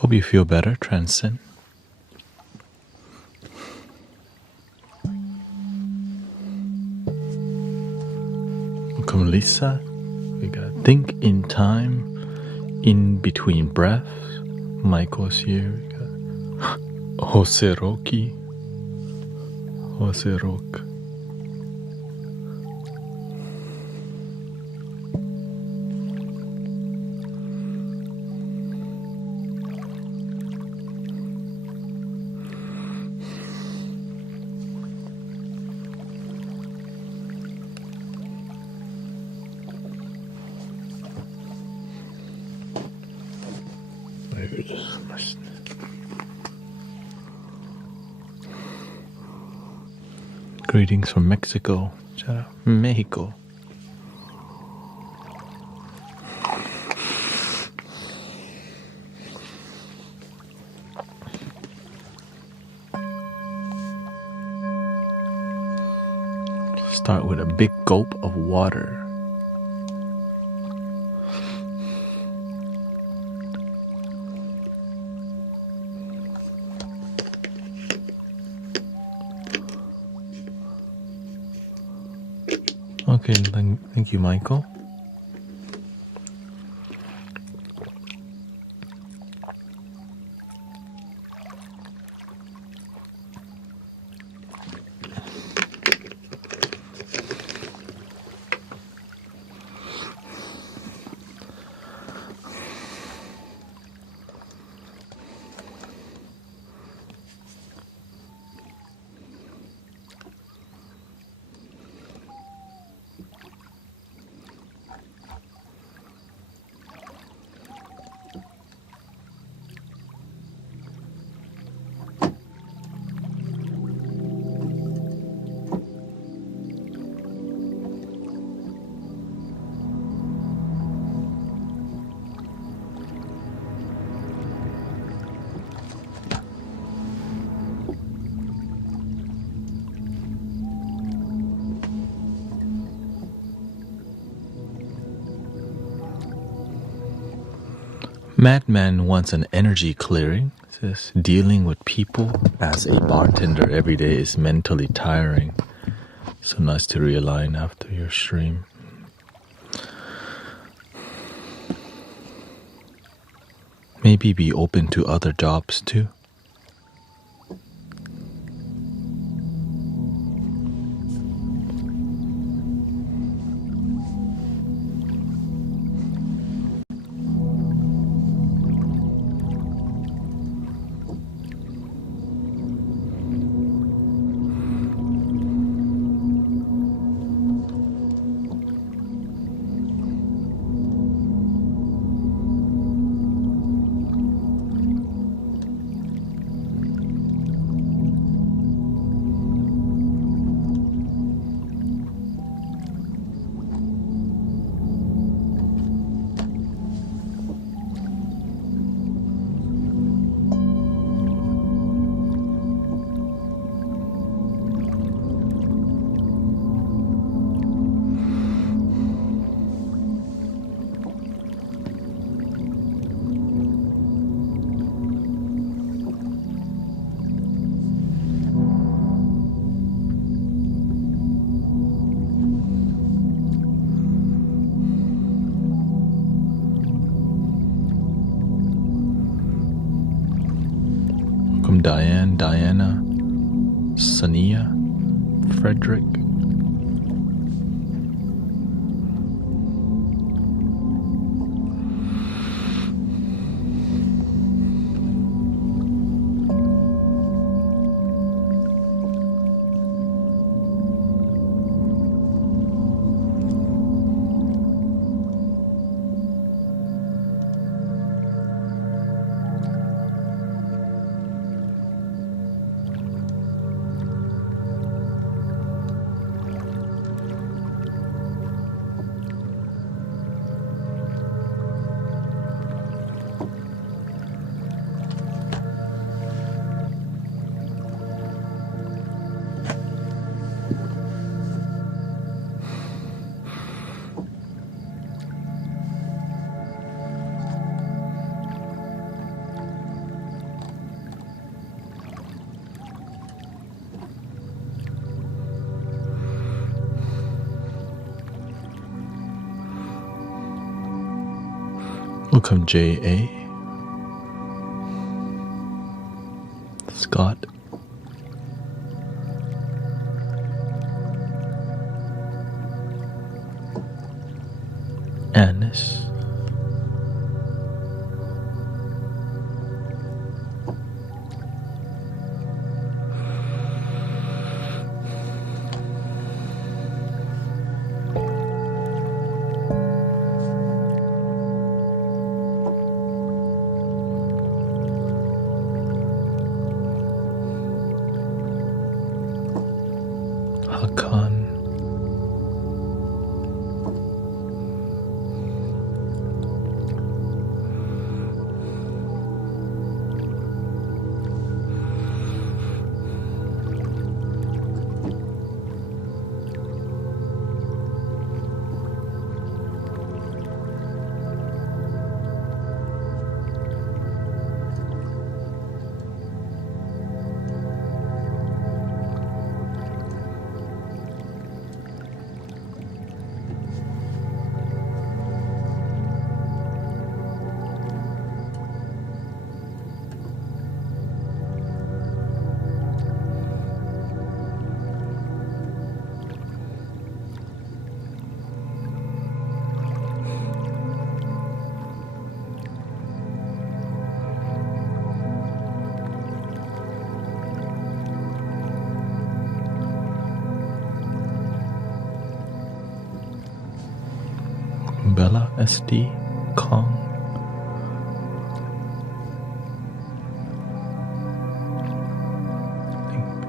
Hope you feel better, Transcend. Welcome, Lisa. We got Think in Time, In Between Breaths. Michael's here. We got Hoseroki. Hoserok. Greetings from Mexico. Shout out Mexico. Start with a big gulp of water. Okay, thank you, Michael. Madman wants an energy clearing. Says dealing with people as a bartender every day is mentally tiring. So nice to realign after your stream. Maybe be open to other jobs too. Welcome Diane, Diana, Sania, Frederick. Welcome, J.A. Scott. Annis. Hakan. Bella SD Kong.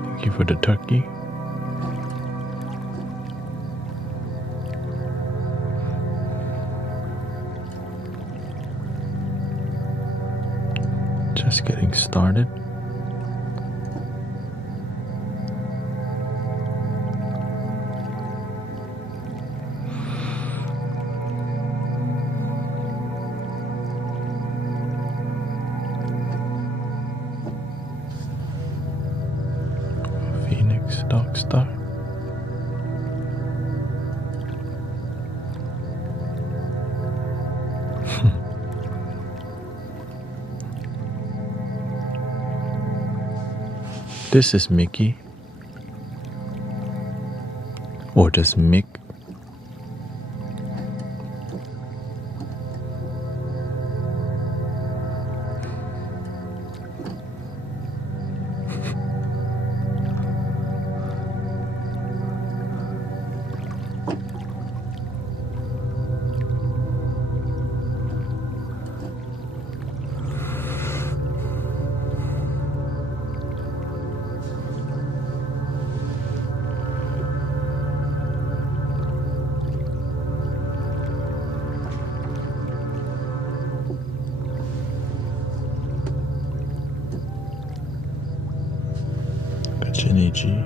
Thank you for the turkey. Just getting started. Dark Star. This is Mickey. Or just Mick. Jenny G.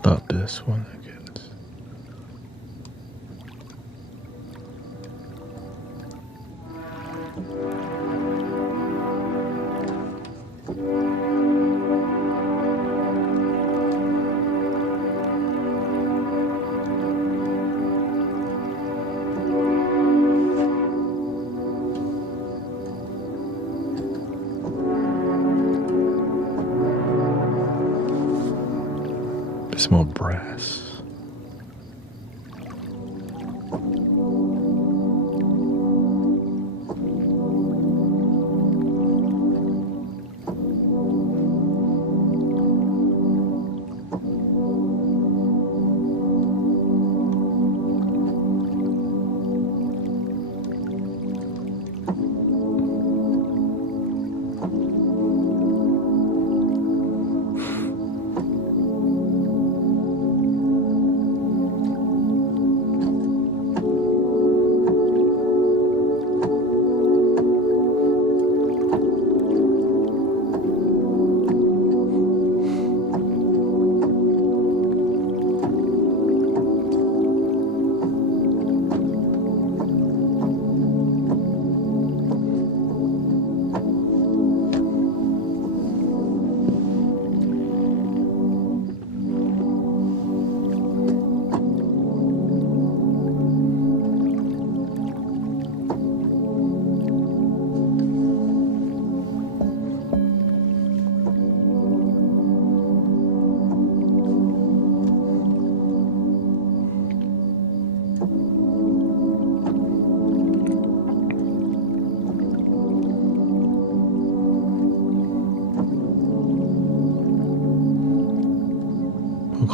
Thought this one again. It's more brass.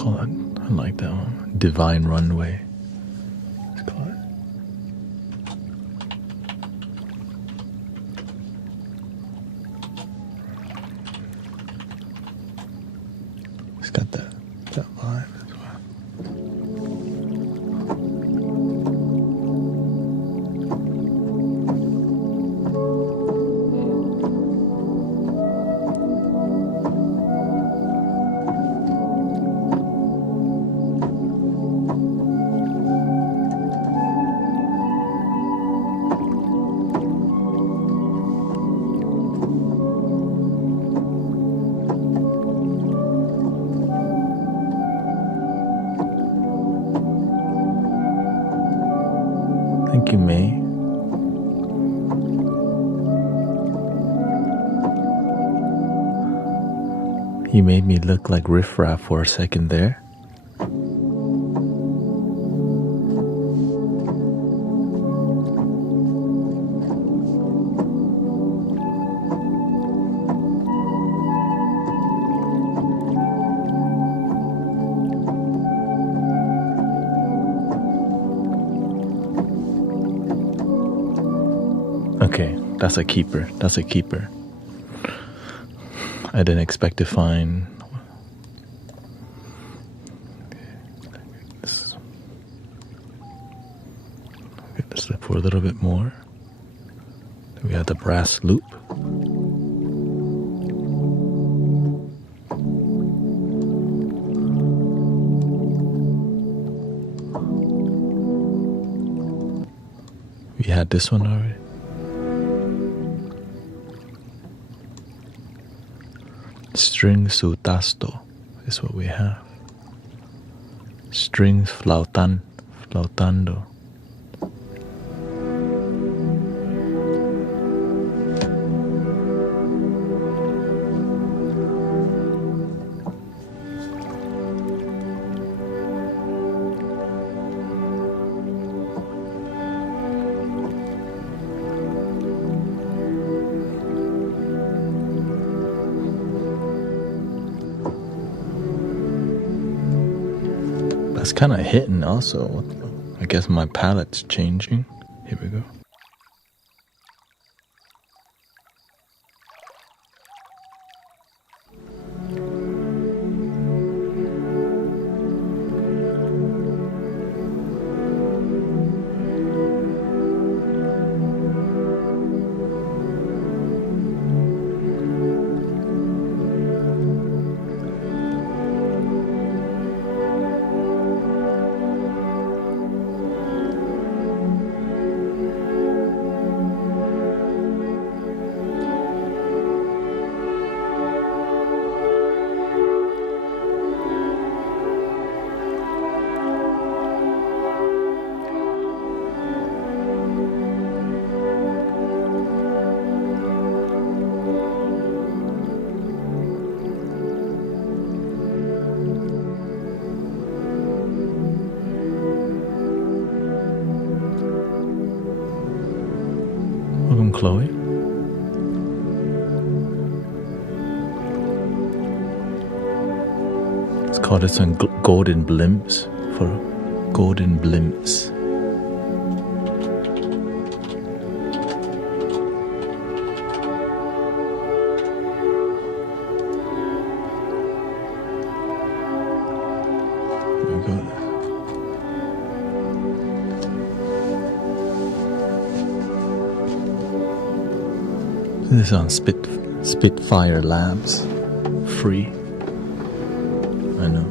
call it, I like that one. Divine Runway. Let's call it. It's got that vibe as well. Thank you, May. You made me look like Riff Raff for a second there. Okay, that's a keeper. That's a keeper. I didn't expect to find this. Get this up for a little bit more. Then we have the brass loop. We had this one already. String su tasto is what we have. Strings flautando. It's kind of hitting also. I guess my palette's changing. Here we go. Welcome, Chloe. Let's call this one golden blimps for golden blimps. There we go. This is on Spitfire Labs, free. I know.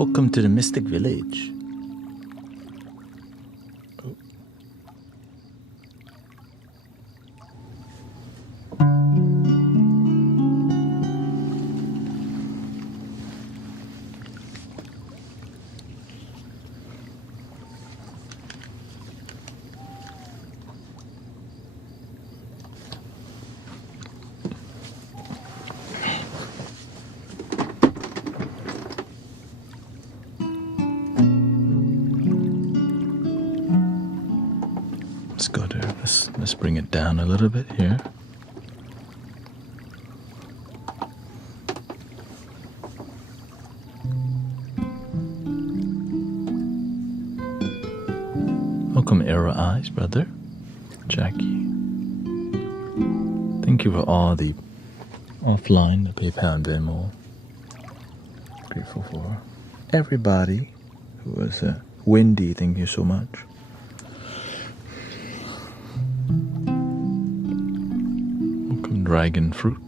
Welcome to the Mystic Village. Let's bring it down a little bit here. Welcome, Arrow Eyes, brother. Jackie. Thank you for all the offline, the PayPal and Venmo. Grateful for everybody who was Wendy. Thank you so much. Welcome, Dragon Fruit.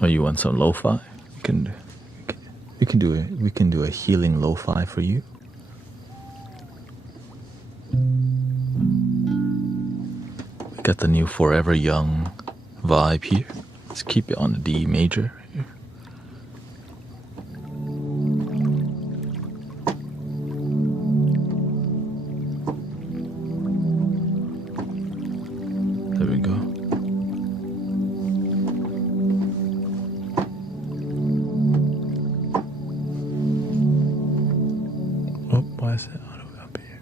Oh, you want some lo-fi? We can do a healing lo-fi for you. We got the new Forever Young vibe here. Let's keep it on the D major here. There we go. Oh, why is it all the way up here?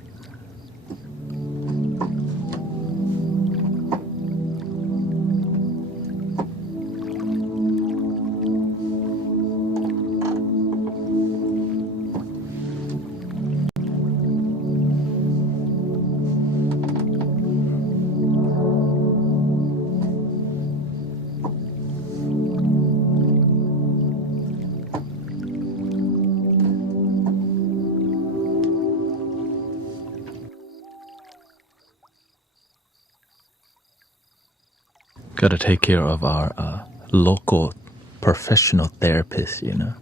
Got to take care of our local professional therapist, you know.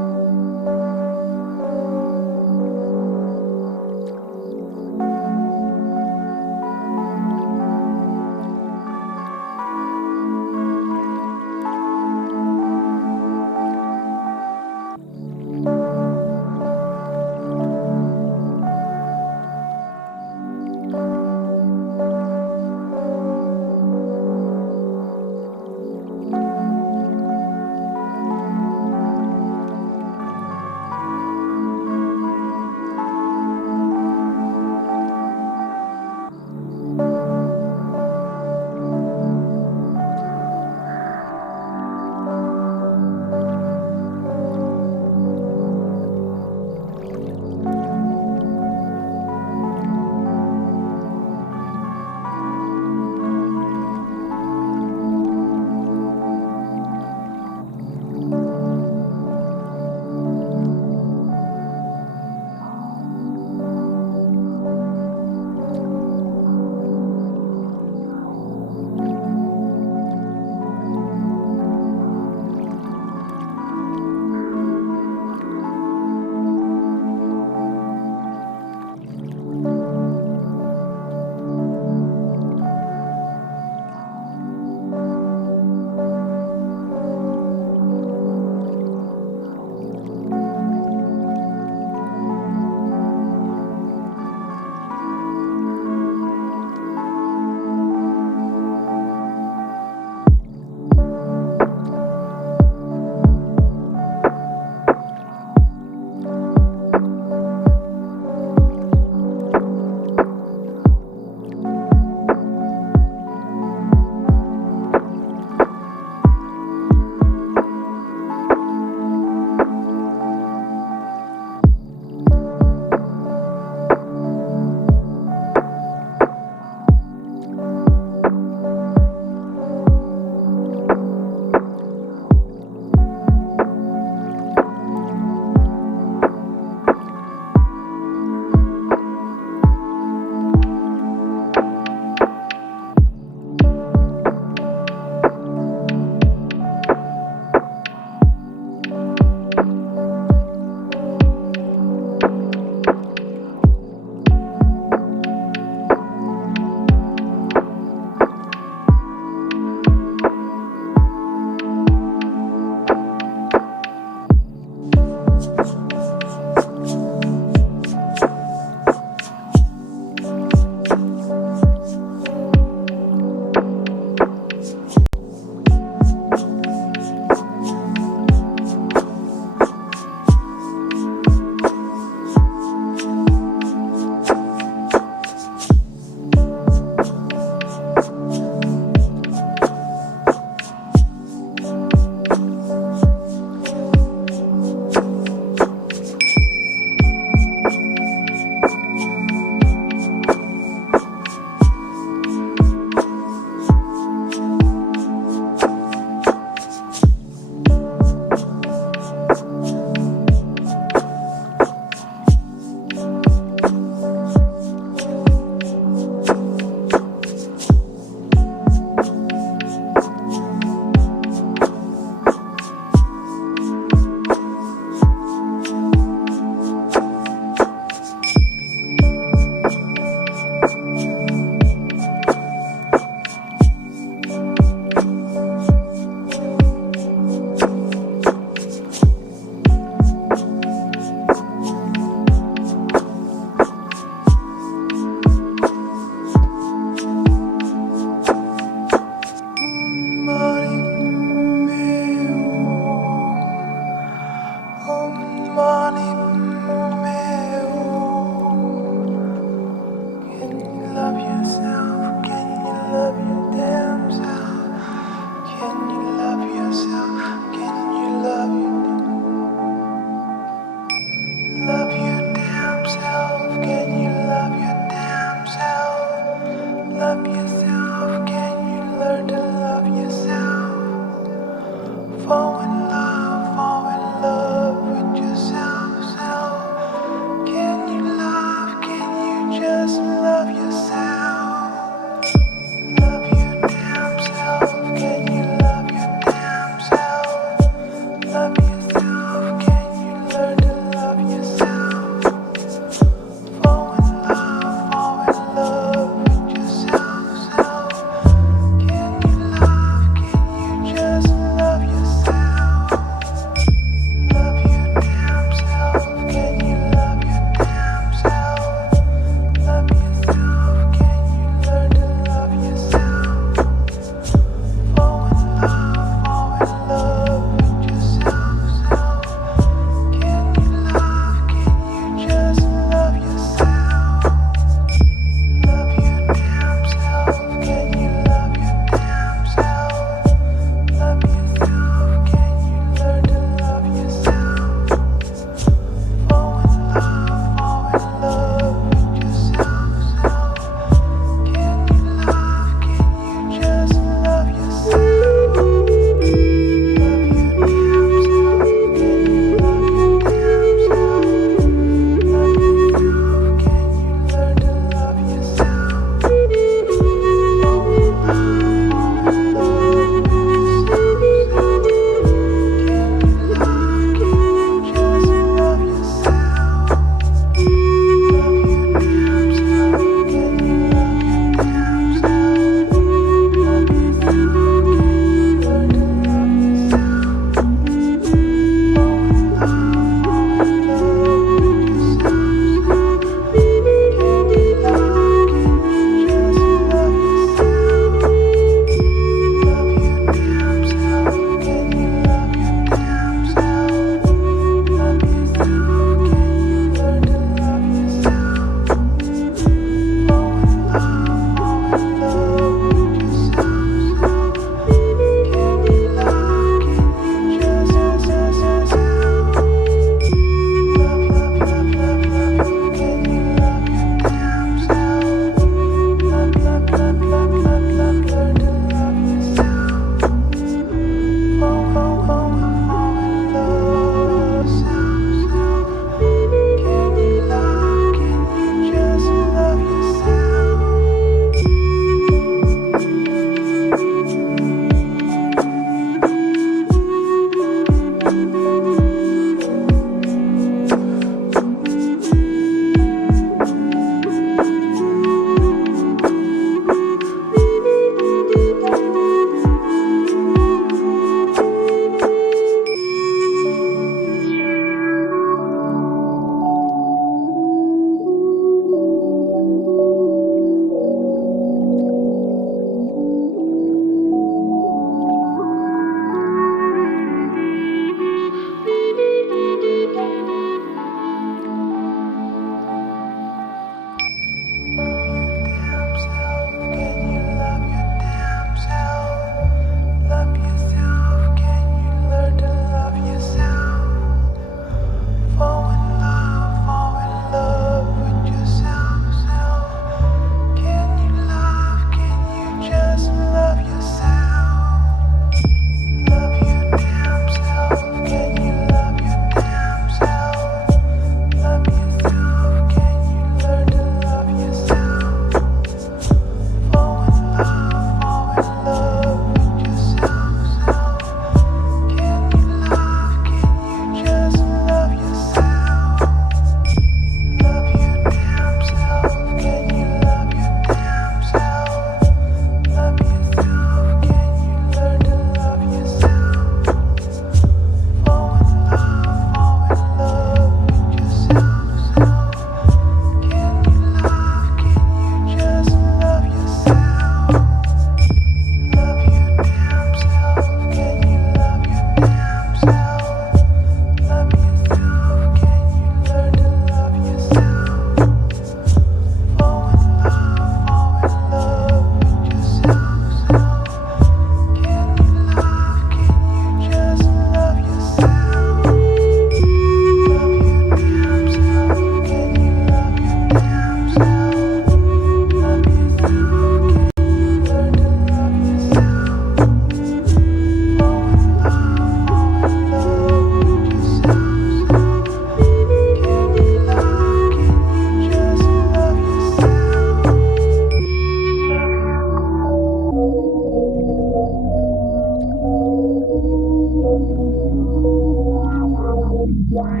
Love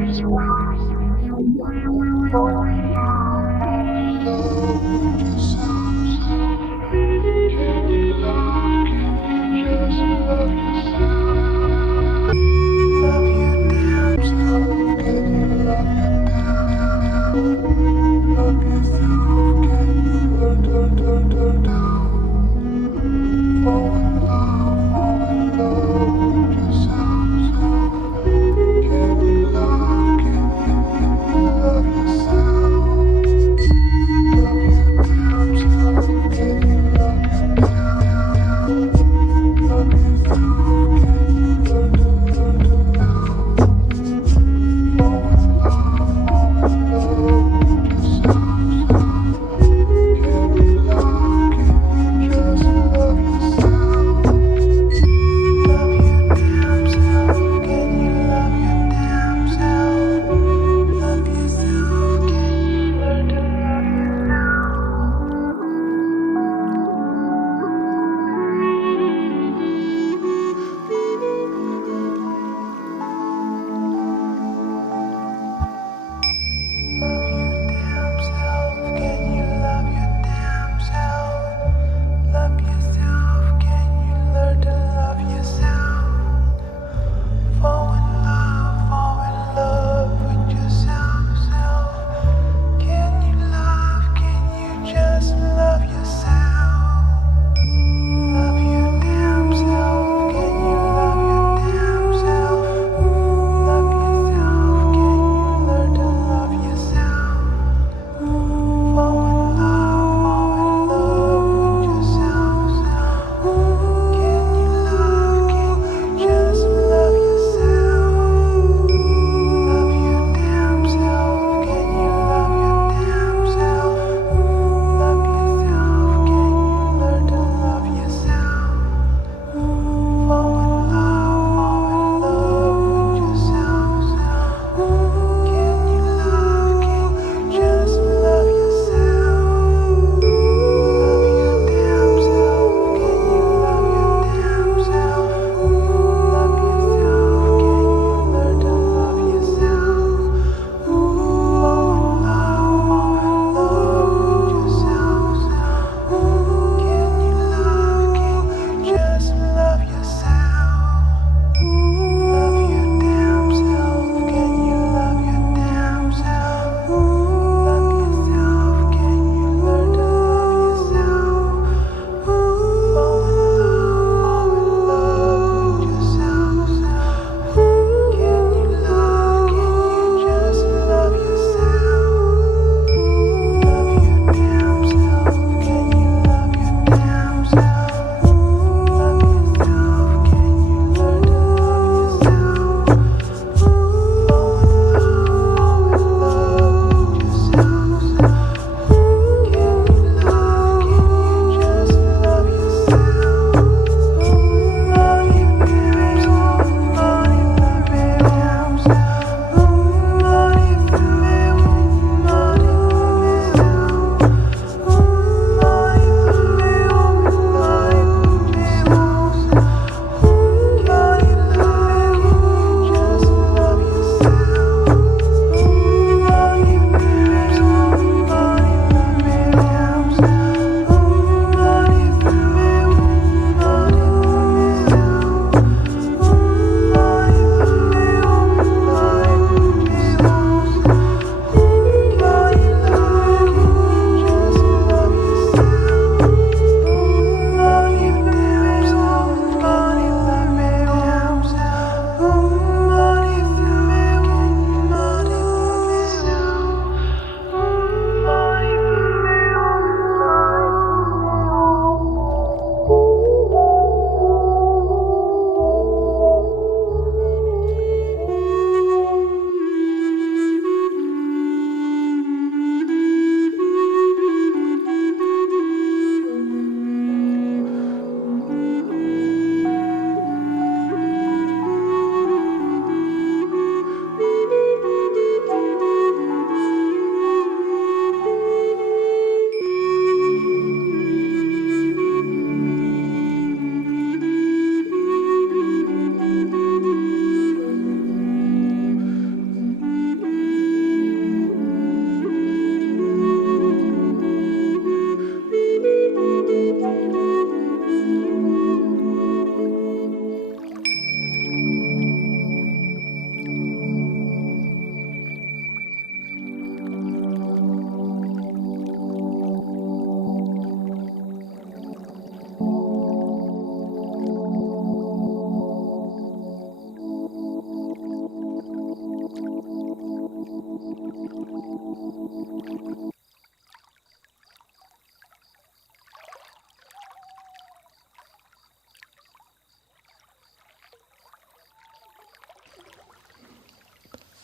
yourself.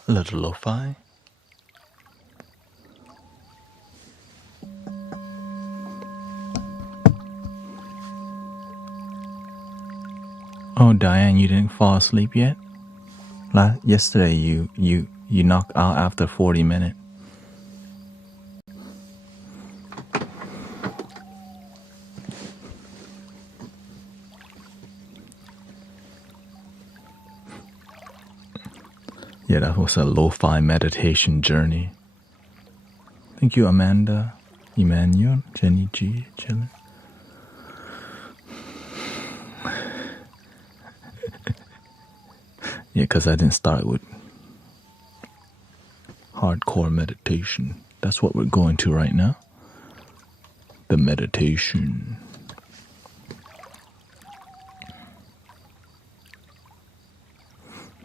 A little lo-fi. Oh, Diane, you didn't fall asleep yet? Yesterday you knocked out after 40 minutes. Yeah, that was a lo-fi meditation journey. Thank you, Amanda, Emmanuel, Jenny G, Chillin. Yeah, because I didn't start with hardcore meditation. That's what we're going to right now. The meditation.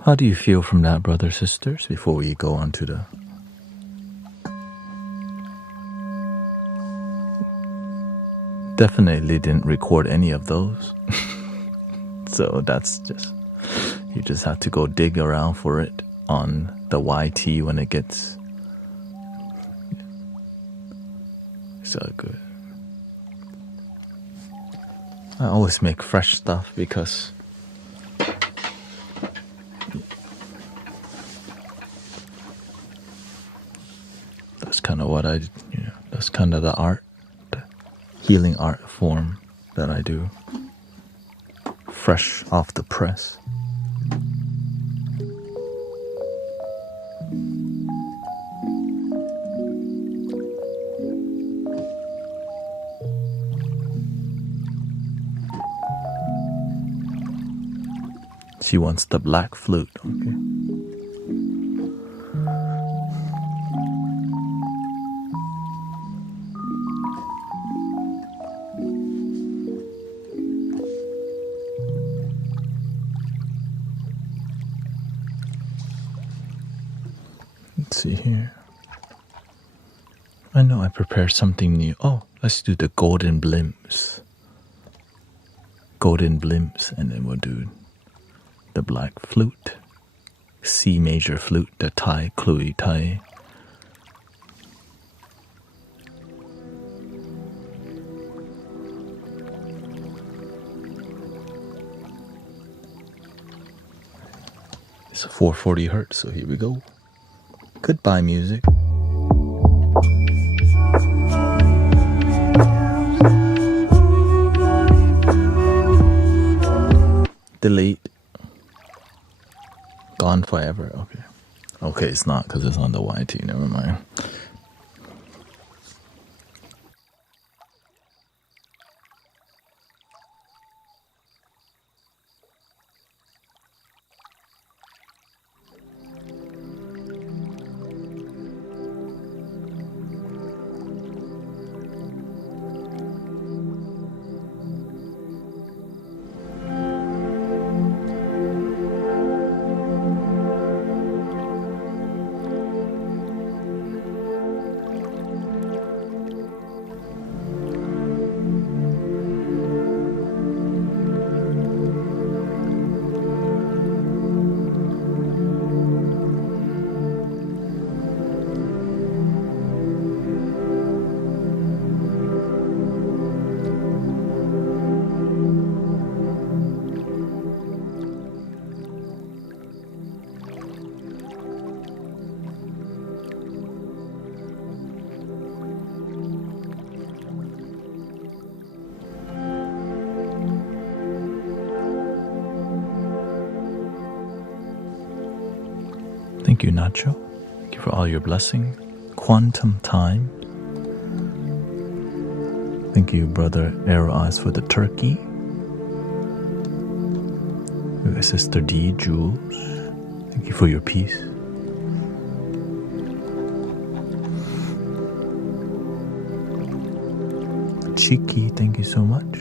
How do you feel from that, brothers, sisters, before we go on to the... Definitely didn't record any of those. So that's just... You just have to go dig around for it on the YT when it gets... So good. I always make fresh stuff because... That's kind of what that's kind of the art, the healing art form that I do. Fresh off the press. She wants the black flute, okay. Let's see here. I know I prepared something new. Oh, let's do the golden blimps. Golden blimps, and then we'll do the black flute. C major flute, the Thai, Klui Thai. It's a 440 hertz, so here we go. Goodbye, music. Delete. Gone forever. Okay. Okay, it's not because it's on the YT. Never mind. Thank you, Nacho. Thank you for all your blessing. Quantum time. Thank you, brother Arrow Eyes, for the turkey. Sister D, Jules. Thank you for your peace. Cheeky, thank you so much.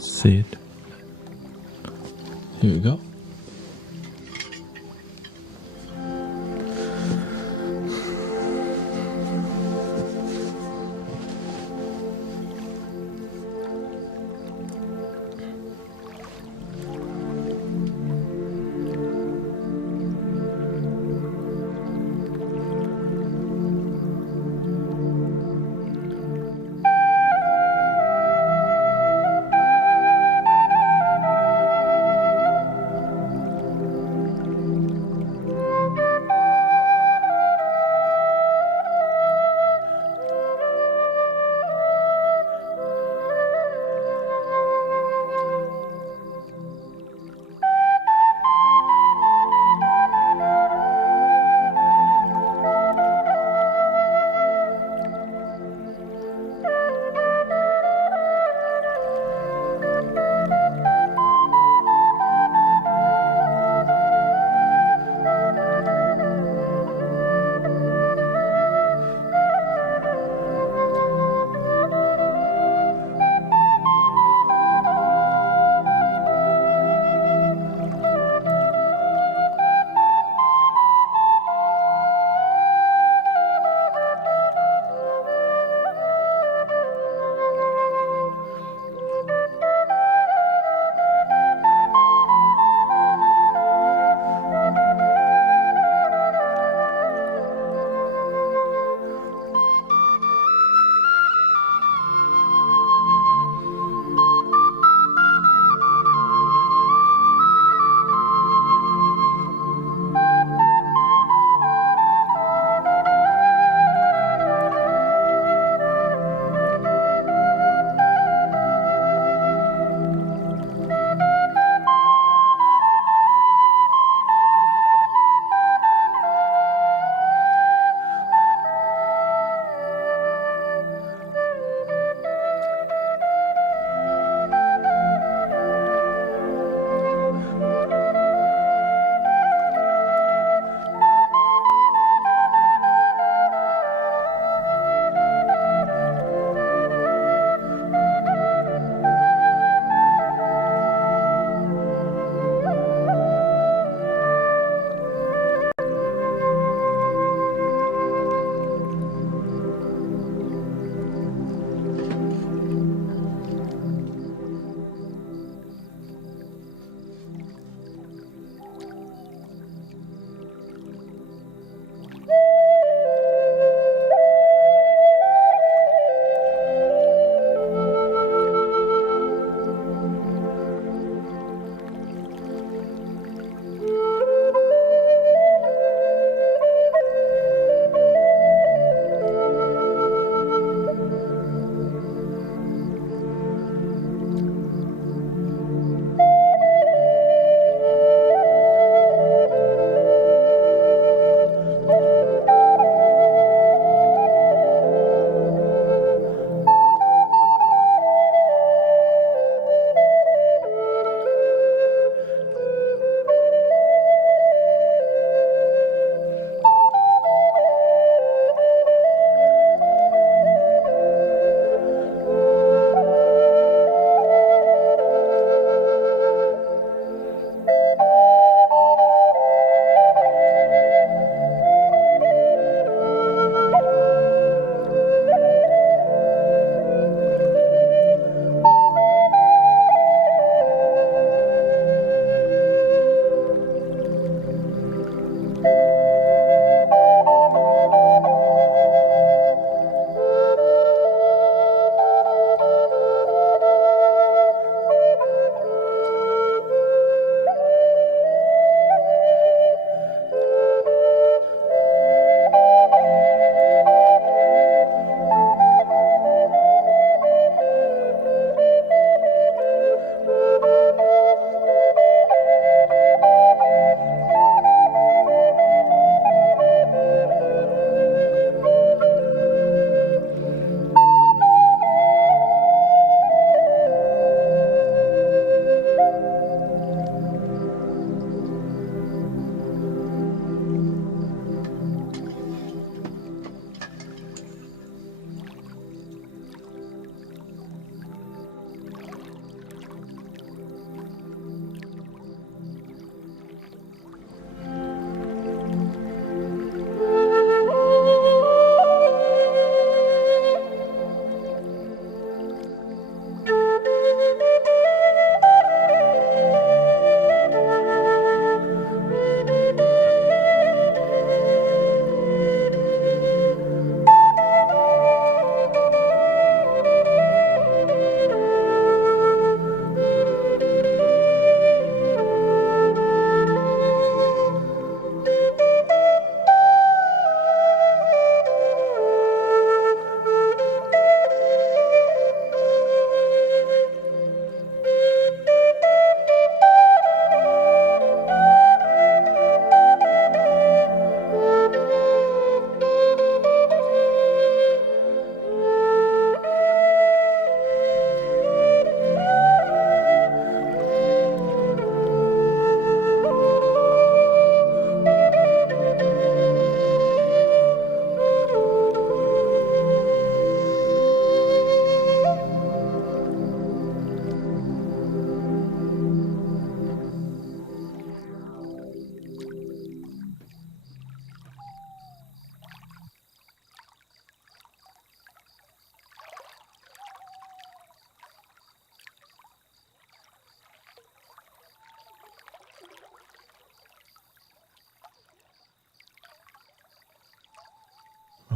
Sid. Here we go.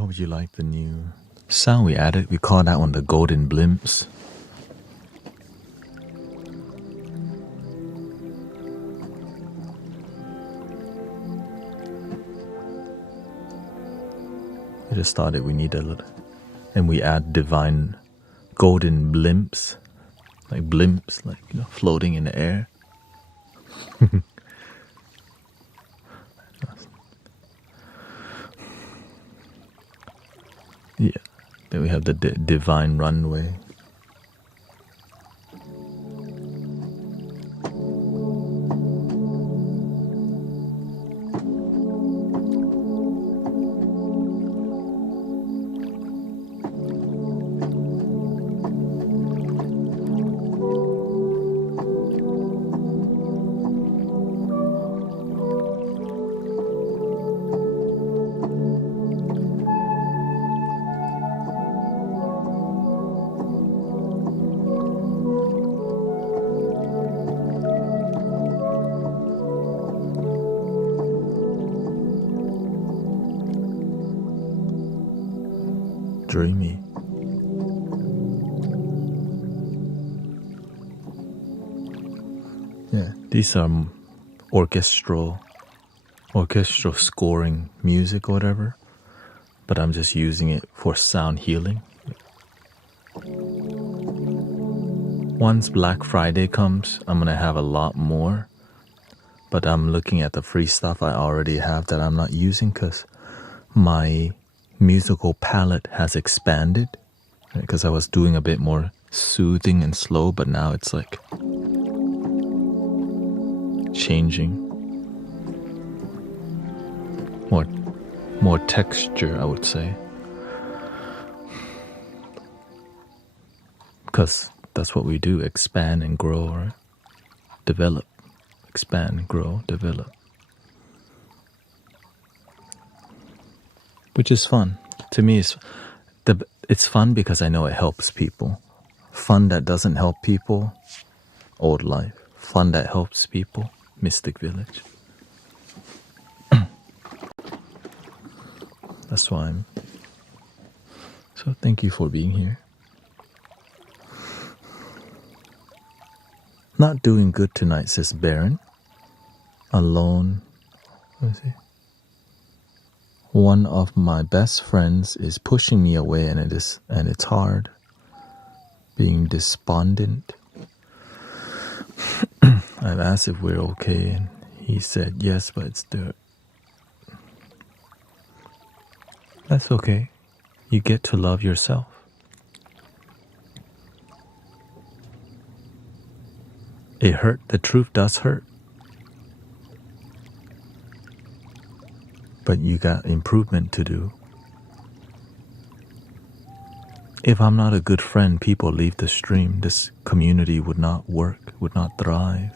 hope you like the new sound we added. We call that one the golden blimps. I just thought that we need a little, and we add divine golden blimps, like floating in the air. Yeah, then we have the divine runway. Dreamy. Yeah, these are orchestral scoring music or whatever, but I'm just using it for sound healing. Once Black Friday comes, I'm gonna have a lot more, but I'm looking at the free stuff I already have that I'm not using because my musical palette has expanded, because I was doing a bit more soothing and slow, but now it's like changing. More texture, I would say. Because that's what we do, expand and grow, right? Develop. Expand, grow, develop. Which is fun. To me, it's fun because I know it helps people. Fun that doesn't help people, old life. Fun that helps people, Mystic Village. That's why so thank you for being here. Not doing good tonight, says Baron. Alone. Let me see. One of my best friends is pushing me away, and it's hard. Being despondent. I've asked if we're okay, and he said yes, but it's dirt. That's okay. You get to love yourself. It hurt. The truth does hurt. But you got improvement to do. If I'm not a good friend, people leave the stream. This community would not work, would not thrive.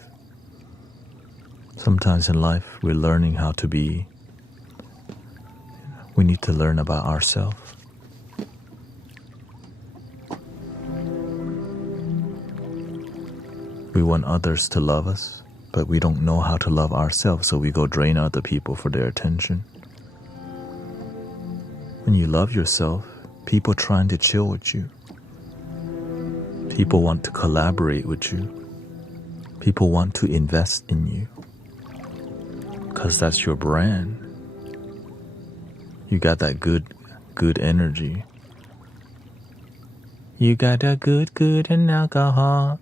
Sometimes in life, we're learning how to be. We need to learn about ourselves. We want others to love us, but we don't know how to love ourselves, so we go drain other people for their attention. When you love yourself, people trying to chill with you. People want to collaborate with you. People want to invest in you. Because that's your brand. You got that good energy. You got that good in alcohol.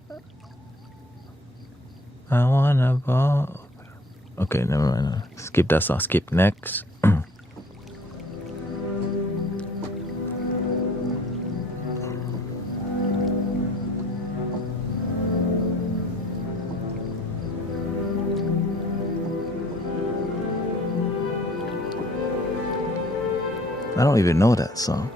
I wanna ball. Okay, never mind. Skip that song. Skip next. I don't even know that song.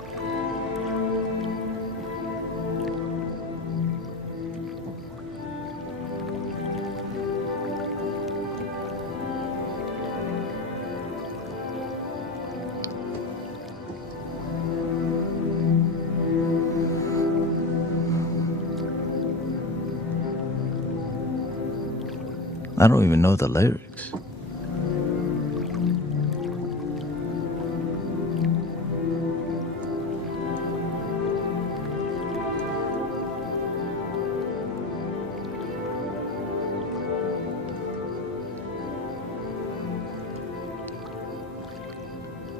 I don't even know the lyrics.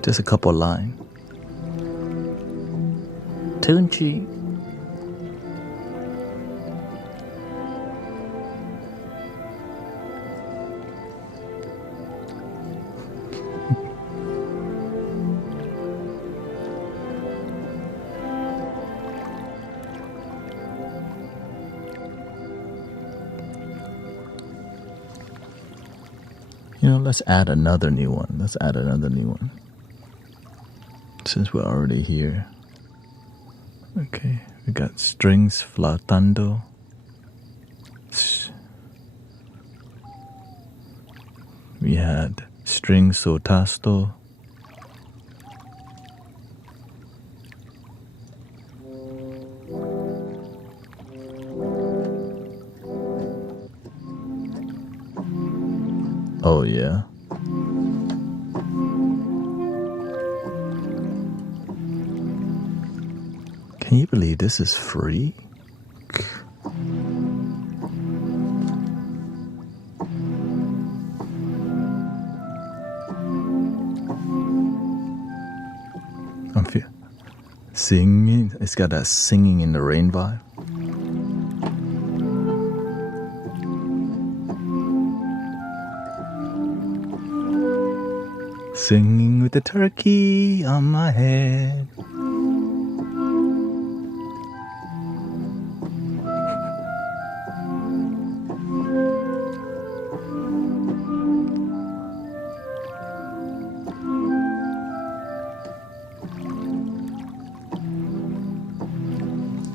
Just a couple lines. Tunchi. Let's add another new one. Since we're already here. Okay, we got strings flautando. We had string sotasto. Oh yeah. Can you believe this is free? I'm singing. It's got that singing in the rain vibe. Singing with the turkey on my head.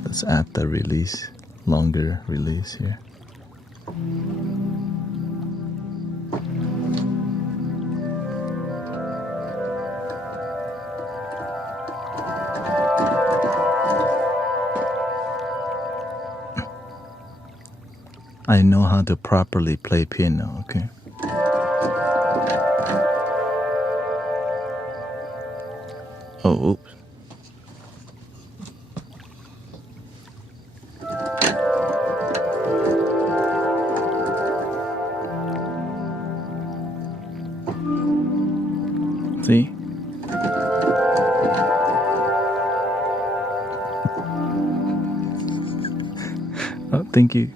Let's add the release, longer release here. I know how to properly play piano, okay? Oh, oops. See? Oh, thank you.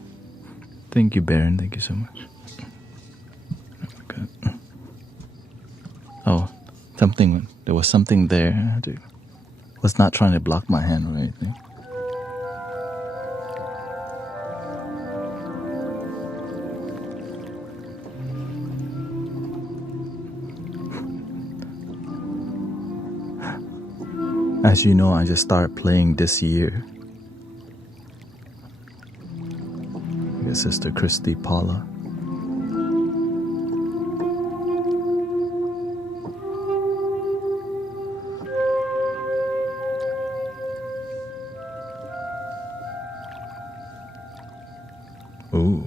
Thank you, Baron. Thank you so much. Good. Oh, there was something there. I was not trying to block my hand or anything. As you know, I just started playing this year. Your sister Christy Paula. Ooh.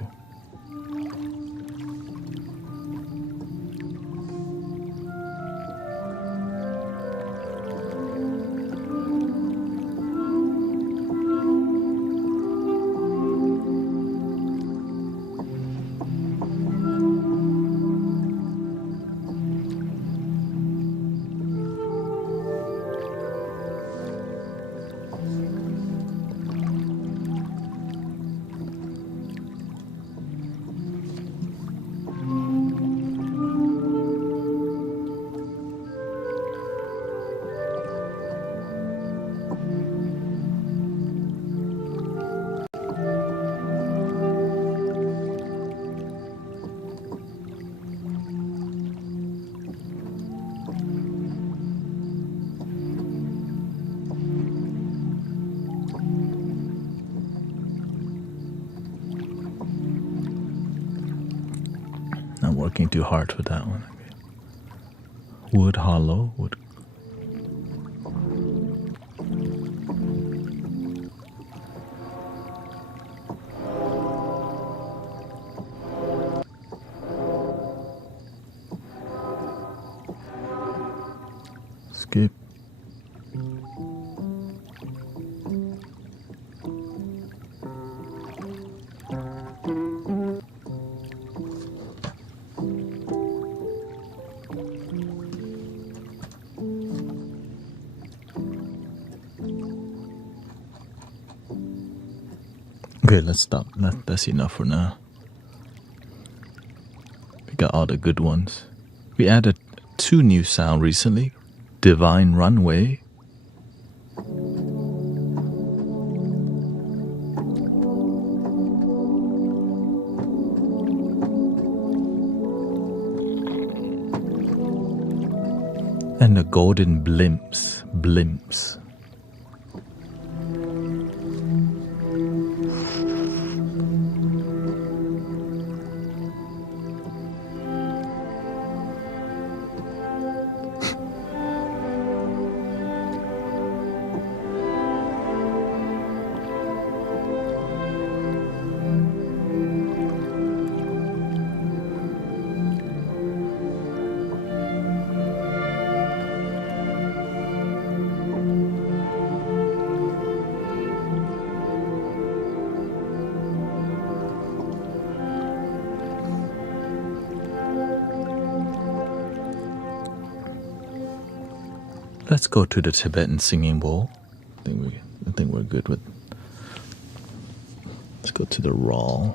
I'm working too hard for that one. Okay. Wood hollow, wood. Skip. Okay, let's stop. That's enough for now. We got all the good ones. We added 2 new sound recently. Divine Runway. And the Golden Blimps. Blimps. Let's go to the Tibetan singing bowl. I think we're good with. Let's go to the raw.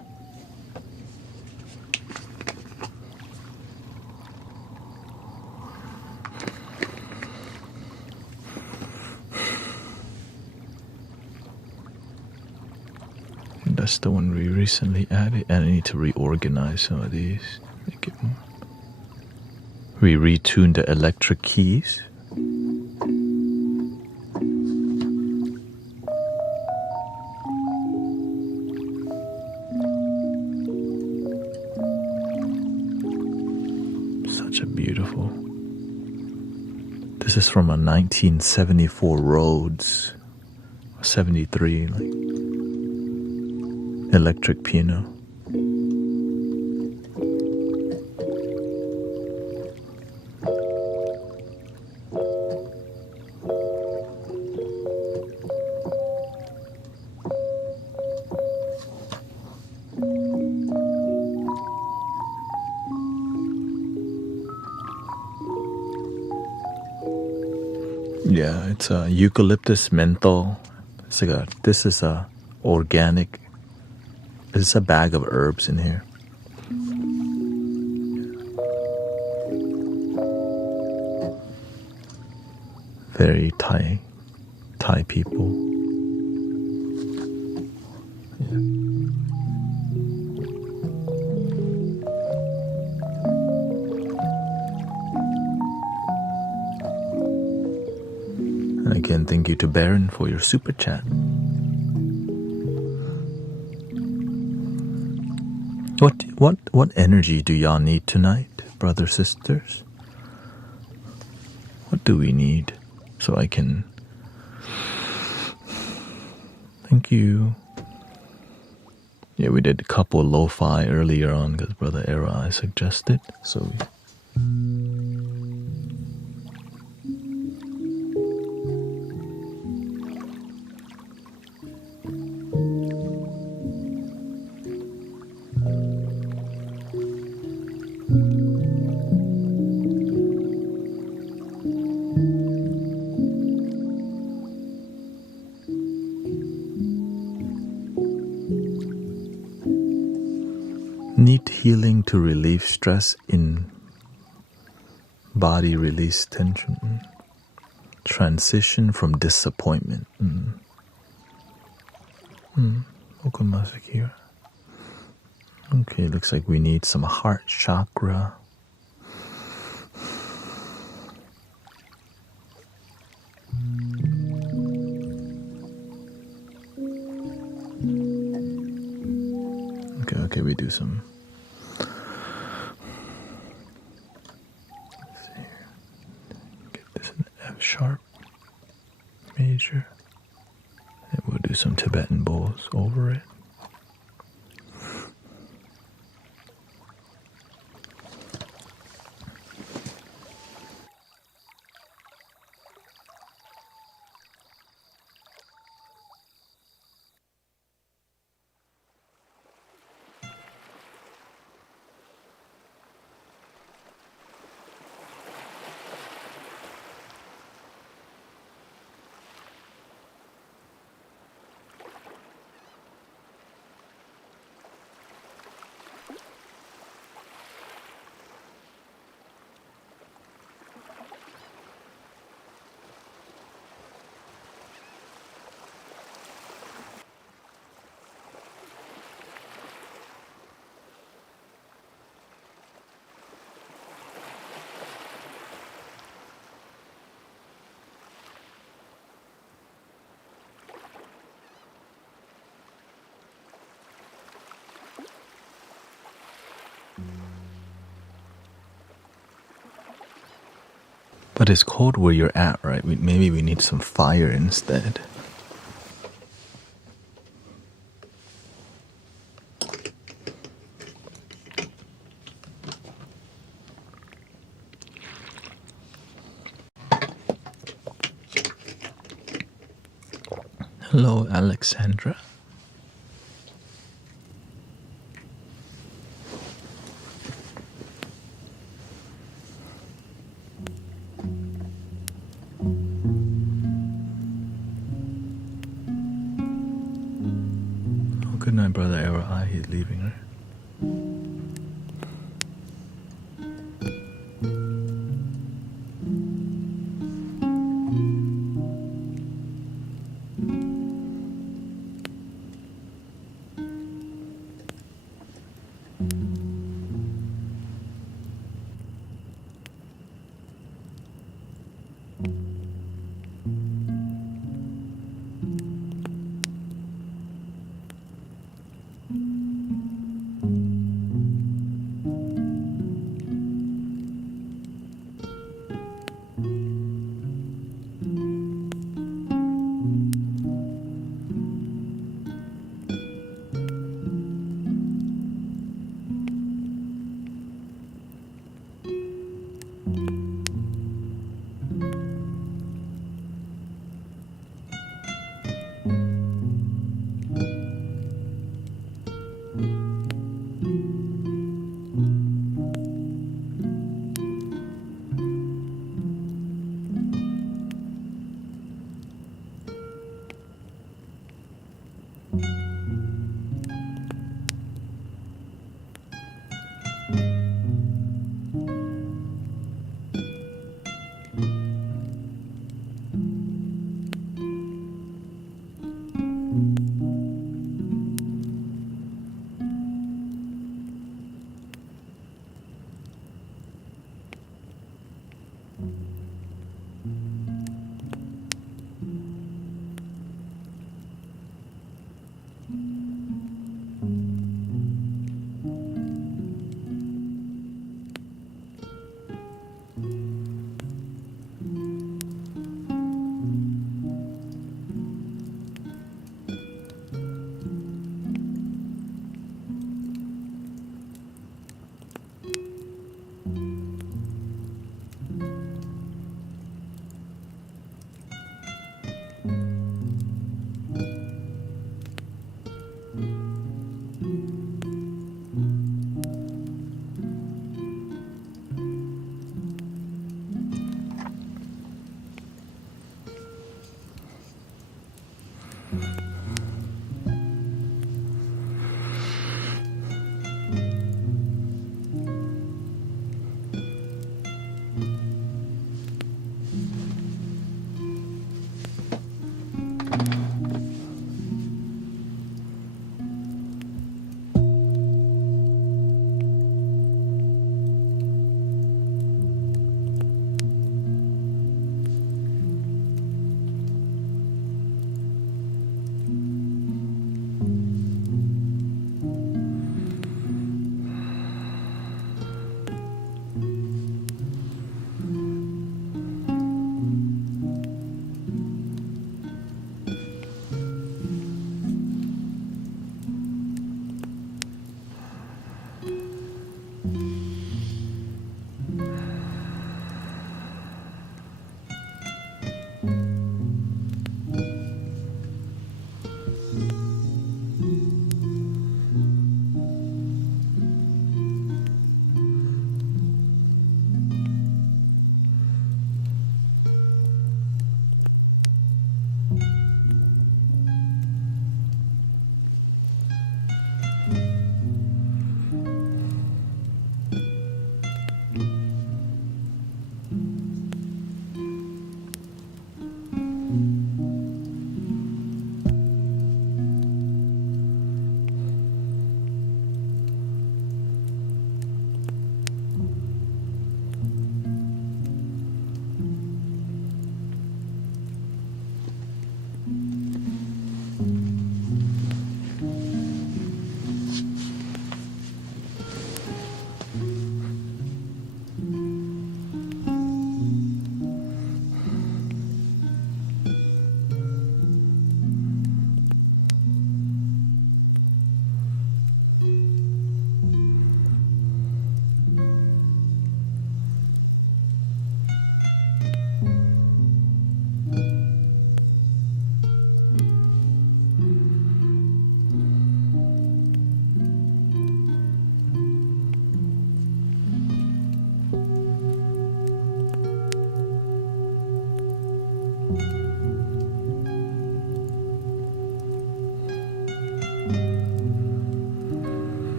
And that's the one we recently added, and I need to reorganize some of these. Make it more. We retuned the electric keys. Such a beautiful. This is from a 1974 Rhodes, 73, like electric piano. Yeah, it's a eucalyptus menthol. It's like this is a organic. It's a bag of herbs in here. Very Thai people. Yeah. And again, thank you to Baron for your super chat. What energy do y'all need tonight, brothers, sisters? What do we need? So I can. Thank you. Yeah, we did a couple lo-fi earlier on because Brother Era suggested. So we. Need healing to relieve stress in body, release tension. Transition from disappointment. Okumasakira. Okay, looks like we need some heart chakra. Okay, we do some. Let's see here. Get this in F sharp major. And we'll do some Tibetan bowls over it. But it's cold where you're at, right? Maybe we need some fire instead. Hello, Alexandra. Oh, good night, brother Era. He's leaving, right?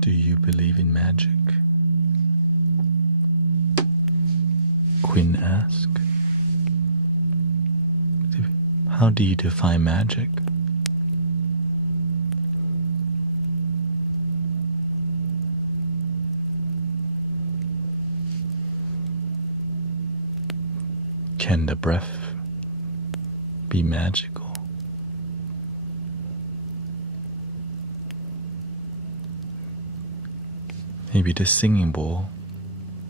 Do you believe in magic? Quinn asked. How do you define magic? Can the breath be magical? Maybe the singing bowl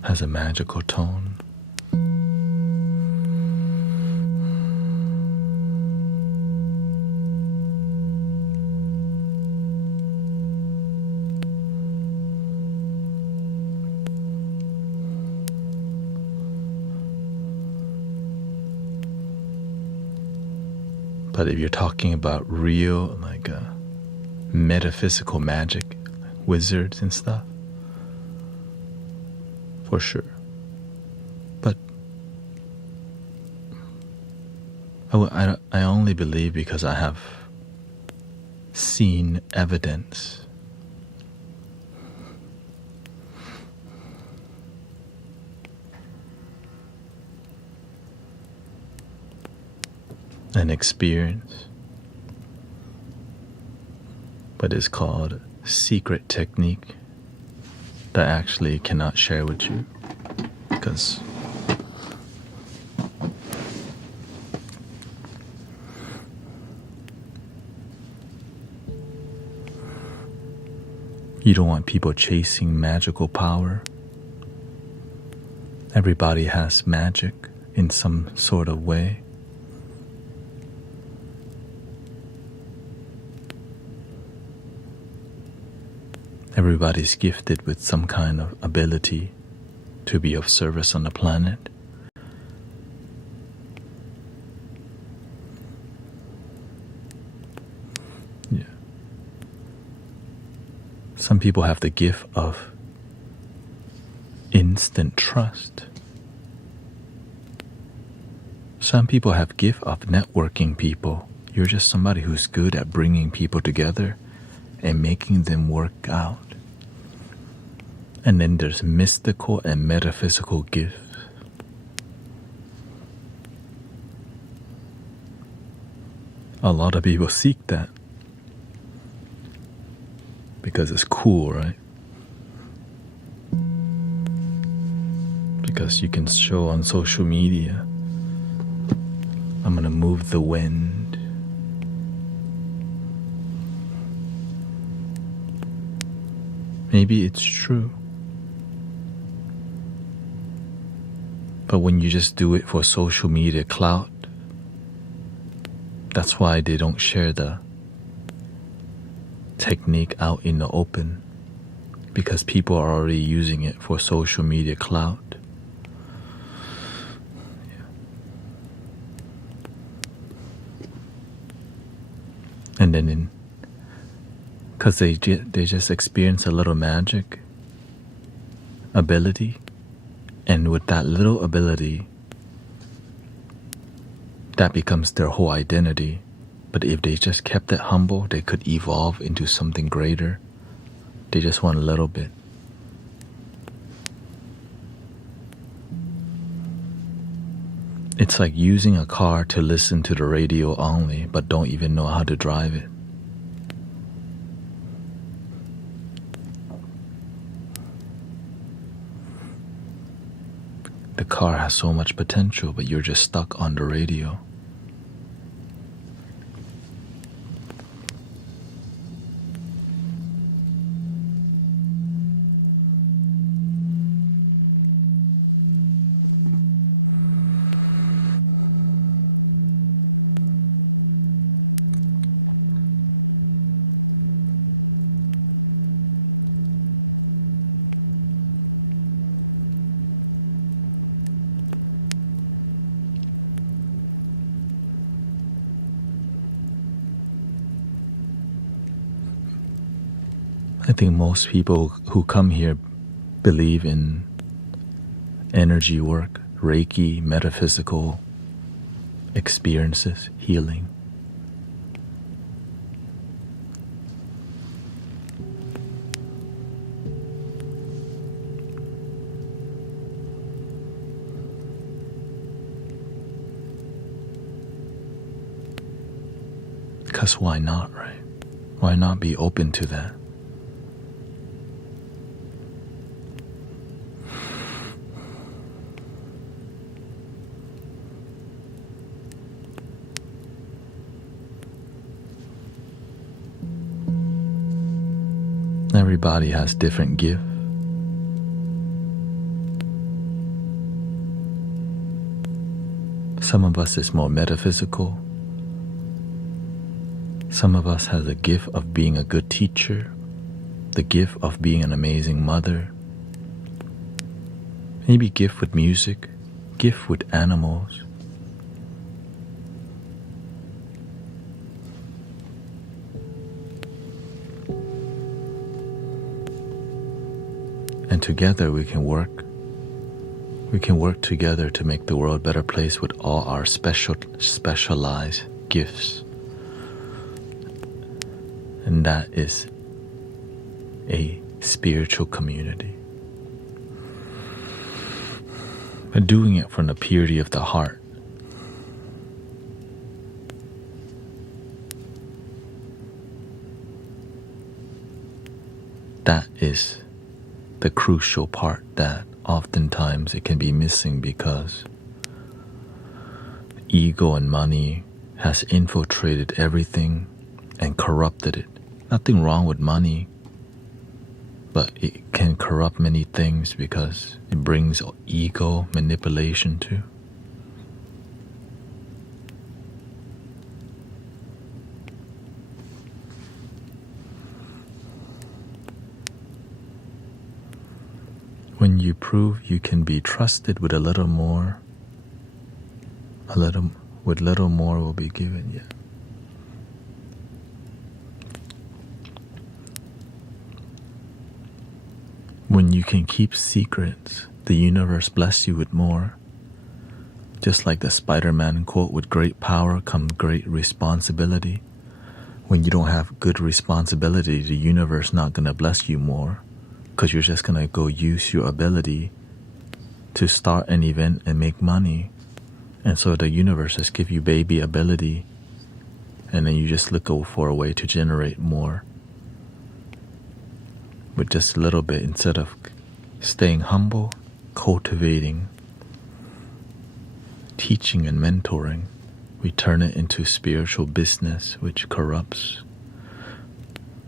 has a magical tone. But if you're talking about real, like metaphysical magic, wizards and stuff, for sure. But I only believe because I have seen evidence. An experience. But it's called secret technique that I actually cannot share with you because you don't want people chasing magical power. Everybody has magic in some sort of way. Everybody's gifted with some kind of ability to be of service on the planet. Yeah. Some people have the gift of instant trust. Some people have gift of networking people. You're just somebody who's good at bringing people together and making them work out. And then there's mystical and metaphysical gifts. A lot of people seek that. because it's cool, right? Because you can show on social media, I'm gonna move the wind. Maybe it's true. But when you just do it for social media clout, that's why they don't share the technique out in the open, because people are already using it for social media clout. And then because they just experience a little magic ability, and with that little ability, that becomes their whole identity. But if they just kept it humble, they could evolve into something greater. They just want a little bit. It's like using a car to listen to the radio only, but don't even know how to drive it. The car has so much potential, but you're just stuck on the radio. I think most people who come here believe in energy work, Reiki, metaphysical experiences, healing. Because why not, right? Why not be open to that? Everybody has different gifts. Some of us is more metaphysical. Some of us has a gift of being a good teacher, the gift of being an amazing mother, maybe gift with music, gift with animals. And together we can work. We can work together to make the world a better place with all our specialized gifts. And that is a spiritual community. But doing it from the purity of the heart. That is the crucial part that oftentimes it can be missing, because ego and money has infiltrated everything and corrupted it. Nothing wrong with money, but it can corrupt many things because it brings ego manipulation too. When you prove you can be trusted with a little more, little more will be given. Yeah. When you can keep secrets, the universe bless you with more. Just like the Spider-Man quote, with great power comes great responsibility. When you don't have good responsibility, the universe not gonna bless you more, because you're just gonna go use your ability to start an event and make money. And so the universe just give you baby ability, and then you just look for a way to generate more. with just a little bit, instead of staying humble, cultivating, teaching and mentoring, we turn it into spiritual business, which corrupts.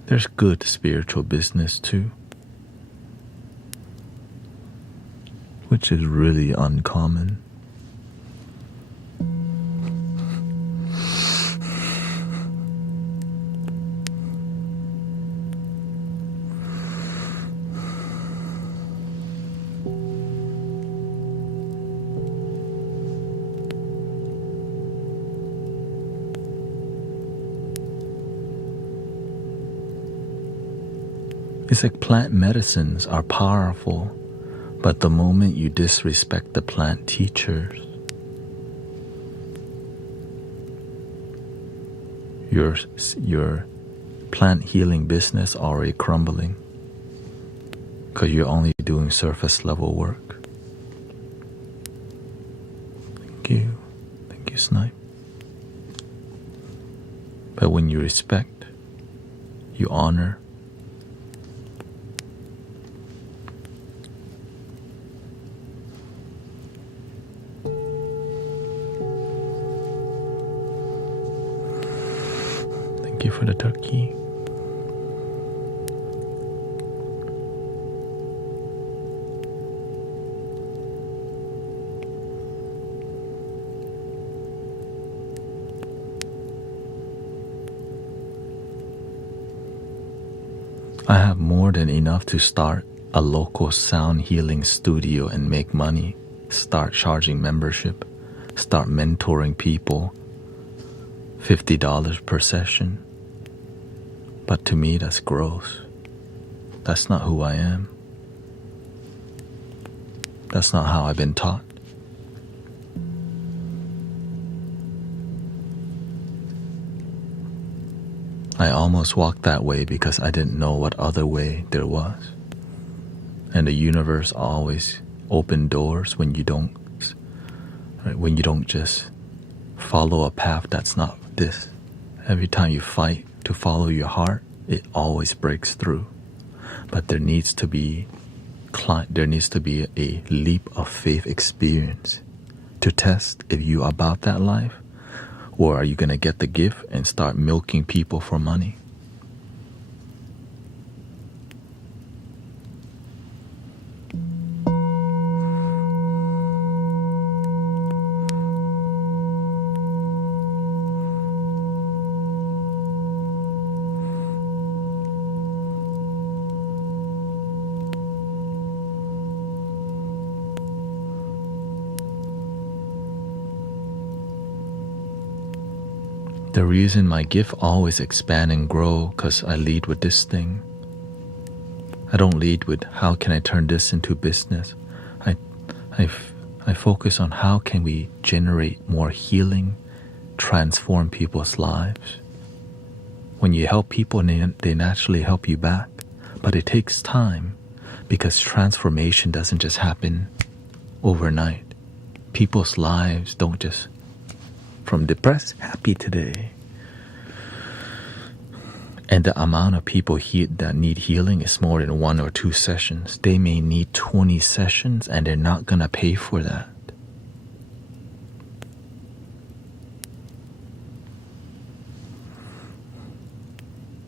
There's good spiritual business too, which is really uncommon. It's like plant medicines are powerful, but the moment you disrespect the plant teachers, your plant healing business already crumbling, because you're only doing surface level work. Thank you, Snipe. But when you respect, you honor, thank you for the turkey. I have more than enough to start a local sound healing studio and make money, start charging membership, start mentoring people, $50 per session. But to me, that's gross. That's not who I am. That's not how I've been taught. I almost walked that way because I didn't know what other way there was. And the universe always open doors when you don't, right? When you don't just follow a path that's not this. Every time you fight to follow your heart, it always breaks through. But there needs to be a leap of faith experience to test if you are about that life, or are you going to get the gift and start milking people for money? The reason my gift always expand and grow, because I lead with this thing. I don't lead with how can I turn this into business. I focus on how can we generate more healing, transform people's lives. When you help people, they naturally help you back. But it takes time, because transformation doesn't just happen overnight. People's lives don't just from depressed, happy today. And the amount of people that need healing is more than 1 or 2 sessions. They may need 20 sessions, and they're not going to pay for that.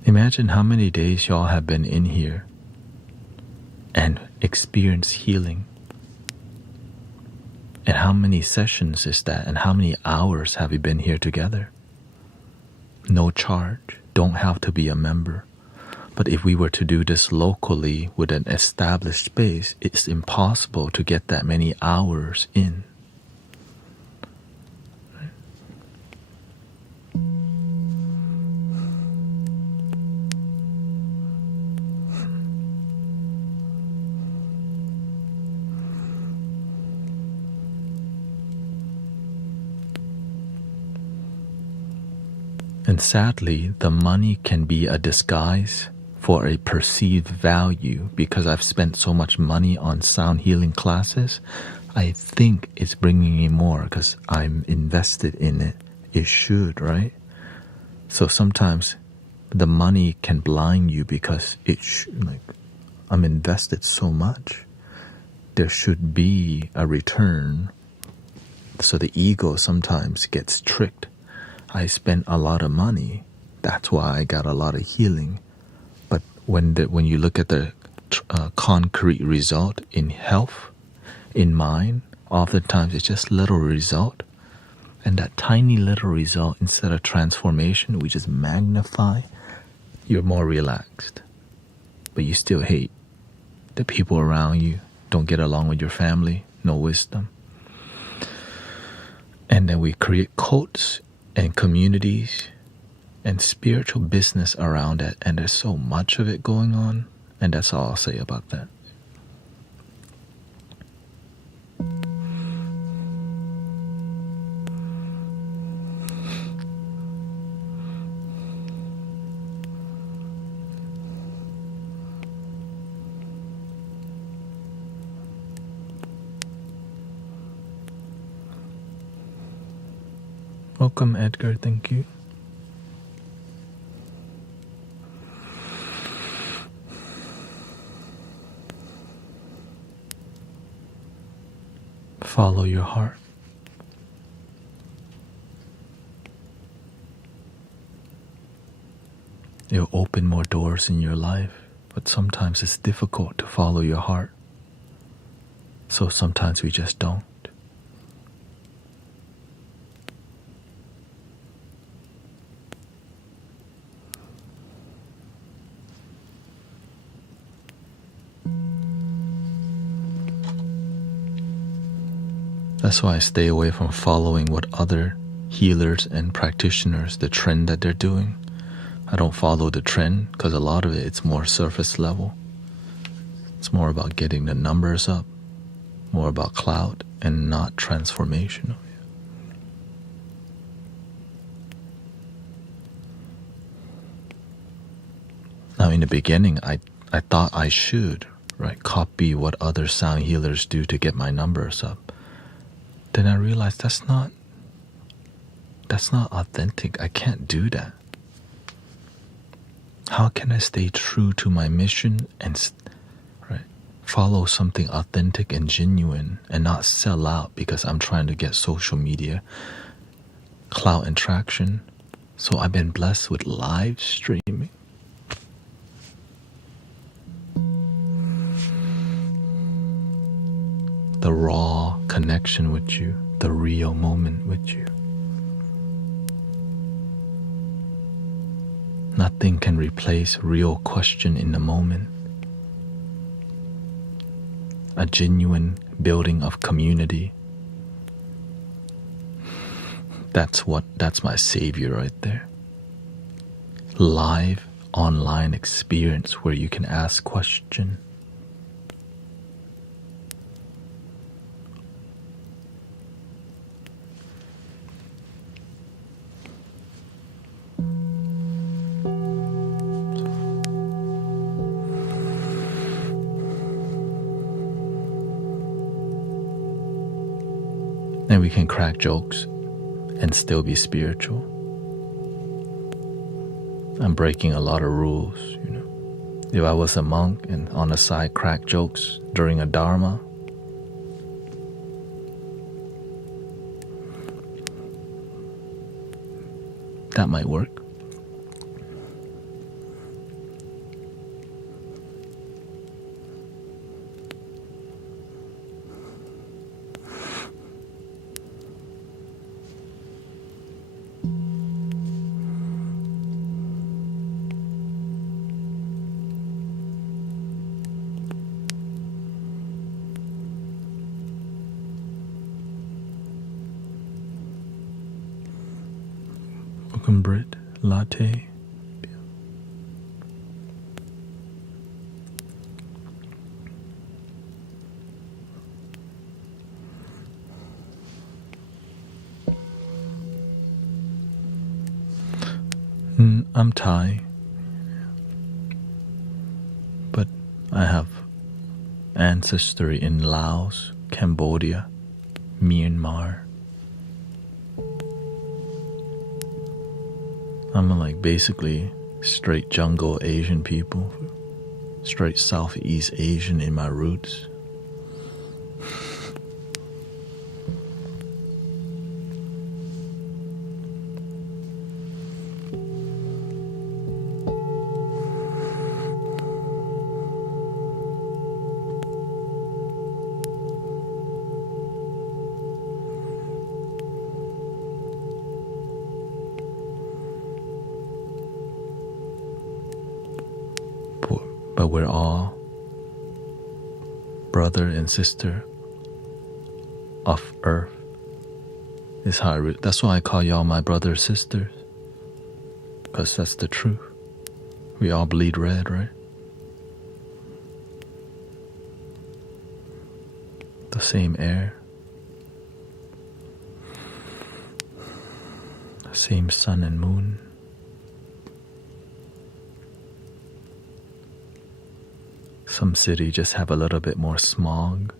Imagine how many days y'all have been in here and experienced healing. And how many sessions is that? And how many hours have we been here together? No charge. Don't have to be a member. But if we were to do this locally with an established space, it's impossible to get that many hours in. And sadly, the money can be a disguise for a perceived value. Because I've spent so much money on sound healing classes, I think it's bringing me more because I'm invested in it. It should, right? So sometimes the money can blind you because I'm invested so much. There should be a return. So the ego sometimes gets tricked. I spent a lot of money. That's why I got a lot of healing. But when you look at the concrete result in health, in mind, oftentimes it's just little result. And that tiny little result, instead of transformation, we just magnify. You're more relaxed. But you still hate the people around you. Don't get along with your family. No wisdom. And then we create cults and communities and spiritual business around it. And there's so much of it going on. And that's all I'll say about that. Welcome, Edgar. Thank you. Follow your heart. It'll open more doors in your life, but sometimes it's difficult to follow your heart. So sometimes we just don't. That's why I stay away from following what other healers and practitioners, the trend that they're doing. I don't follow the trend because a lot of it's more surface level. It's more about getting the numbers up, more about clout and not transformational. Now in the beginning, I thought I should, right, copy what other sound healers do to get my numbers up. Then I realized that's not authentic. I can't do that. How can I stay true to my mission and follow something authentic and genuine and not sell out because I'm trying to get social media clout and traction? So I've been blessed with live streaming. The raw connection with you, the real moment with you. Nothing can replace real question in the moment. A genuine building of community. That's my savior right there. Live online experience where you can ask questions. And we can crack jokes and still be spiritual. I'm breaking a lot of rules, you know. If I was a monk and on the side crack jokes during a dharma, that might work. Welcome, Brit. Latte. I'm Thai, but I have ancestry in Laos, Cambodia, Myanmar. I'm like basically straight jungle Asian people. Straight Southeast Asian in my roots. But we're all brother and sister of Earth. Is how that's why I call y'all my brothers sisters. Because that's the truth. We all bleed red, right? The same air. The same sun and moon. Some city just have a little bit more smog.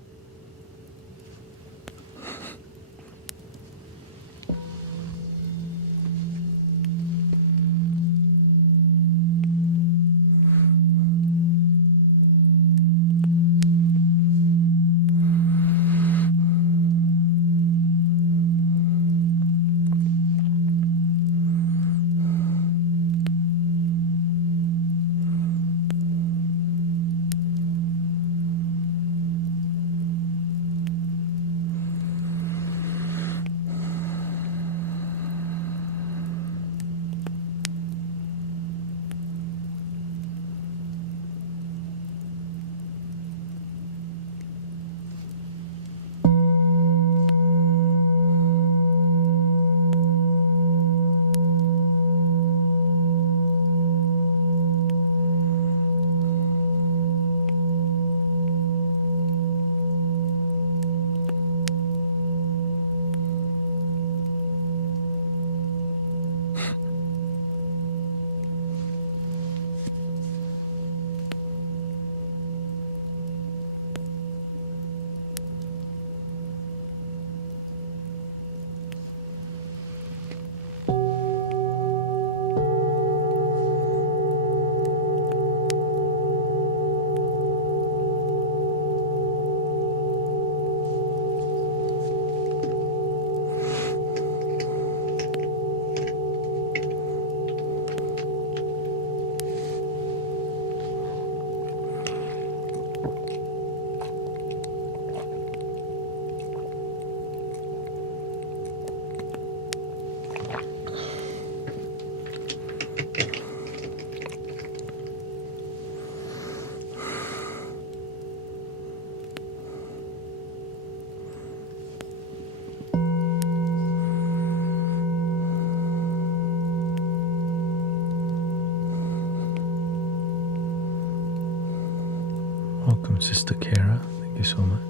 Welcome, Sister Kara. Thank you so much.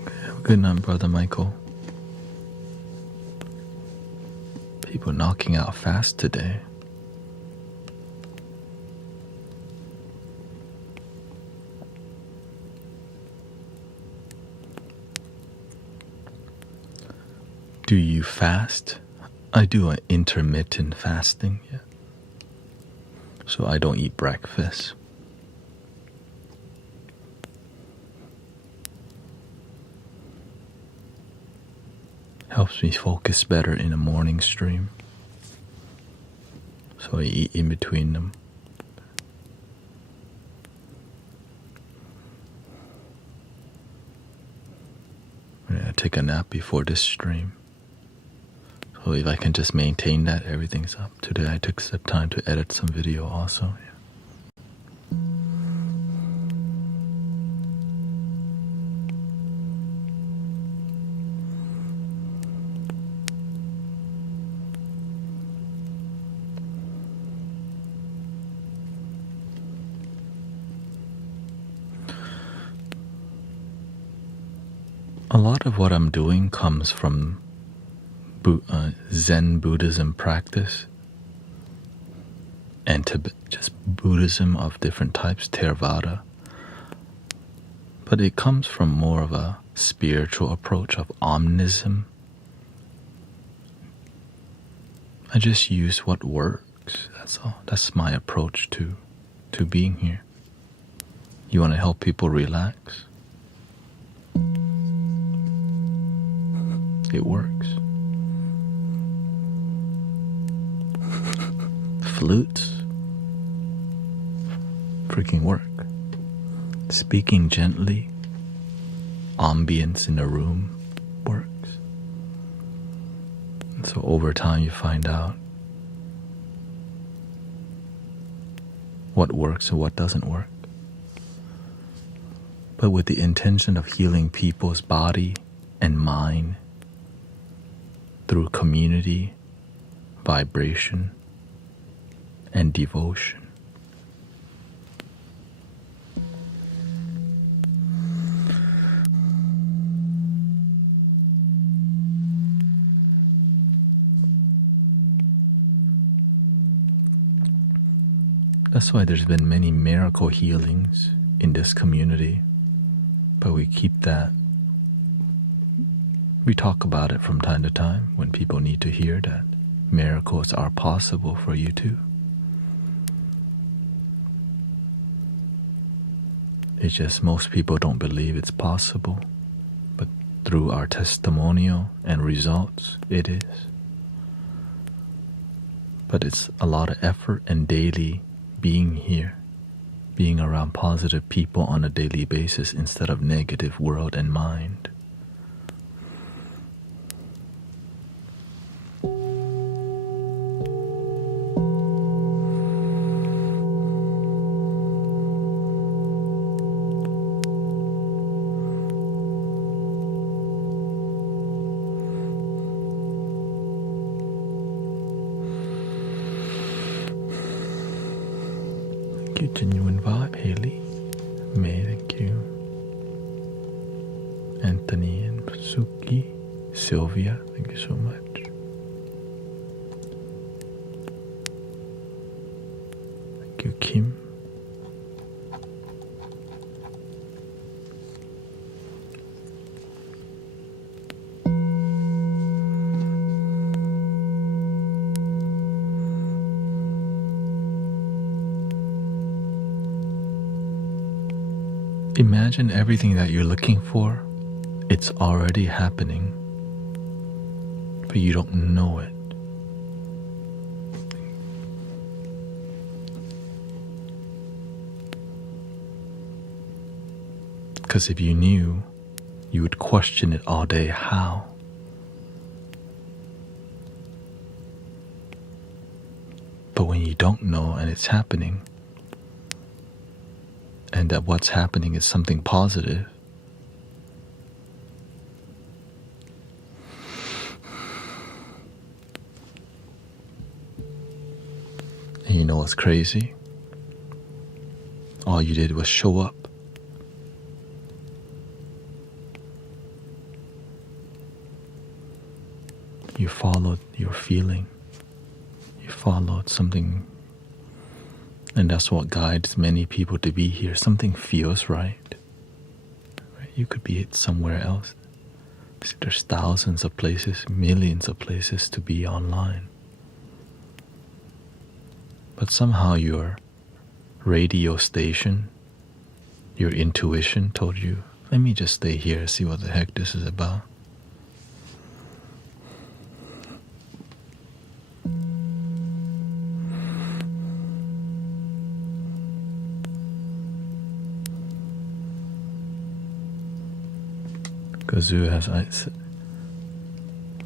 Okay, have a good night, Brother Michael. People knocking out fast today. Do you fast? I do an intermittent fasting, yeah. So I don't eat breakfast. Helps me focus better in the morning stream. So I eat in between them. I take a nap before this stream. So if I can just maintain that, everything's up. Today I took some time to edit some video also. Yeah. A lot of what I'm doing comes from Zen Buddhism practice and just Buddhism of different types, Theravada. But it comes from more of a spiritual approach of omnism, I just use what works. That's all. That's my approach to being here. You want to help people relax? It works. Flutes freaking work. Speaking gently, ambience in a room works. And so over time you find out what works and what doesn't work. But with the intention of healing people's body and mind through community, vibration, and devotion. That's why there's been many miracle healings in this community, but we keep that. We talk about it from time to time when people need to hear that miracles are possible for you too. It's just most people don't believe it's possible, but through our testimonial and results, it is. But it's a lot of effort and daily being here, being around positive people on a daily basis instead of negative world and mind. Thank you, Genuine Vibe, Haley, May, thank you, Anthony and Suki, Sylvia, thank you so much. Thank you, Kim. Imagine everything that you're looking for, it's already happening, but you don't know it. Because if you knew, you would question it all day. How? But when you don't know and it's happening, and that what's happening is something positive, and you know what's crazy? All you did was show up. You followed your feeling. You followed something. And that's what guides many people to be here. Something feels right. You could be somewhere else. There's thousands of places, millions of places to be online. But somehow your radio station, your intuition told you, let me just stay here and see what the heck this is about. Kazu has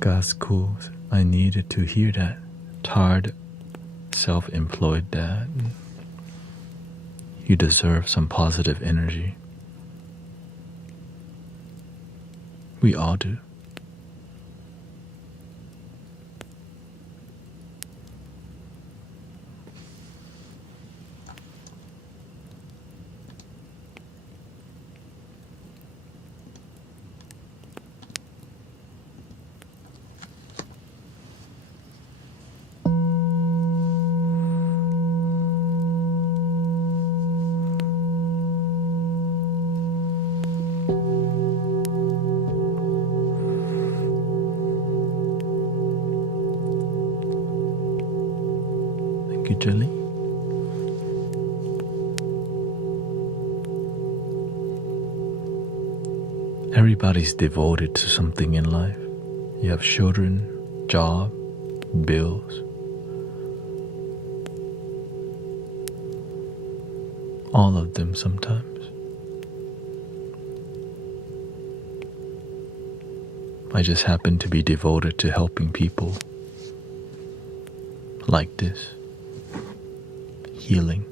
God's cool. I needed to hear that. Tired, self-employed dad. You deserve some positive energy. We all do. Thank you, Jelly. Everybody's devoted to something in life. You have children, job, bills. All of them sometimes. I just happen to be devoted to helping people like this. Healing,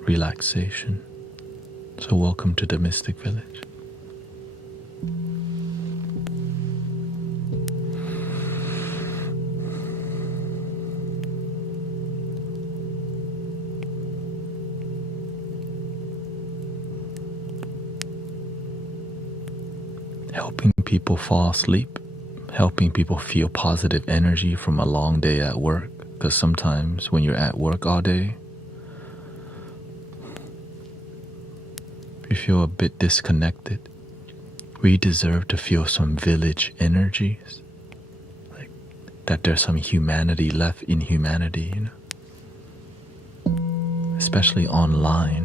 relaxation. So welcome to the Mystic Village. Helping people fall asleep, helping people feel positive energy from a long day at work. Because sometimes when you're at work all day, you feel a bit disconnected. We deserve to feel some village energies, like that there's some humanity left in humanity, you know? Especially online,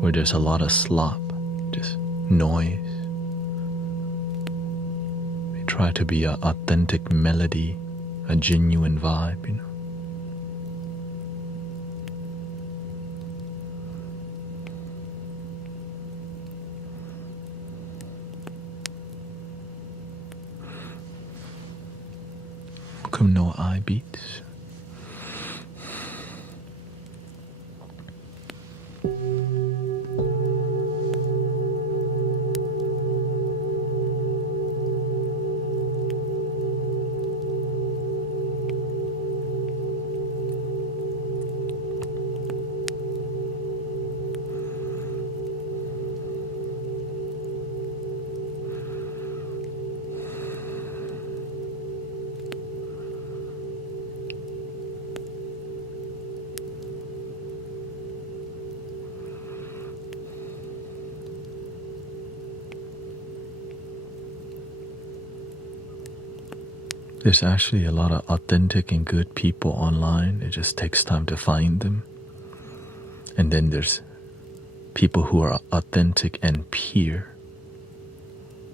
where there's a lot of slop, just noise. We try to be an authentic melody, a genuine vibe, you know. Welcome, no eye beats. There's actually a lot of authentic and good people online. It just takes time to find them. And then there's people who are authentic and pure.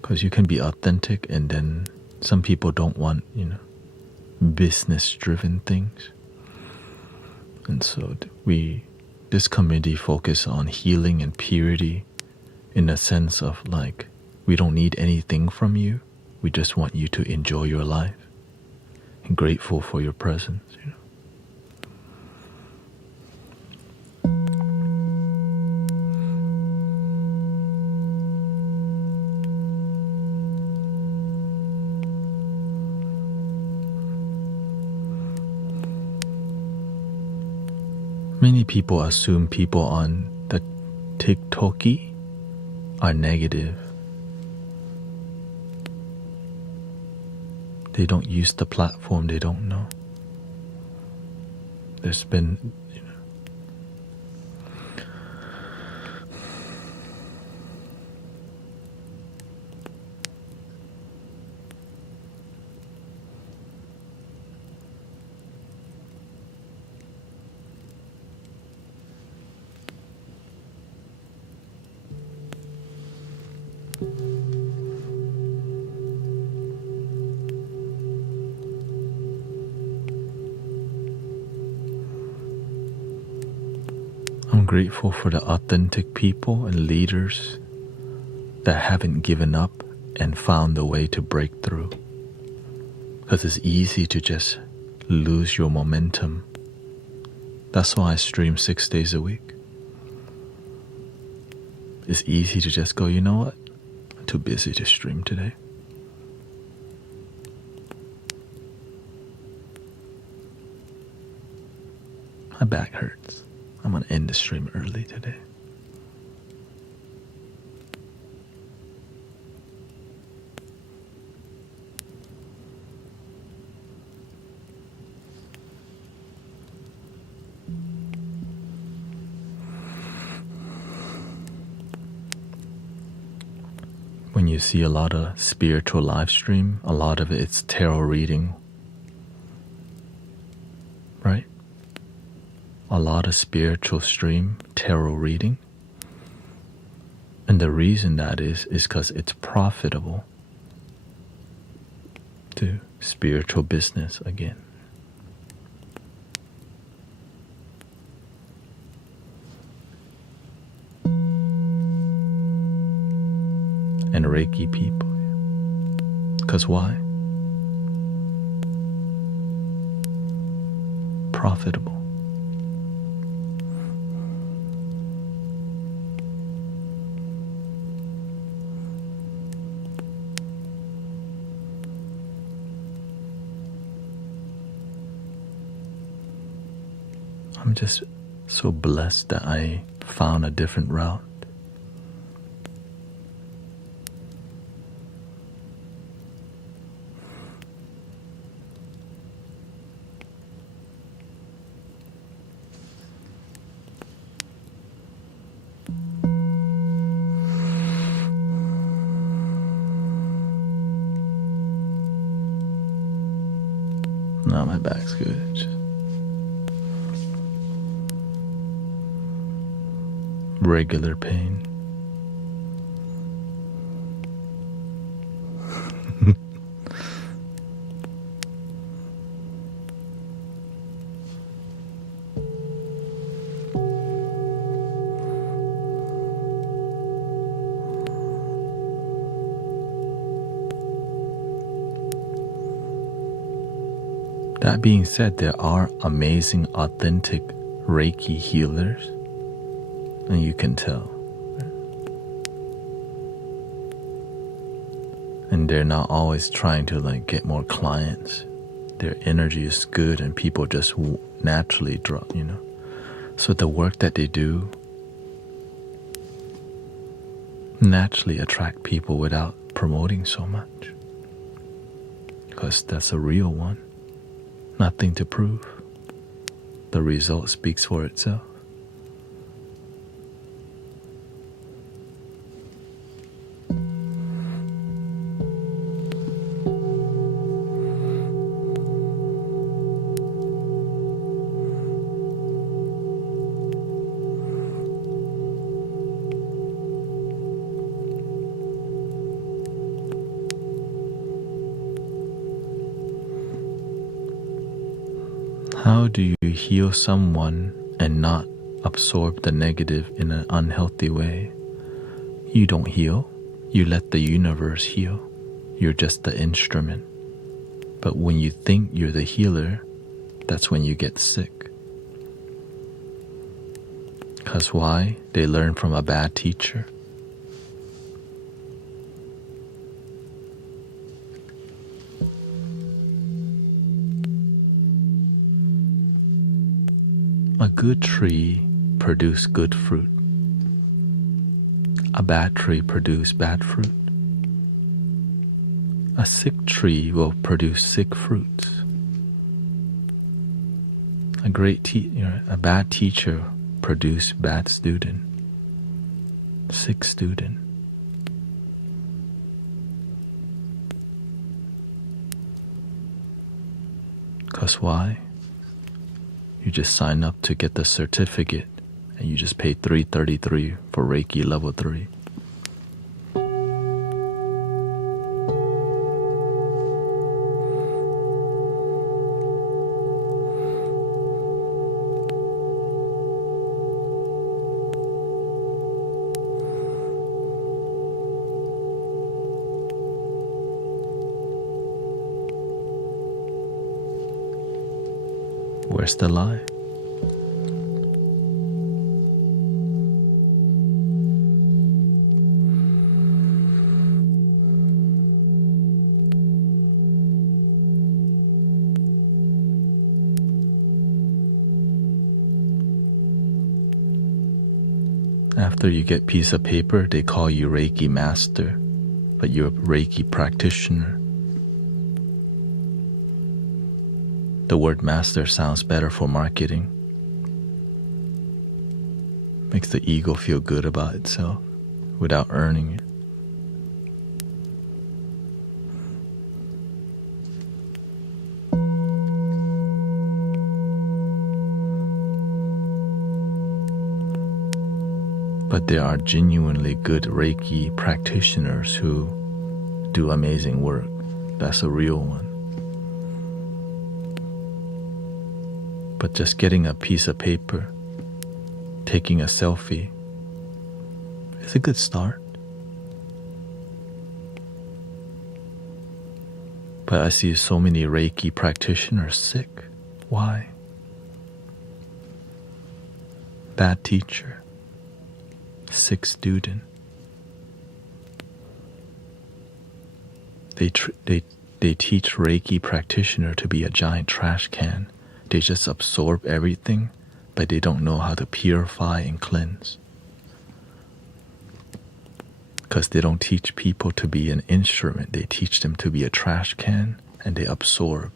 Because you can be authentic and then some people don't want, you know, business-driven things. And so this community focus on healing and purity in a sense of like, we don't need anything from you. We just want you to enjoy your life. And grateful for your presence, you know. Many people assume people on the TikToky are negative. They don't use the platform, they don't know. There's been, you know, I'm grateful for the authentic people and leaders that haven't given up and found a way to break through. Because it's easy to just lose your momentum. That's why I stream 6 days a week. It's easy to just go, you know what? I'm too busy to stream today. My back hurts. I'm gonna end the stream early today. When you see a lot of spiritual live stream, a lot of it's tarot reading. right? A lot of spiritual stream tarot reading. And the reason that is because it's profitable to spiritual business again. And Reiki people. Because why? Profitable. I'm just so blessed that I found a different route. No, my back's good. Regular pain. That being said, there are amazing, authentic Reiki healers, and you can tell. And they're not always trying to get more clients. Their energy is good and people just naturally draw, So the work that they do naturally attract people without promoting so much. Because that's a real one. Nothing to prove. The result speaks for itself. How do you heal someone and not absorb the negative in an unhealthy way? You don't heal. You let the universe heal. You're just the instrument. But when you think you're the healer, that's when you get sick. Because why? They learn from a bad teacher. A good tree produces good fruit. A bad tree produces bad fruit. A sick tree will produce sick fruits. A bad teacher produces bad student, sick student. Because why? You just sign up to get the certificate and you just pay $333 for Reiki level 3. Where's the lie? After you get piece of paper, they call you Reiki master, but you're a Reiki practitioner. The word master sounds better for marketing. Makes the ego feel good about itself without earning it. But there are genuinely good Reiki practitioners who do amazing work. That's a real one. But just getting a piece of paper, taking a selfie, is a good start. But I see so many Reiki practitioners sick. Why? Bad teacher, sick student. They teach Reiki practitioner to be a giant trash can. They just absorb everything, but they don't know how to purify and cleanse. Because they don't teach people to be an instrument. They teach them to be a trash can, and they absorb.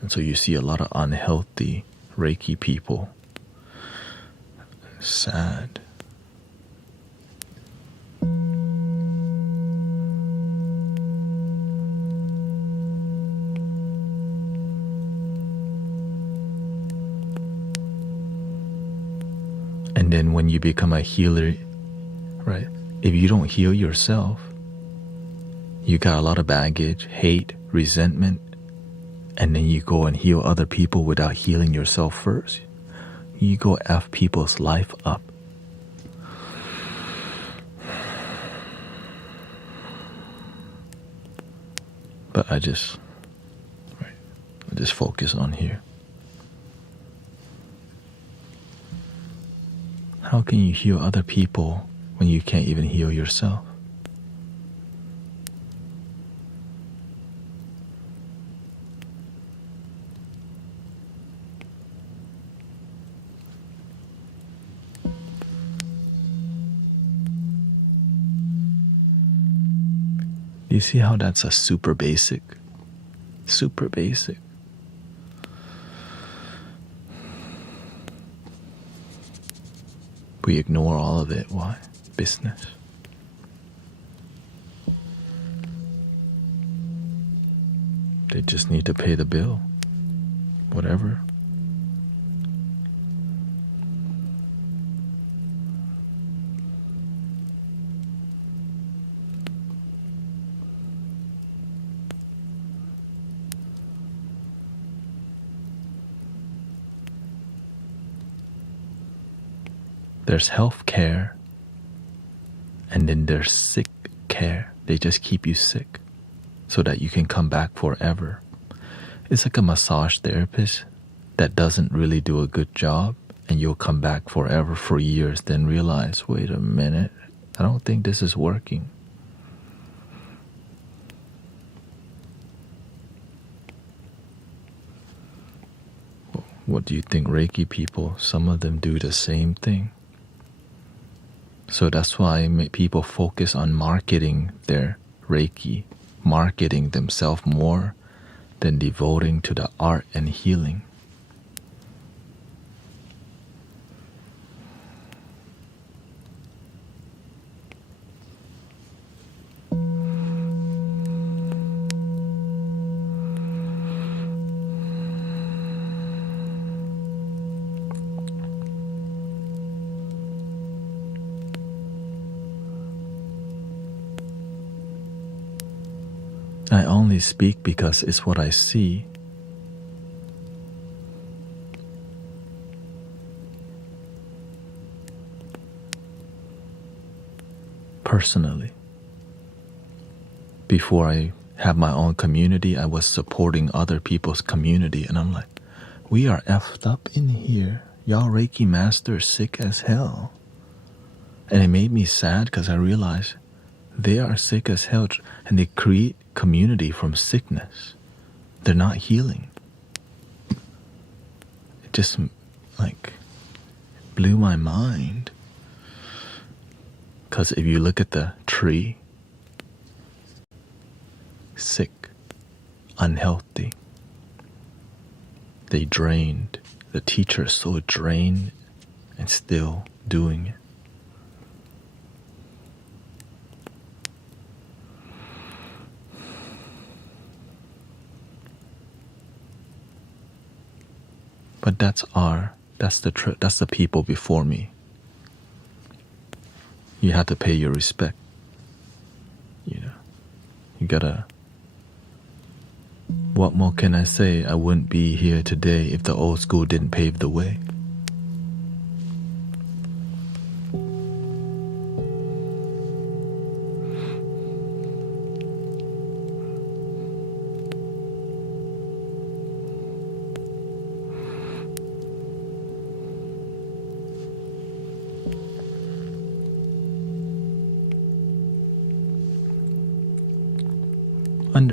And so you see a lot of unhealthy Reiki people. Sad. And then when you become a healer, right? If you don't heal yourself, you got a lot of baggage, hate, resentment, and then you go and heal other people without healing yourself first. You go F people's life up. But I just focus on here. How can you heal other people when you can't even heal yourself? Do you see how that's a super basic? Super basic. We ignore all of it. Why? Business. They just need to pay the bill. Whatever. There's health care, and then there's sick care. They just keep you sick so that you can come back forever. It's like a massage therapist that doesn't really do a good job, and you'll come back forever for years, then realize, wait a minute, I don't think this is working. What do you think Reiki people, some of them do the same thing? So that's why people focus on marketing their Reiki, marketing themselves more than devoting to the art and healing. I only speak because it's what I see. Personally, before I had my own community, I was supporting other people's community, and I'm like, we are effed up in here. Y'all Reiki masters sick as hell. And it made me sad because I realized they are sick as hell, and they create community from sickness. They're not healing. It just blew my mind. Because if you look at the tree, sick, unhealthy, they drained. The teacher is so drained and still doing it. But that's the people before me. You have to pay your respect. You know, you gotta. What more can I say? I wouldn't be here today if the old school didn't pave the way.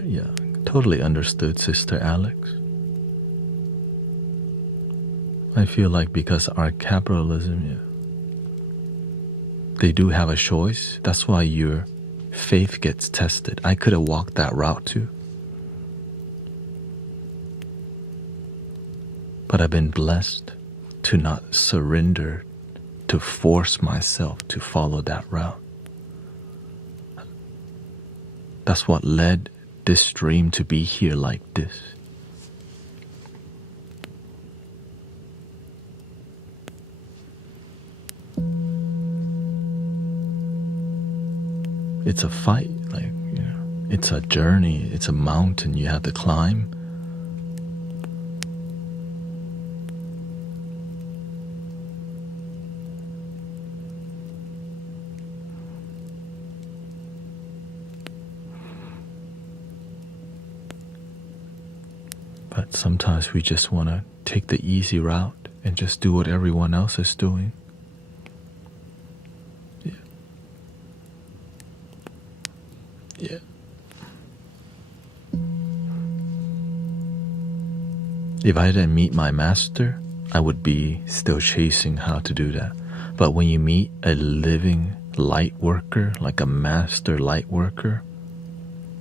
Yeah, totally understood, Sister Alex. I feel like because our capitalism, yeah, they do have a choice. That's why your faith gets tested. I could have walked that route too. But I've been blessed to not surrender, to force myself to follow that route. That's what led this dream to be here like this. It's a fight, like, you know, it's a journey, it's a mountain you have to climb. But sometimes we just want to take the easy route and just do what everyone else is doing. Yeah. Yeah. If I didn't meet my master, I would be still chasing how to do that. But when you meet a living light worker, like a master light worker,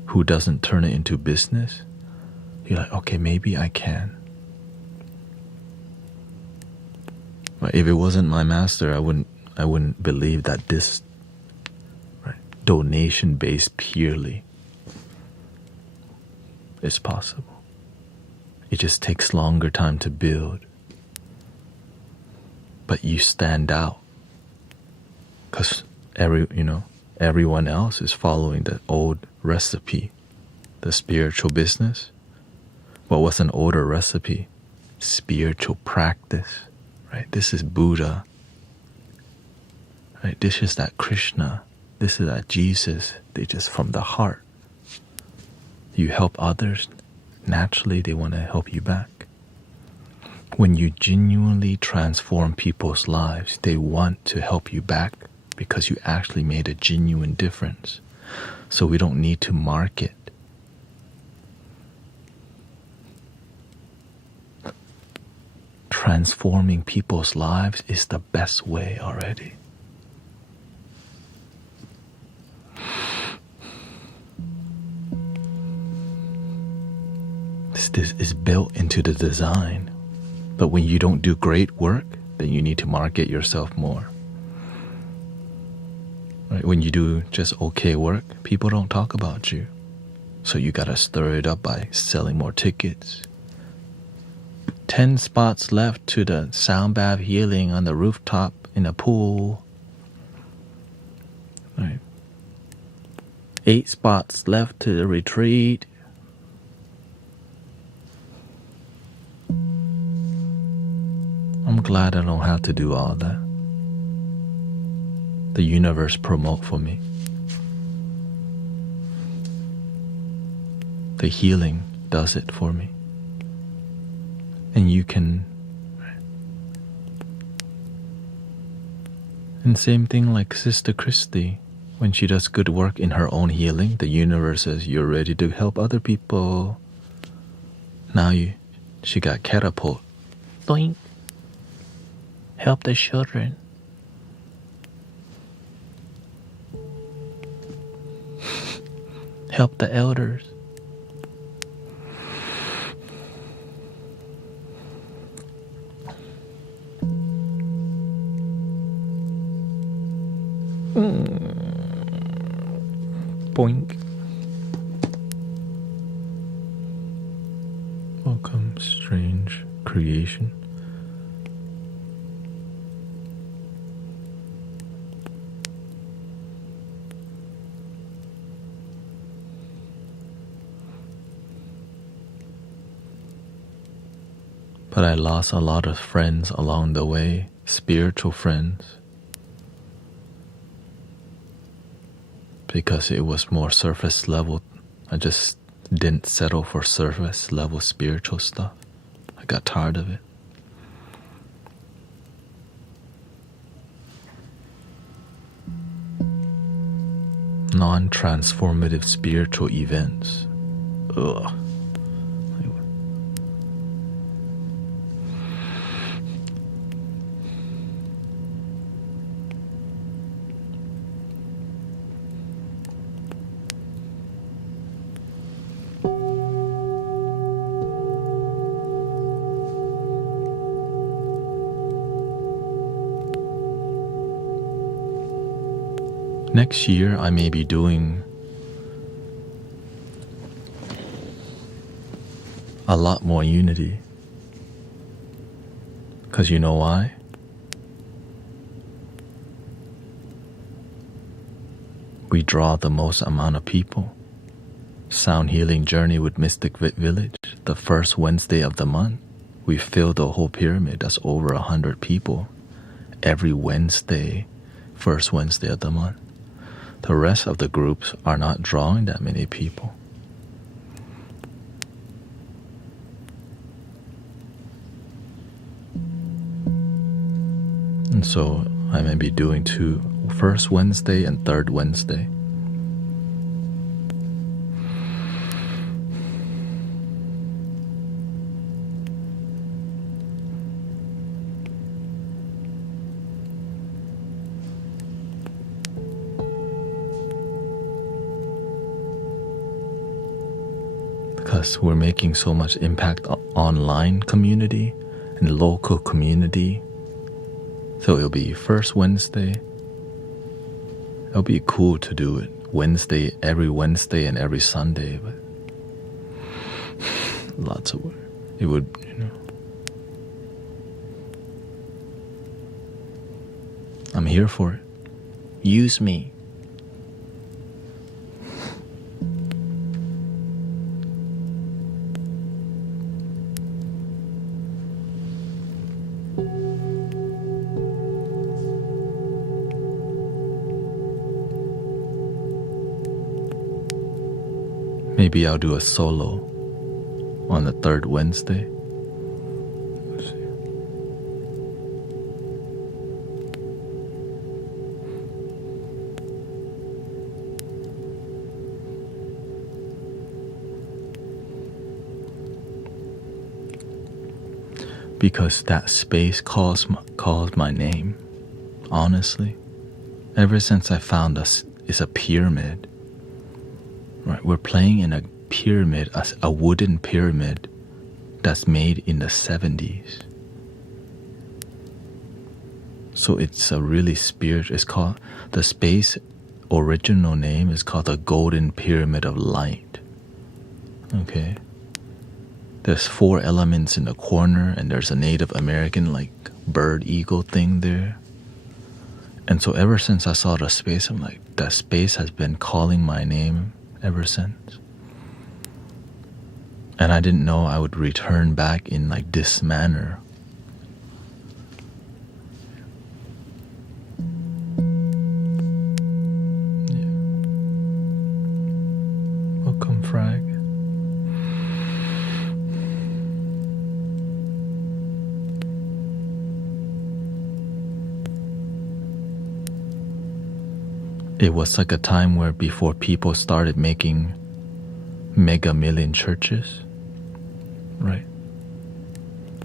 who doesn't turn it into business, you're like, okay, maybe I can. But if it wasn't my master, I wouldn't believe that this, right, donation based purely is possible. It just takes longer time to build. But you stand out because everyone else is following the old recipe, the spiritual business. But what's an older recipe? Spiritual practice, right? This is Buddha, right? This is that Krishna. This is that Jesus. They just from the heart. You help others, naturally they want to help you back. When you genuinely transform people's lives, they want to help you back because you actually made a genuine difference. So we don't need to market. Transforming people's lives is the best way already. This is built into the design. But when you don't do great work, then you need to market yourself more. Right? When you do just okay work, people don't talk about you. So you gotta stir it up by selling more tickets. 10 spots left to the sound bath healing on the rooftop in a pool. Right. 8 spots left to the retreat. I'm glad I don't have to do all that. The universe promote for me. The healing does it for me. And you can. And same thing like Sister Christy. When she does good work in her own healing, the universe says, you're ready to help other people. Now she got catapult. Doink. Help the children. Help the elders. Boink. Welcome, strange creation. But I lost a lot of friends along the way, spiritual friends, because it was more surface level. I just didn't settle for surface level spiritual stuff. I got tired of it. Non-transformative spiritual events. Ugh. Next year, I may be doing a lot more unity. Because you know why? We draw the most amount of people. Sound Healing Journey with Mystic Village, the first Wednesday of the month, we fill the whole pyramid. That's over 100 people every Wednesday, first Wednesday of the month. The rest of the groups are not drawing that many people. And so I may be doing two, first Wednesday and third Wednesday. Because we're making so much impact online community and local community. So it'll be first Wednesday. It'll be cool to do it every Wednesday and every Sunday, but lots of work. It would, I'm here for it. Use me. Maybe I'll do a solo on the third Wednesday. Let's see. Because that space calls my name, honestly. Ever since I found it's a pyramid. Right, we're playing in a pyramid, a wooden pyramid that's made in the 70s. So it's a really it's called, the space original name is called the Golden Pyramid of Light. Okay. There's 4 elements in the corner, and there's a Native American like bird eagle thing there. And so ever since I saw the space, I'm like, that space has been calling my name ever since. And I didn't know I would return back in like this manner. Yeah. Welcome, Frag. It was like a time where before people started making mega million churches, right?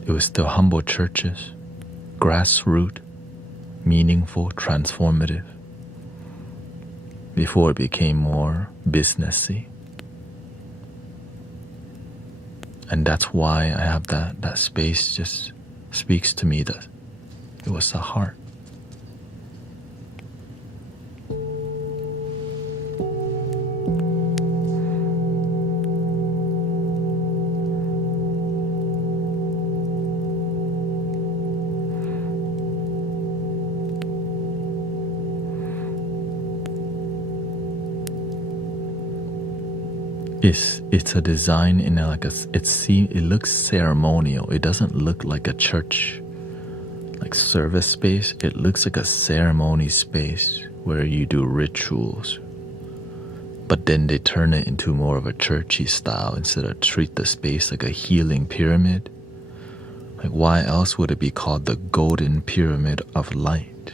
It was still humble churches, grassroots, meaningful, transformative, before it became more businessy. And that's why I have that space just speaks to me that it was the heart. It's a design in a, like a it looks ceremonial. It doesn't look like a church like service space. It looks like a ceremony space where you do rituals, but then they turn it into more of a churchy style instead of treat the space like a healing pyramid. Like, why else would it be called the golden pyramid of light?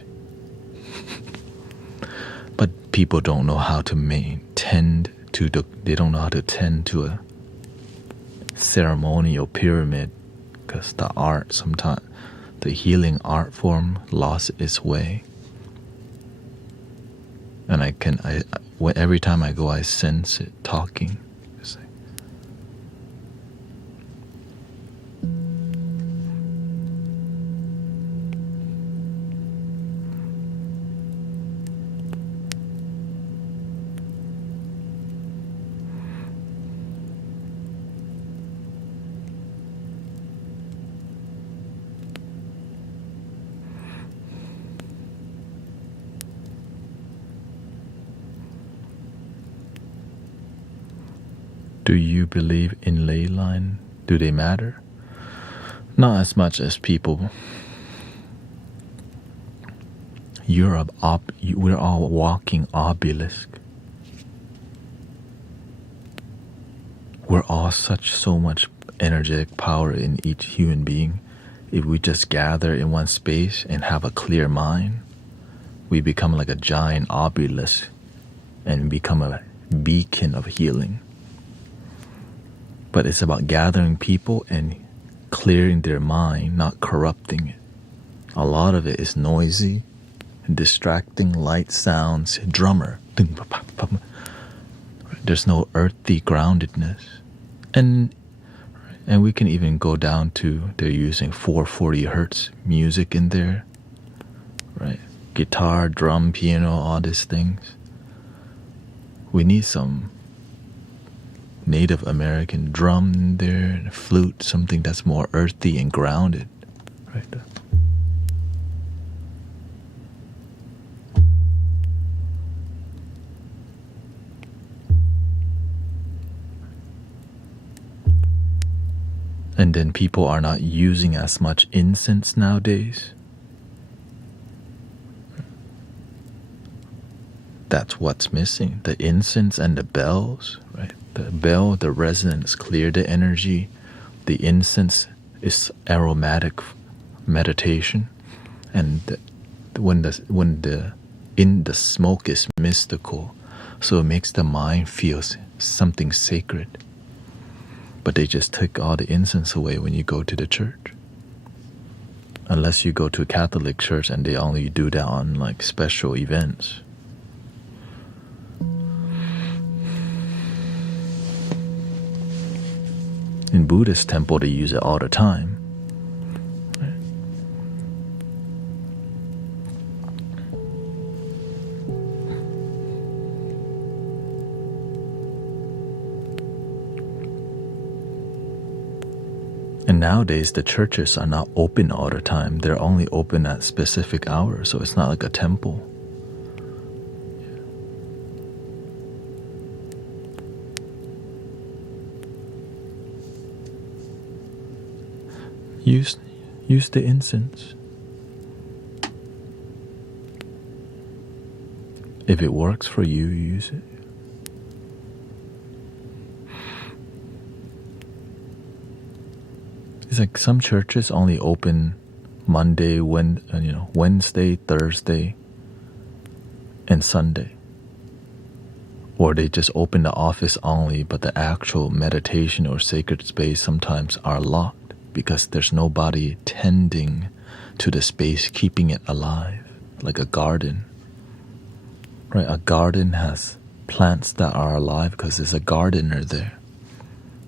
But people don't know how to they don't know how to tend to a ceremonial pyramid, because the art, sometimes the healing art form lost its way. And every time I go, I sense it talking. It's like, do you believe in ley line? Do they matter? Not as much as people. We're all walking obelisk. We're all so much energetic power in each human being. If we just gather in one space and have a clear mind, we become like a giant obelisk and become a beacon of healing. But it's about gathering people and clearing their mind, not corrupting it. A lot of it is noisy, distracting, light sounds, drummer. There's no earthy groundedness. And we can even go down to, they're using 440 hertz music in there, right? Guitar, drum, piano, all these things. We need some Native American drum in there, and a flute, something that's more earthy and grounded, right there. And then people are not using as much incense nowadays. That's what's missing. The incense and the bells, right? The bell, the resonance clear the energy. The incense is aromatic meditation. And when the smoke is mystical, so it makes the mind feel something sacred. But they just took all the incense away when you go to the church. Unless you go to a Catholic church and they only do that on like special events. In Buddhist temple, they use it all the time. And nowadays, the churches are not open all the time. They're only open at specific hours, so it's not like a temple. Use the incense. If it works for you, use it. It's like some churches only open Monday, Wednesday, Thursday, and Sunday. Or they just open the office only, but the actual meditation or sacred space sometimes are locked because there's nobody tending to the space, keeping it alive, like a garden. Right? A garden has plants that are alive because there's a gardener there,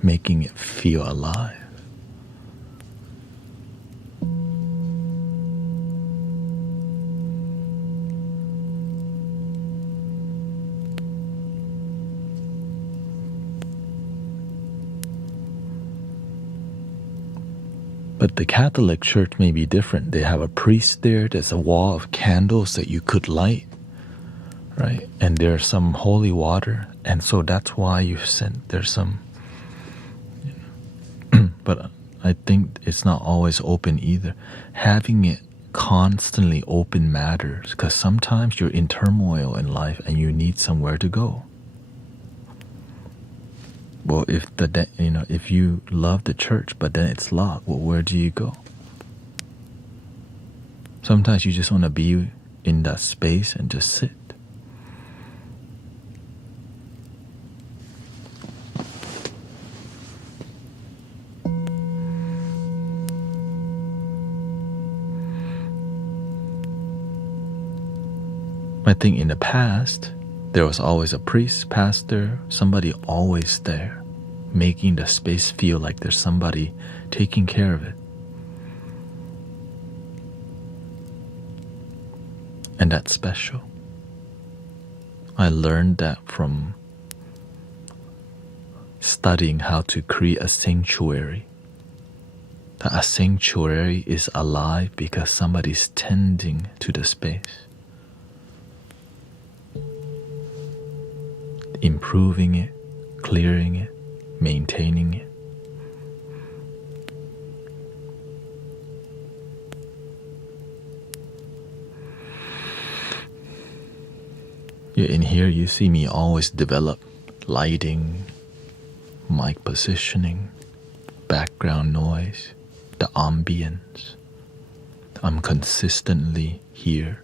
making it feel alive. But the Catholic Church may be different. They have a priest there. There's a wall of candles that you could light. right? And there's some holy water, and so that's why you sent. There's some, but I think it's not always open either. Having it constantly open matters, because sometimes you're in turmoil in life and you need somewhere to go. Well, if you love the church but then it's locked, well, where do you go? Sometimes you just want to be in that space and just sit. I think in the past, there was always a priest, pastor, somebody always there, making the space feel like there's somebody taking care of it. And that's special. I learned that from studying how to create a sanctuary. That a sanctuary is alive because somebody's tending to the space, improving it, clearing it, maintaining it. Yeah, in here you see me always develop lighting, mic positioning, background noise, the ambience. I'm consistently here.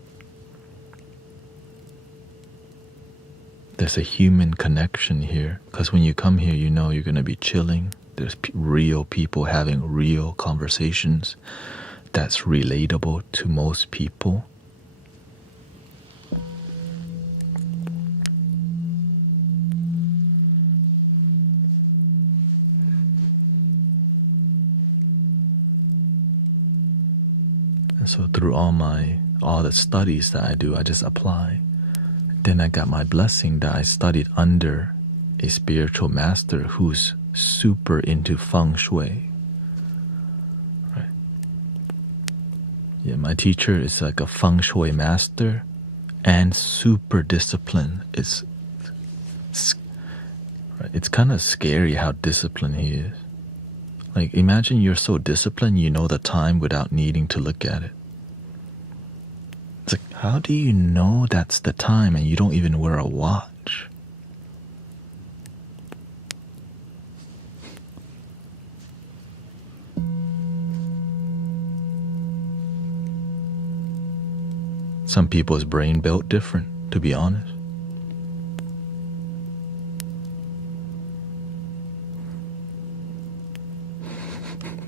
There's a human connection here, because when you come here, you know you're going to be chilling. There's real people having real conversations that's relatable to most people. And so through all the studies that I do, I just apply. Then I got my blessing that I studied under a spiritual master who's super into feng shui. Right? Yeah, my teacher is like a feng shui master and super disciplined. It's kind of scary how disciplined he is. Like, imagine you're so disciplined, you know the time without needing to look at it. It's like, how do you know that's the time and you don't even wear a watch? Some people's brain built different, to be honest.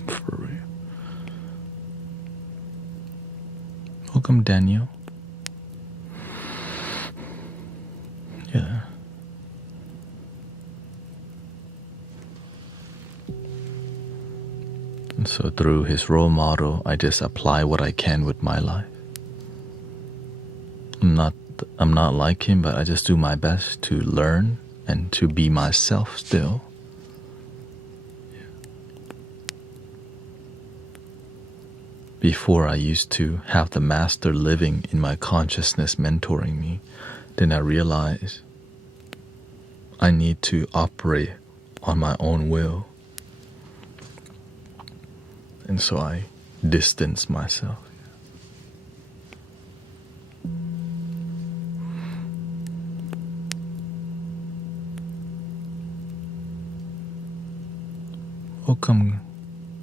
For real. Welcome, Daniel. Yeah. And so through his role model, I just apply what I can with my life. I'm not like him, but I just do my best to learn and to be myself still. Before, I used to have the master living in my consciousness mentoring me. Then I realized I need to operate on my own will. And so I distance myself. Welcome,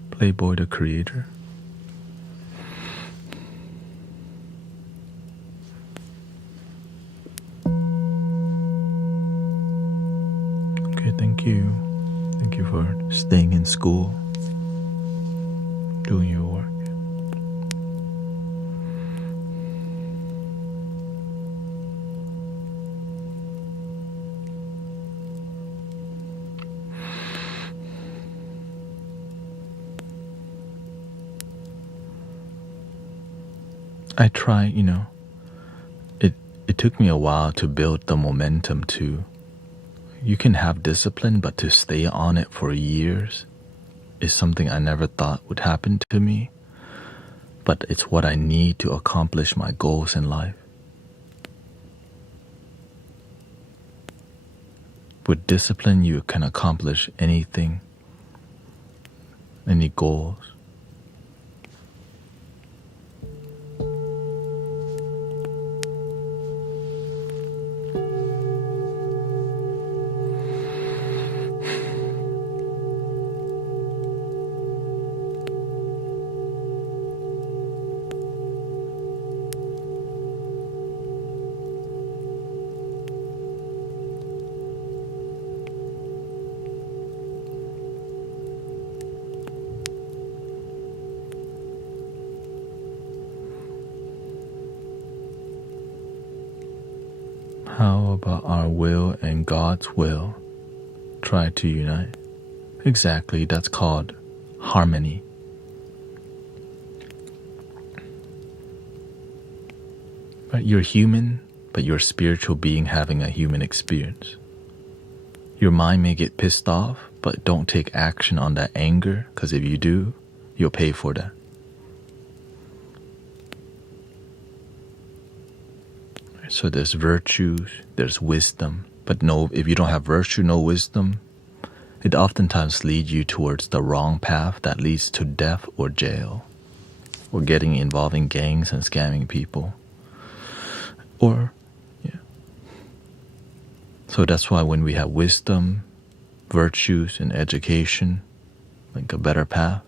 Playboy the Creator. Okay, thank you. Thank you for staying in school, doing your work. I try, it took me a while to build the momentum to, you can have discipline, but to stay on it for years is something I never thought would happen to me. But it's what I need to accomplish my goals in life. With discipline, you can accomplish anything, any goals. How about our will and God's will try to unite? Exactly, that's called harmony. Right? You're human, but you're a spiritual being having a human experience. Your mind may get pissed off, but don't take action on that anger, because if you do, you'll pay for that. So there's virtues, there's wisdom, but no, if you don't have virtue, no wisdom, it oftentimes leads you towards the wrong path that leads to death or jail, or getting involved in gangs and scamming people. Or, yeah. So that's why when we have wisdom, virtues, and education, like a better path,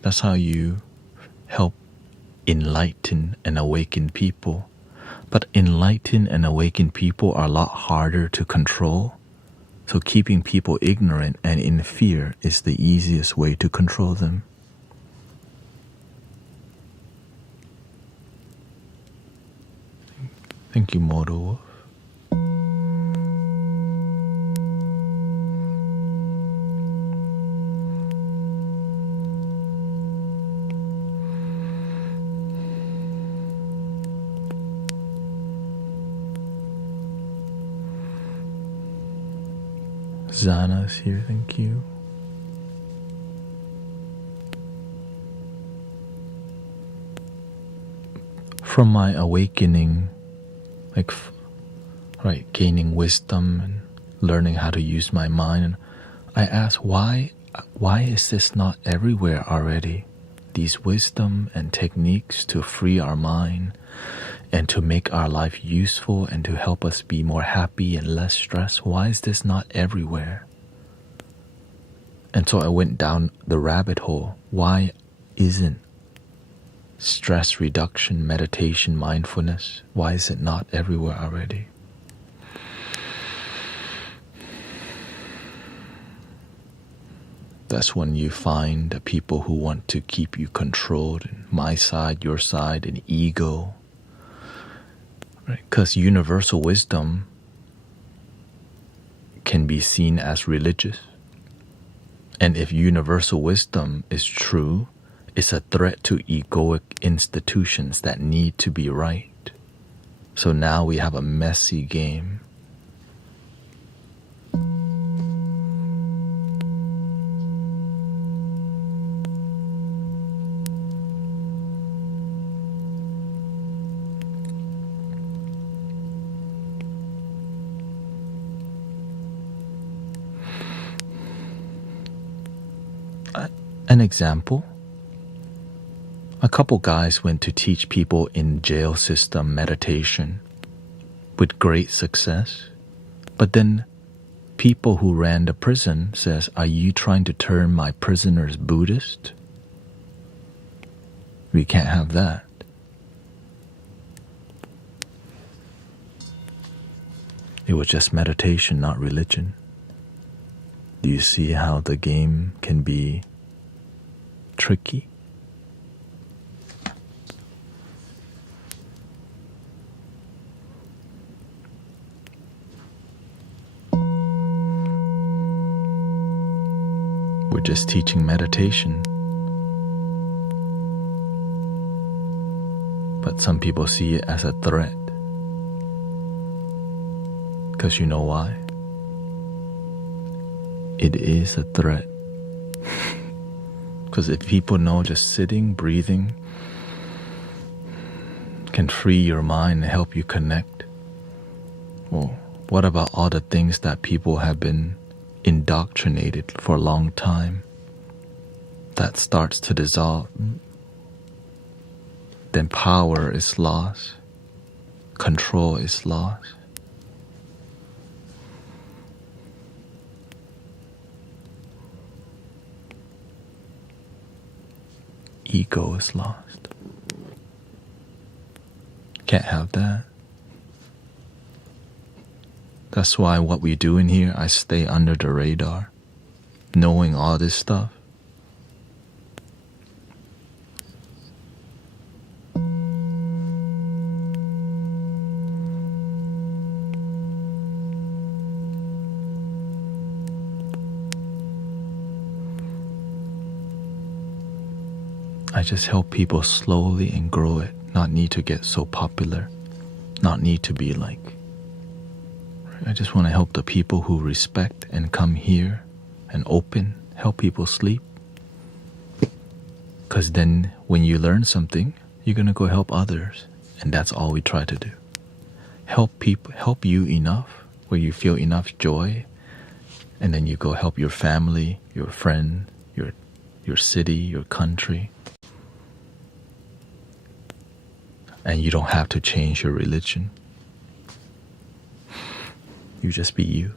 that's how you help enlighten and awaken people. But enlightened and awakened people are a lot harder to control. So keeping people ignorant and in fear is the easiest way to control them. Thank you, Moto Wolf. Zana's here, thank you. From my awakening, gaining wisdom and learning how to use my mind, I ask why is this not everywhere already? These wisdom and techniques to free our mind and to make our life useful and to help us be more happy and less stressed. Why is this not everywhere? And so I went down the rabbit hole. Why isn't stress reduction, meditation, mindfulness, why is it not everywhere already? That's when you find the people who want to keep you controlled, and my side, your side, and ego. Right? Because universal wisdom can be seen as religious. And if universal wisdom is true, it's a threat to egoic institutions that need to be right. So now we have a messy game. An example, a couple guys went to teach people in jail system meditation with great success, but then people who ran the prison says, "Are you trying to turn my prisoners Buddhist? We can't have that." It was just meditation, not religion. Do you see how the game can be tricky? We're just teaching meditation. But some people see it as a threat. Because you know why? It is a threat. Because if people know just sitting, breathing can free your mind and help you connect, well, What about all the things that people have been indoctrinated for a long time? That starts to dissolve. Then power is lost. Control is lost. Ego is lost. Can't have that. That's why what we do in here, I stay under the radar, knowing all this stuff. I just help people slowly and grow it, not need to get so popular, not need to be like. I just want to help the people who respect and come here and open, help people sleep. Because then when you learn something, you're going to go help others. And that's all we try to do. Help people, help you enough where you feel enough joy. And then you go help your family, your friend, your city, your country. And you don't have to change your religion. You just be you.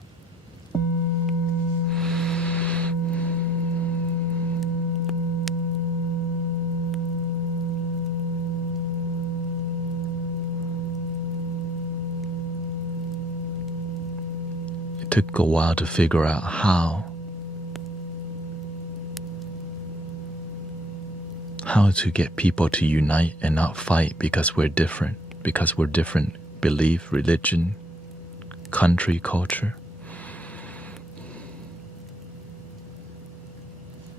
It took a while to figure out how to get people to unite and not fight because we're different belief, religion, country, culture.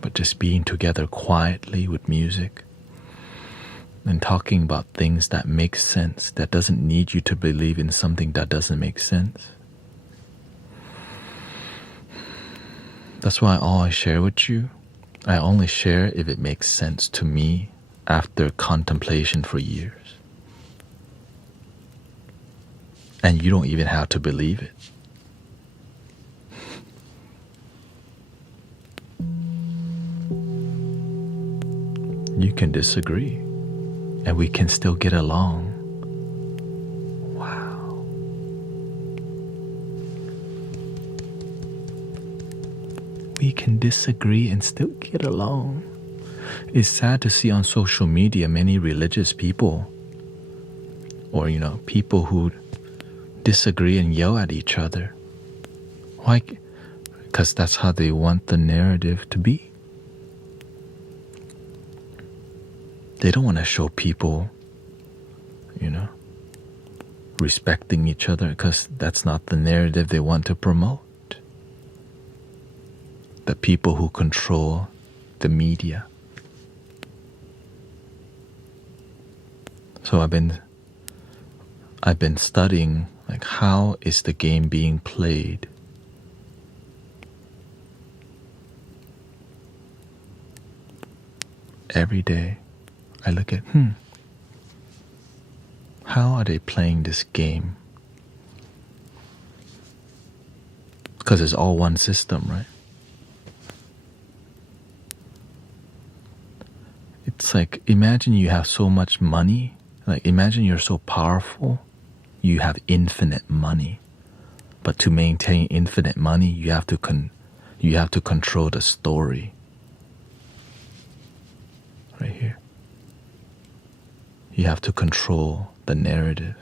But just being together quietly with music and talking about things that make sense, that doesn't need you to believe in something that doesn't make sense. That's why all I share with you, I only share if it makes sense to me after contemplation for years. And you don't even have to believe it. You can disagree, and we can still get along. Wow. We can disagree and still get along. It's sad to see on social media many religious people, or people who disagree and yell at each other. Why? Because that's how they want the narrative to be. They don't want to show people, respecting each other, because that's not the narrative they want to promote. The people who control the media. So I've been studying, like, how is the game being played? Every day I look at, how are they playing this game? Because it's all one system, right? It's like, imagine you have so much money. Like, imagine you're so powerful, you have infinite money. But to maintain infinite money, you have to control the story. Right here. You have to control the narrative.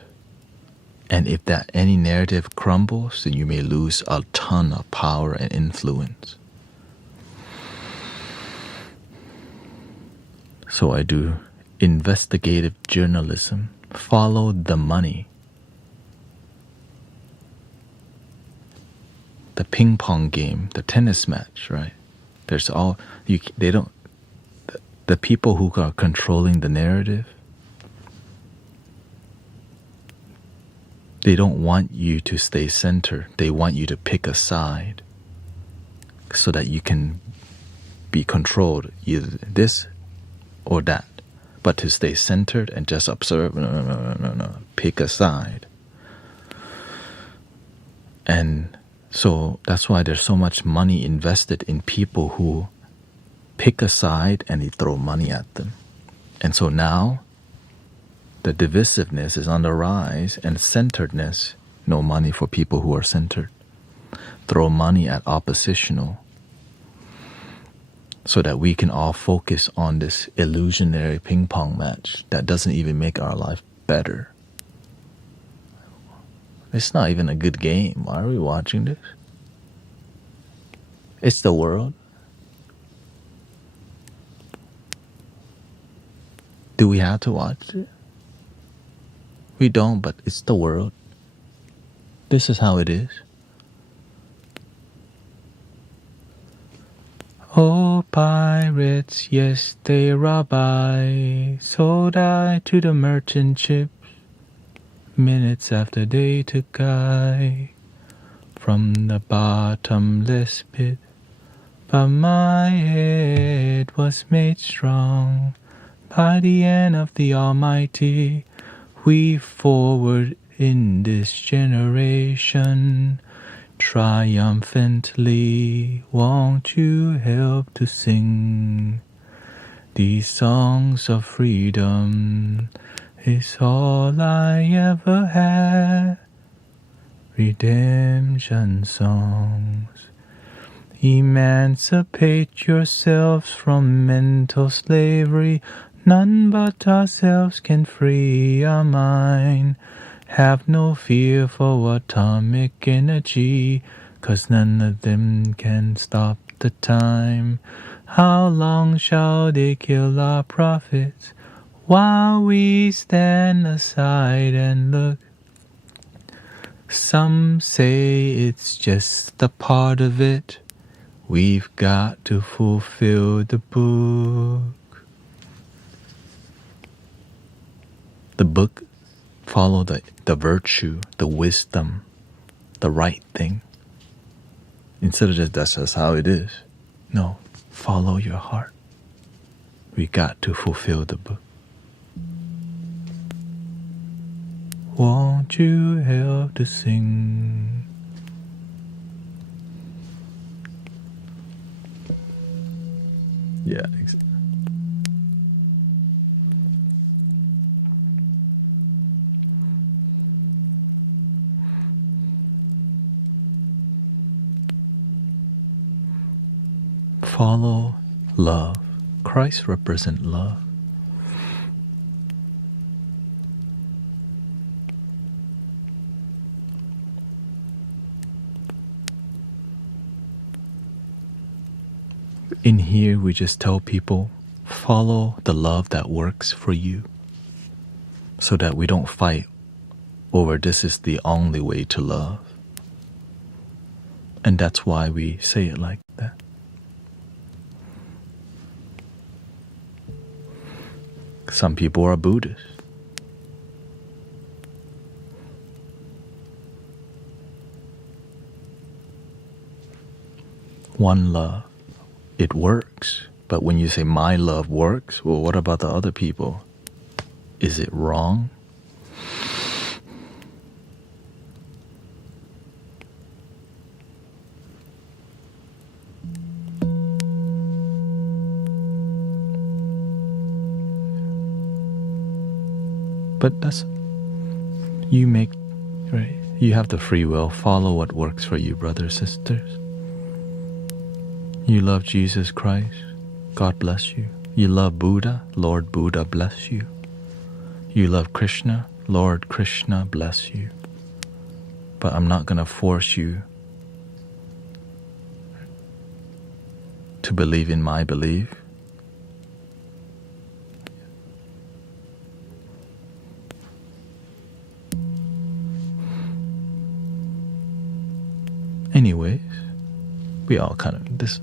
And if any narrative crumbles, then you may lose a ton of power and influence. So I do investigative journalism. Follow the money. The ping pong game, the tennis match, right? There's the people who are controlling the narrative, they don't want you to stay centered. They want you to pick a side so that you can be controlled, either this or that. But to stay centered and just observe, no. Pick a side. And so that's why there's so much money invested in people who pick a side and they throw money at them. And so now the divisiveness is on the rise, and centeredness, no money for people who are centered. Throw money at oppositional so that we can all focus on this illusionary ping pong match that doesn't even make our life better. It's not even a good game. Why are we watching this? It's the world. Do we have to watch it? We don't, but it's the world. This is how it is. Oh, pirates, yes, they rob I, sold I to the merchant ships, minutes after they took I from the bottomless pit. But my head was made strong by the hand of the Almighty. We forward in this generation, triumphantly. Won't you help to sing these songs of freedom? Is all I ever had. Redemption songs. Emancipate yourselves from mental slavery. None but ourselves can free our mind. Have no fear for atomic energy, 'cause none of them can stop the time. How long shall they kill our prophets while we stand aside and look? Some say it's just a part of it. We've got to fulfill the book. The book, follow the virtue, the wisdom, the right thing. Instead of just that's just how it is. No, follow your heart. We got to fulfill the book. Won't you help to sing? Yeah, exactly. Follow love. Christ represents love. In here, we just tell people, follow the love that works for you, so that we don't fight over this is the only way to love. And that's why we say it like that. Some people are Buddhists. One love. It works. But when you say my love works, well, what about the other people? Is it wrong? But that's, you make, right? You have the free will. Follow what works for you, brothers, sisters. You love Jesus Christ, God bless you. You love Buddha, Lord Buddha bless you. You love Krishna, Lord Krishna bless you. But I'm not going to force you to believe in my belief. Anyways, we all kind of this.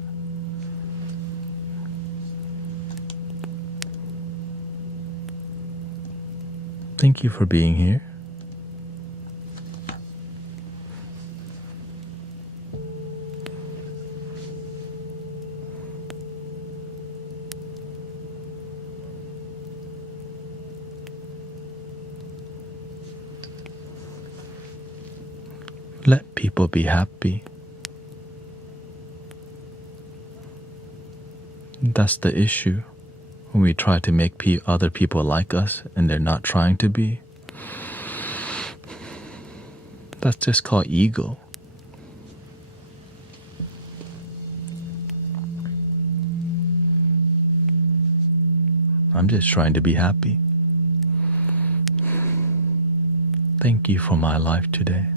Thank you for being here. Let people be happy. That's the issue. When we try to make other people like us and they're not trying to be, that's just called ego. I'm just trying to be happy. Thank you for my life today.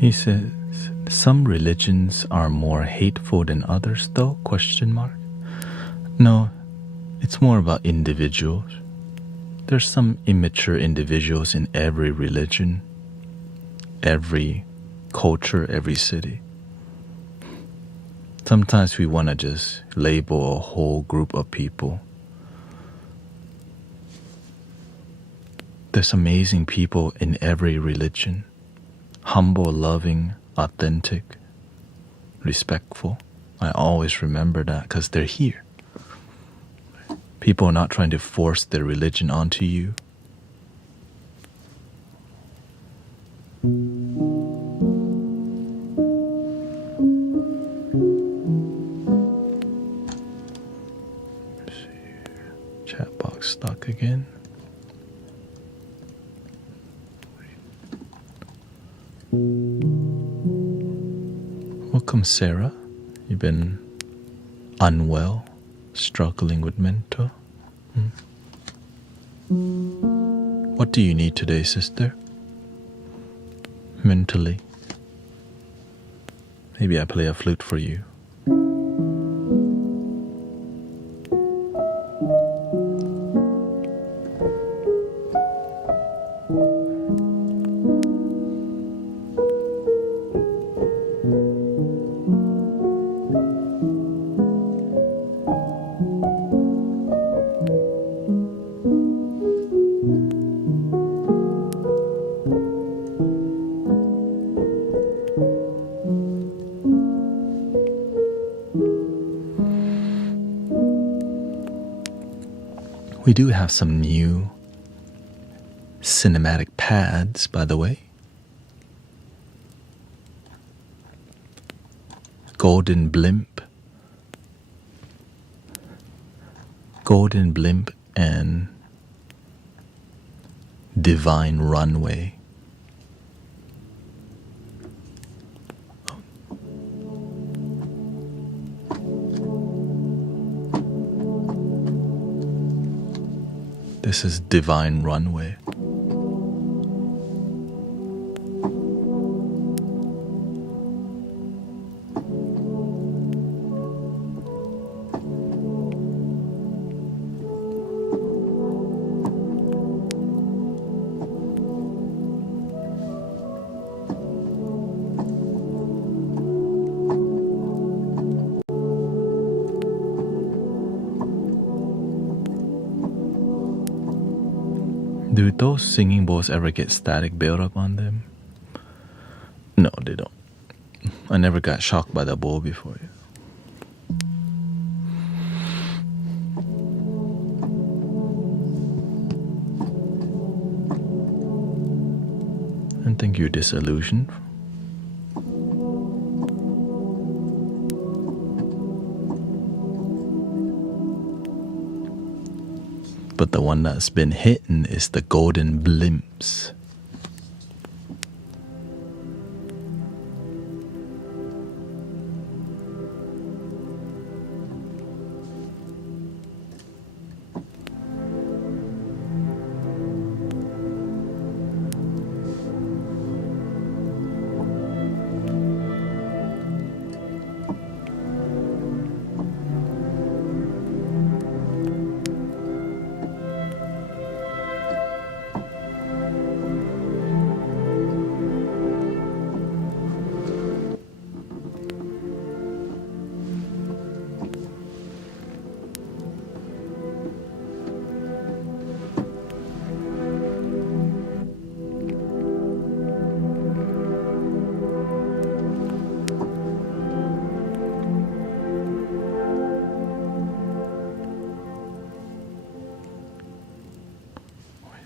He says, some religions are more hateful than others though? Question mark. No, it's more about individuals. There's some immature individuals in every religion, every culture, every city. Sometimes we want to just label a whole group of people. There's amazing people in every religion. Humble, loving, authentic, respectful. I always remember that because they're here. People are not trying to force their religion onto you. Let's see. Chat box stuck again. Welcome, Sarah. You've been unwell, struggling with mental. What do you need today, sister? Mentally. Maybe I play a flute for you. We do have some new cinematic pads, by the way. Golden Blimp and Divine Runway. This is Divine Runway. Do those singing bowls ever get static buildup on them? No, they don't. I never got shocked by the bowl before. And think you're disillusioned. But the one that's been hidden is the golden blimps.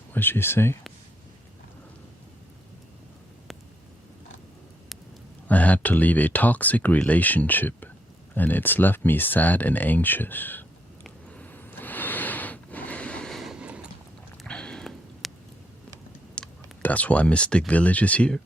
What'd she say? I had to leave a toxic relationship, and it's left me sad and anxious. That's why Mystic Village is here.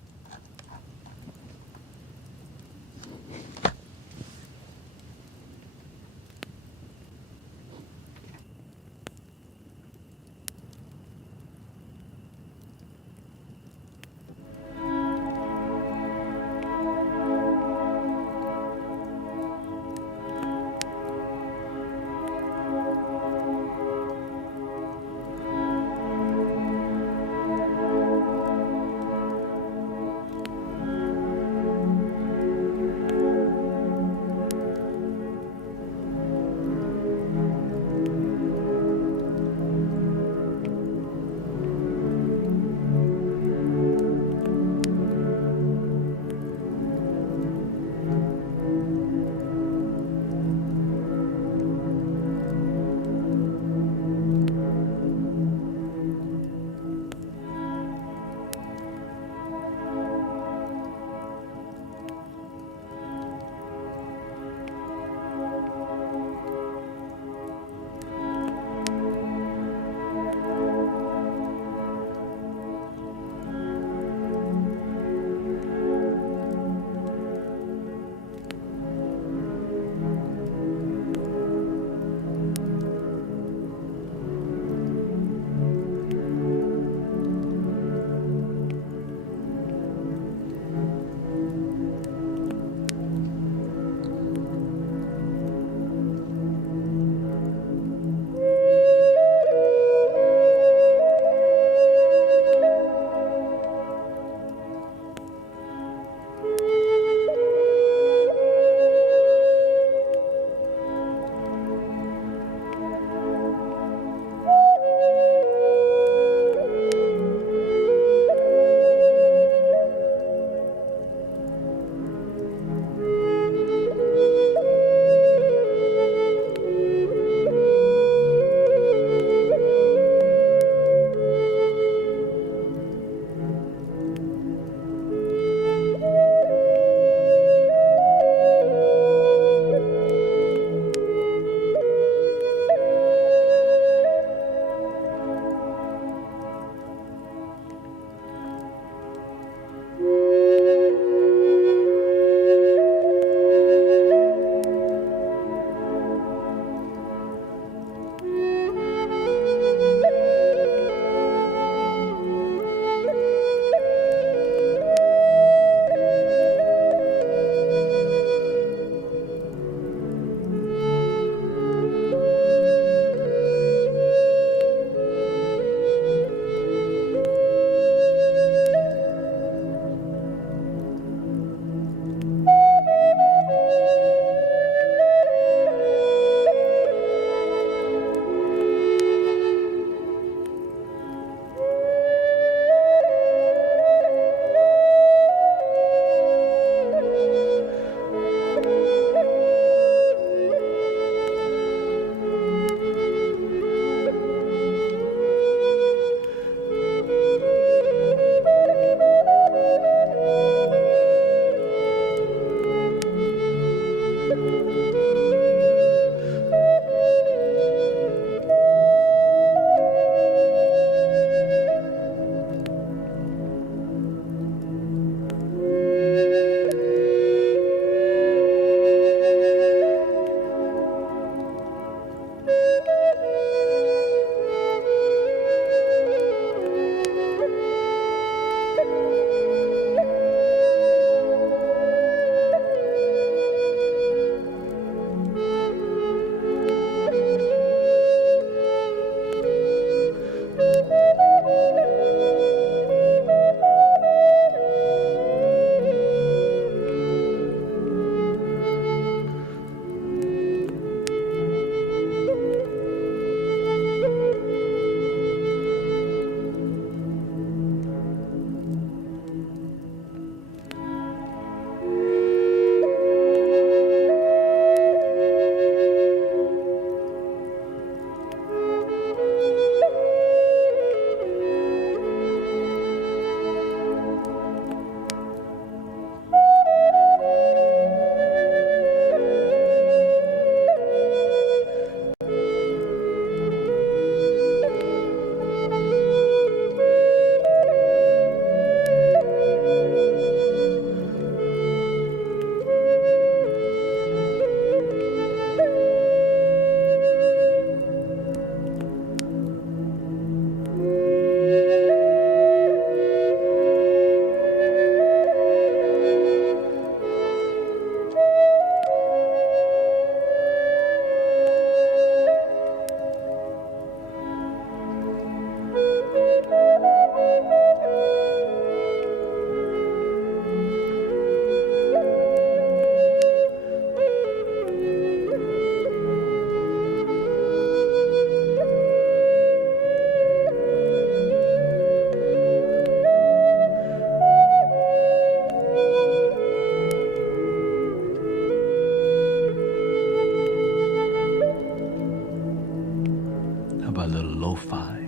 lo-fi.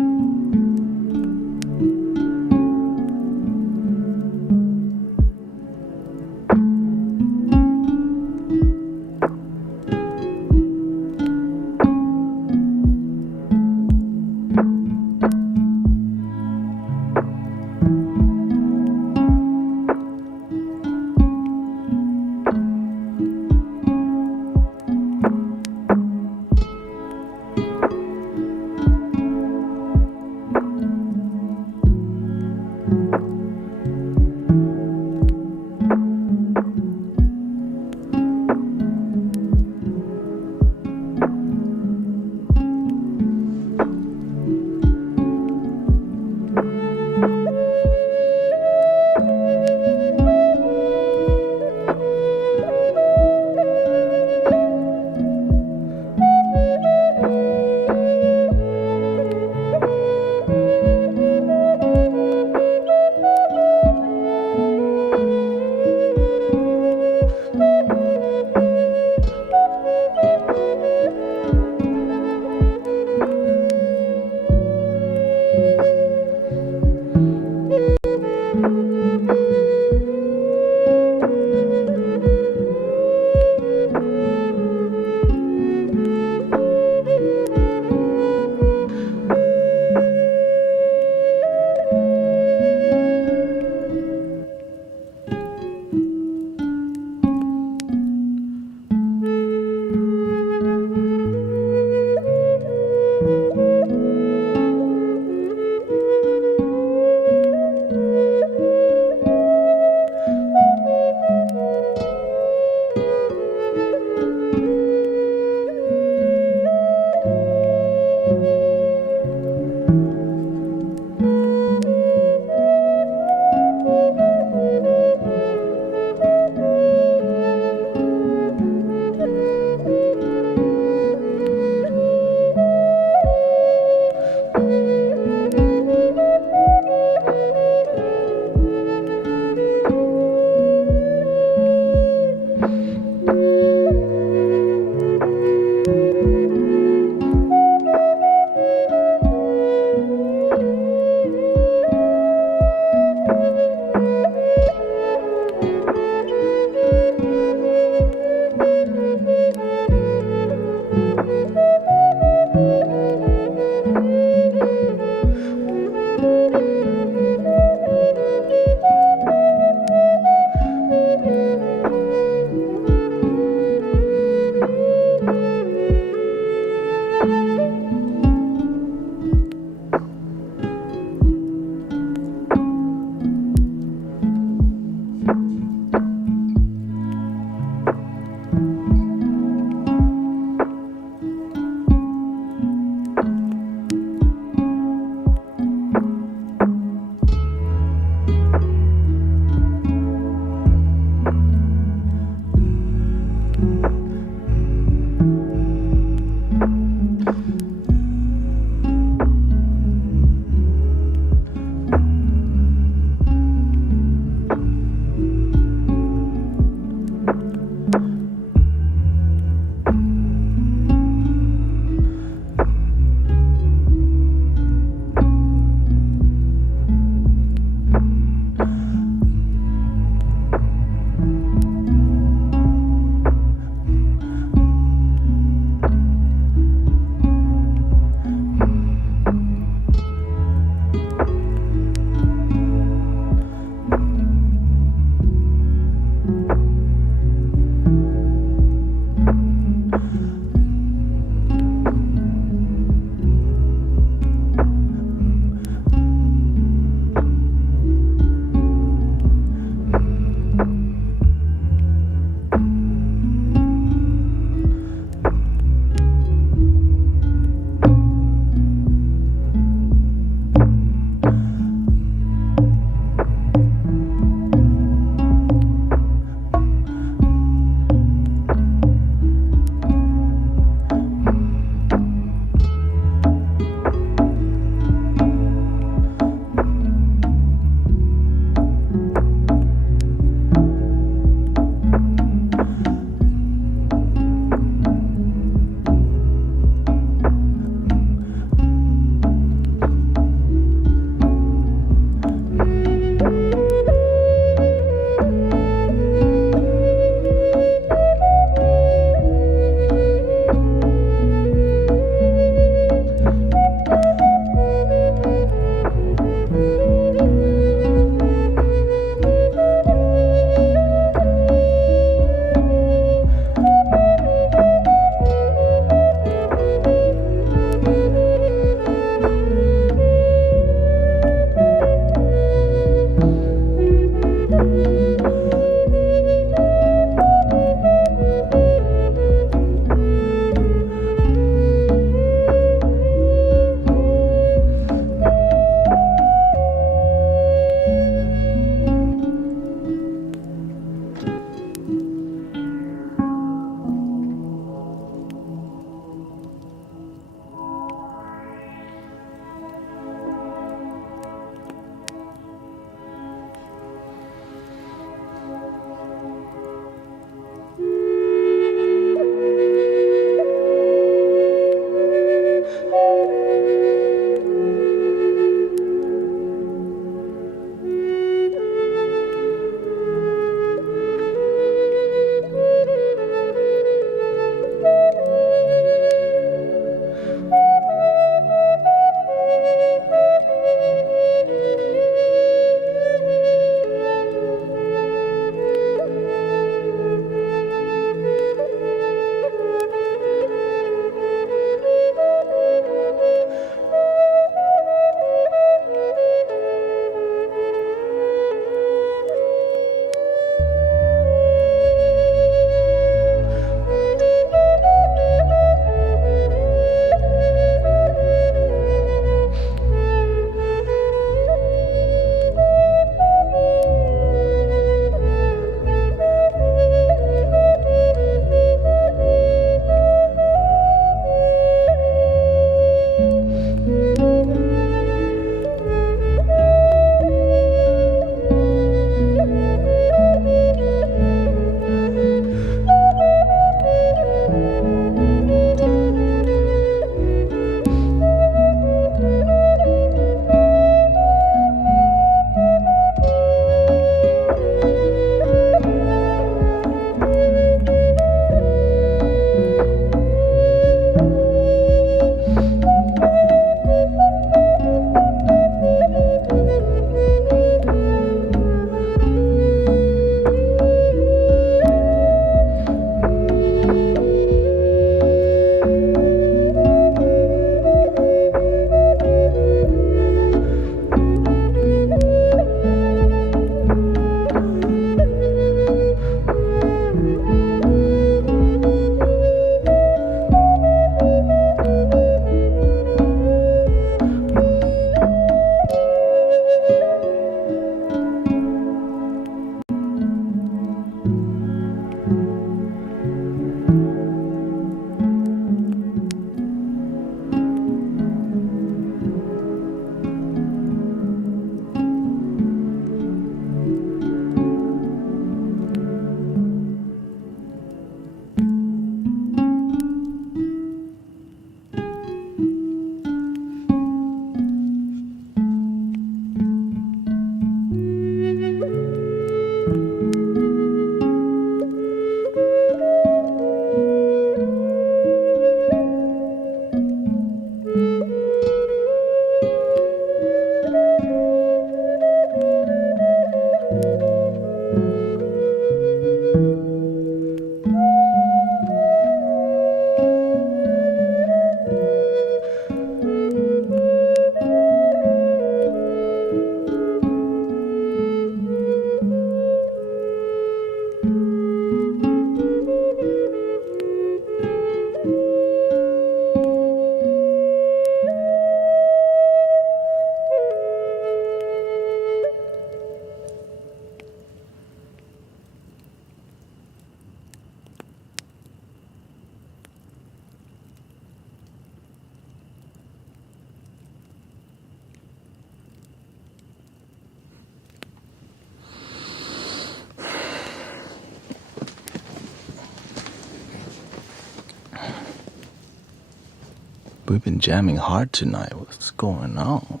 We've been jamming hard tonight. What's going on?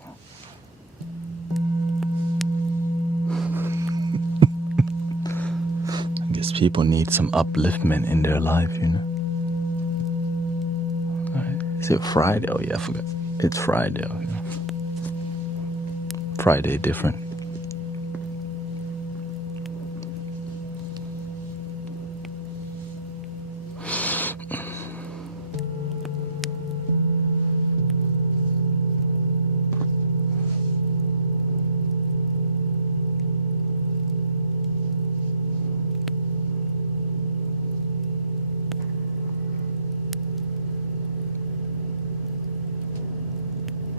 I guess people need some upliftment in their life, you know? Right. Is it Friday? Oh, yeah, I forgot. It's Friday. Okay. Friday different.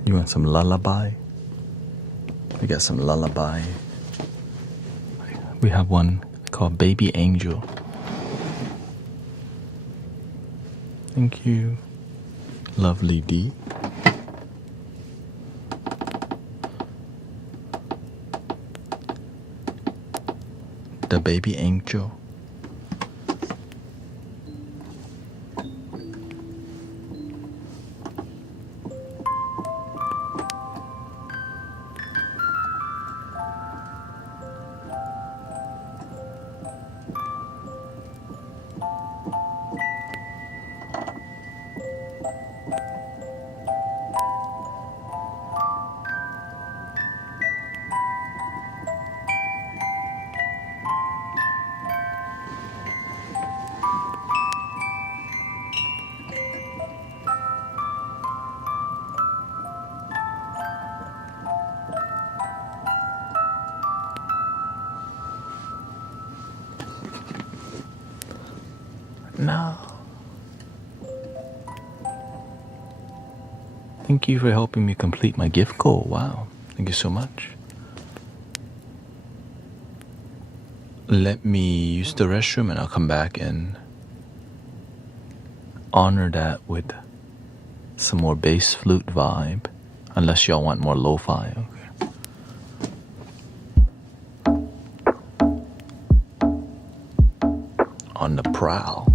You want some lullaby? We got some lullaby. We have one called Baby Angel. Thank you. Lovely D. The Baby Angel. No. Thank you for helping me complete my gift goal. Wow. Thank you so much. Let me use the restroom and I'll come back and honor that with some more bass flute vibe. Unless y'all want more lo-fi. Okay. On the prowl.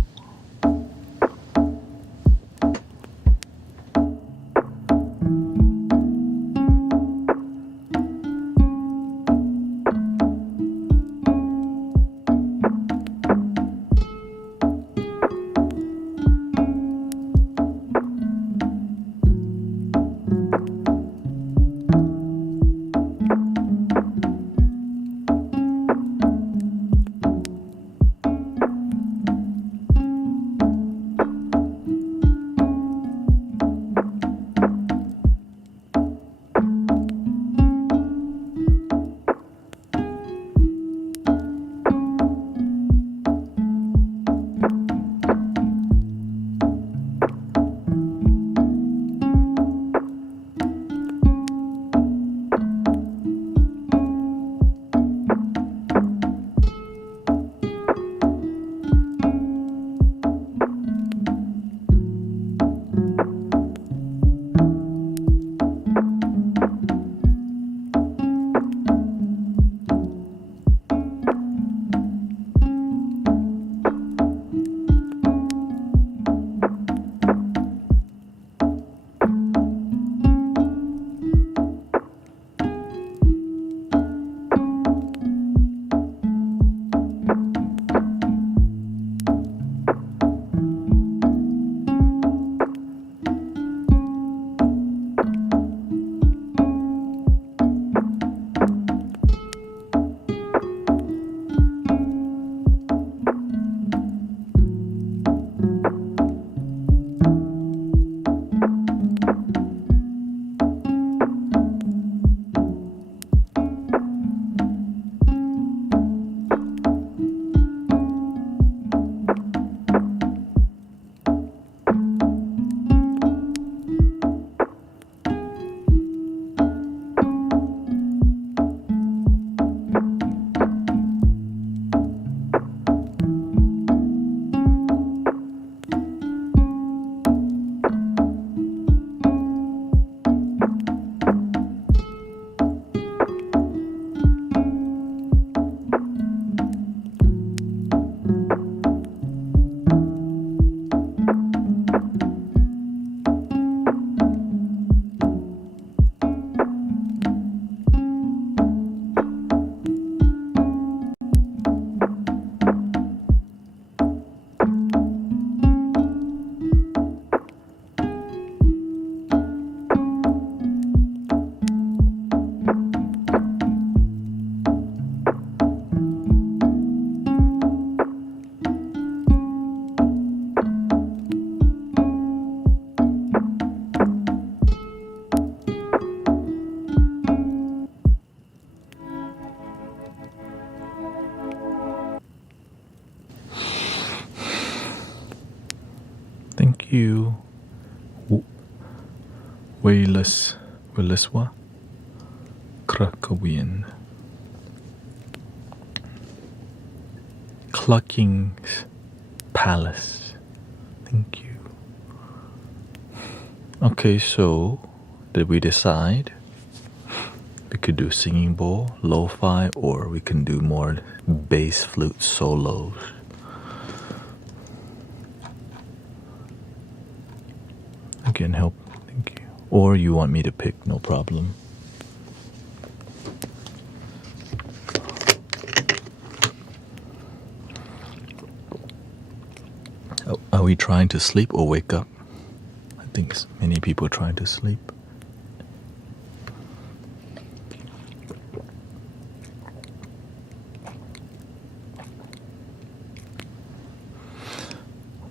you. Wiliswa Krakowien. Clucking's Palace. Thank you. Okay, so did we decide? We could do singing bowl, lo-fi, or we can do more bass flute solos. Again, help. Thank you. Or you want me to pick, no problem. Oh, are we trying to sleep or wake up? I think many people are trying to sleep.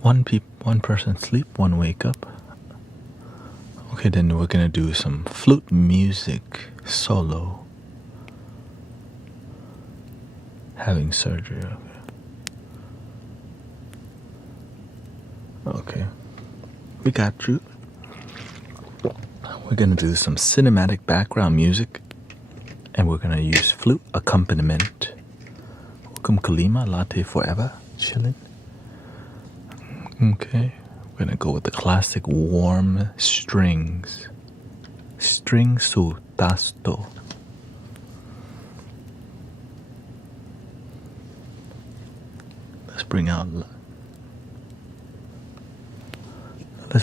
One person sleep, one wake up. Okay, then we're gonna do some flute music solo. Having surgery. Okay. We got you. We're gonna do some cinematic background music, and we're gonna use flute accompaniment. Welcome Kalima, latte forever, chillin'. Okay, we're gonna go with the classic warm strings. String su tasto. Let's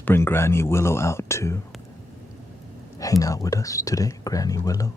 bring Granny Willow out to hang out with us today, Granny Willow.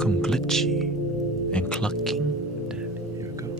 welcome glitchy and clucking. Here we go.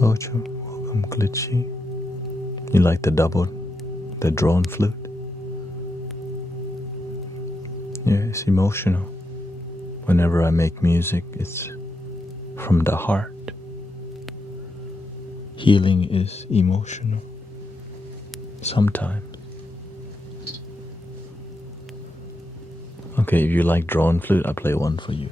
Ocho, welcome Glitchy. You like the drone flute? Yeah, it's emotional. Whenever I make music, it's from the heart. Healing is emotional. Sometimes. Okay, if you like drone flute, I'll play one for you.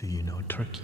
Do you know Turkey?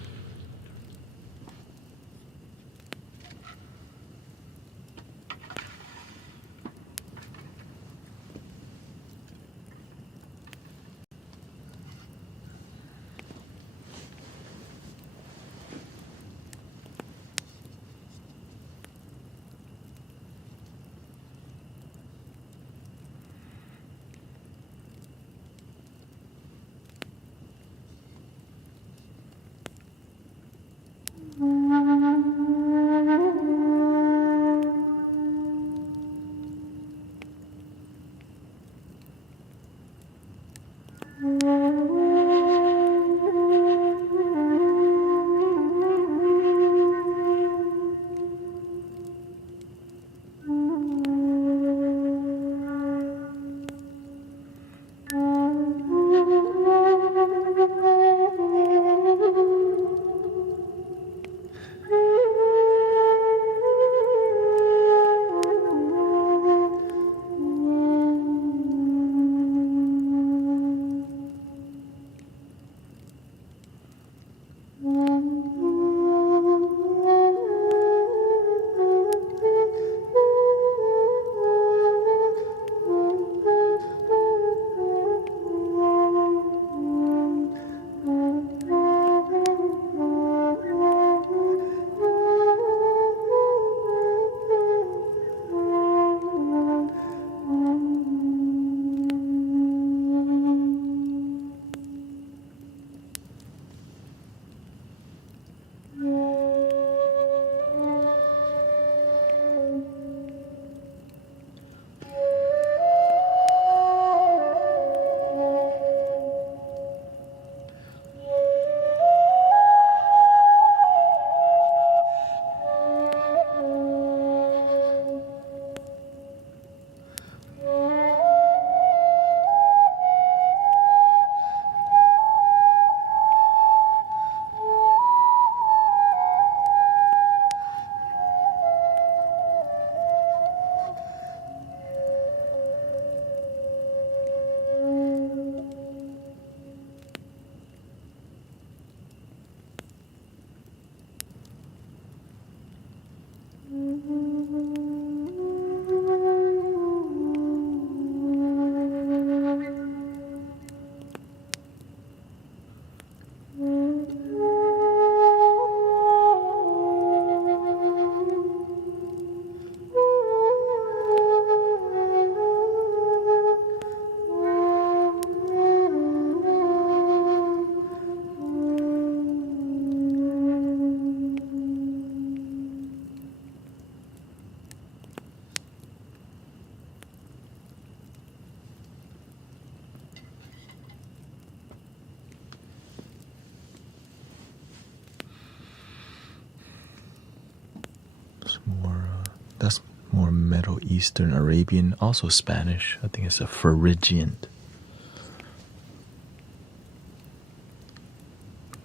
more Middle Eastern, Arabian, also Spanish. I think it's a Phrygian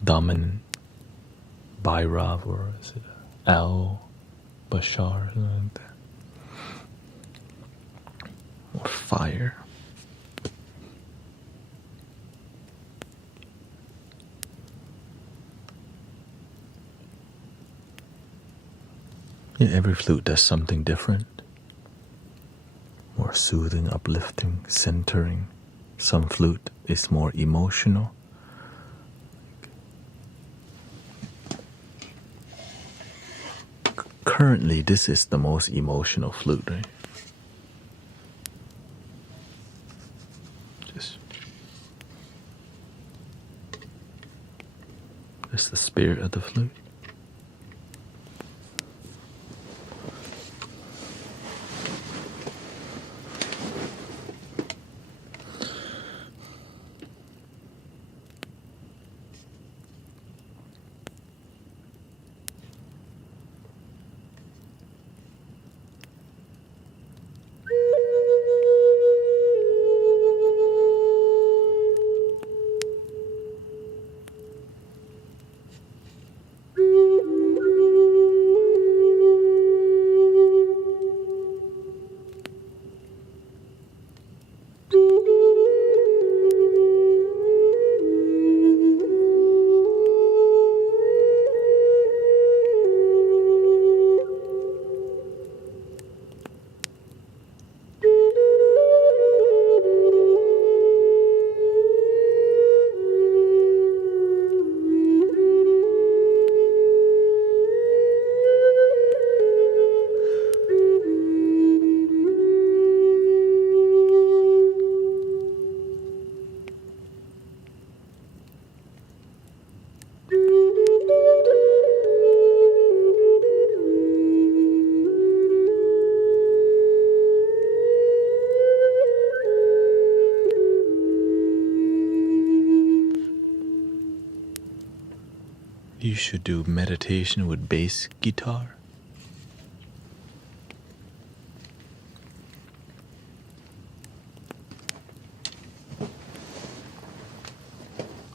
dominant Bairav, or is it Al Bashar, something like that. Or fire. Yeah, every flute does something different. More soothing, uplifting, centering. Some flute is more emotional. Currently, this is the most emotional flute, right? Just the spirit of the flute. You should do meditation with bass guitar.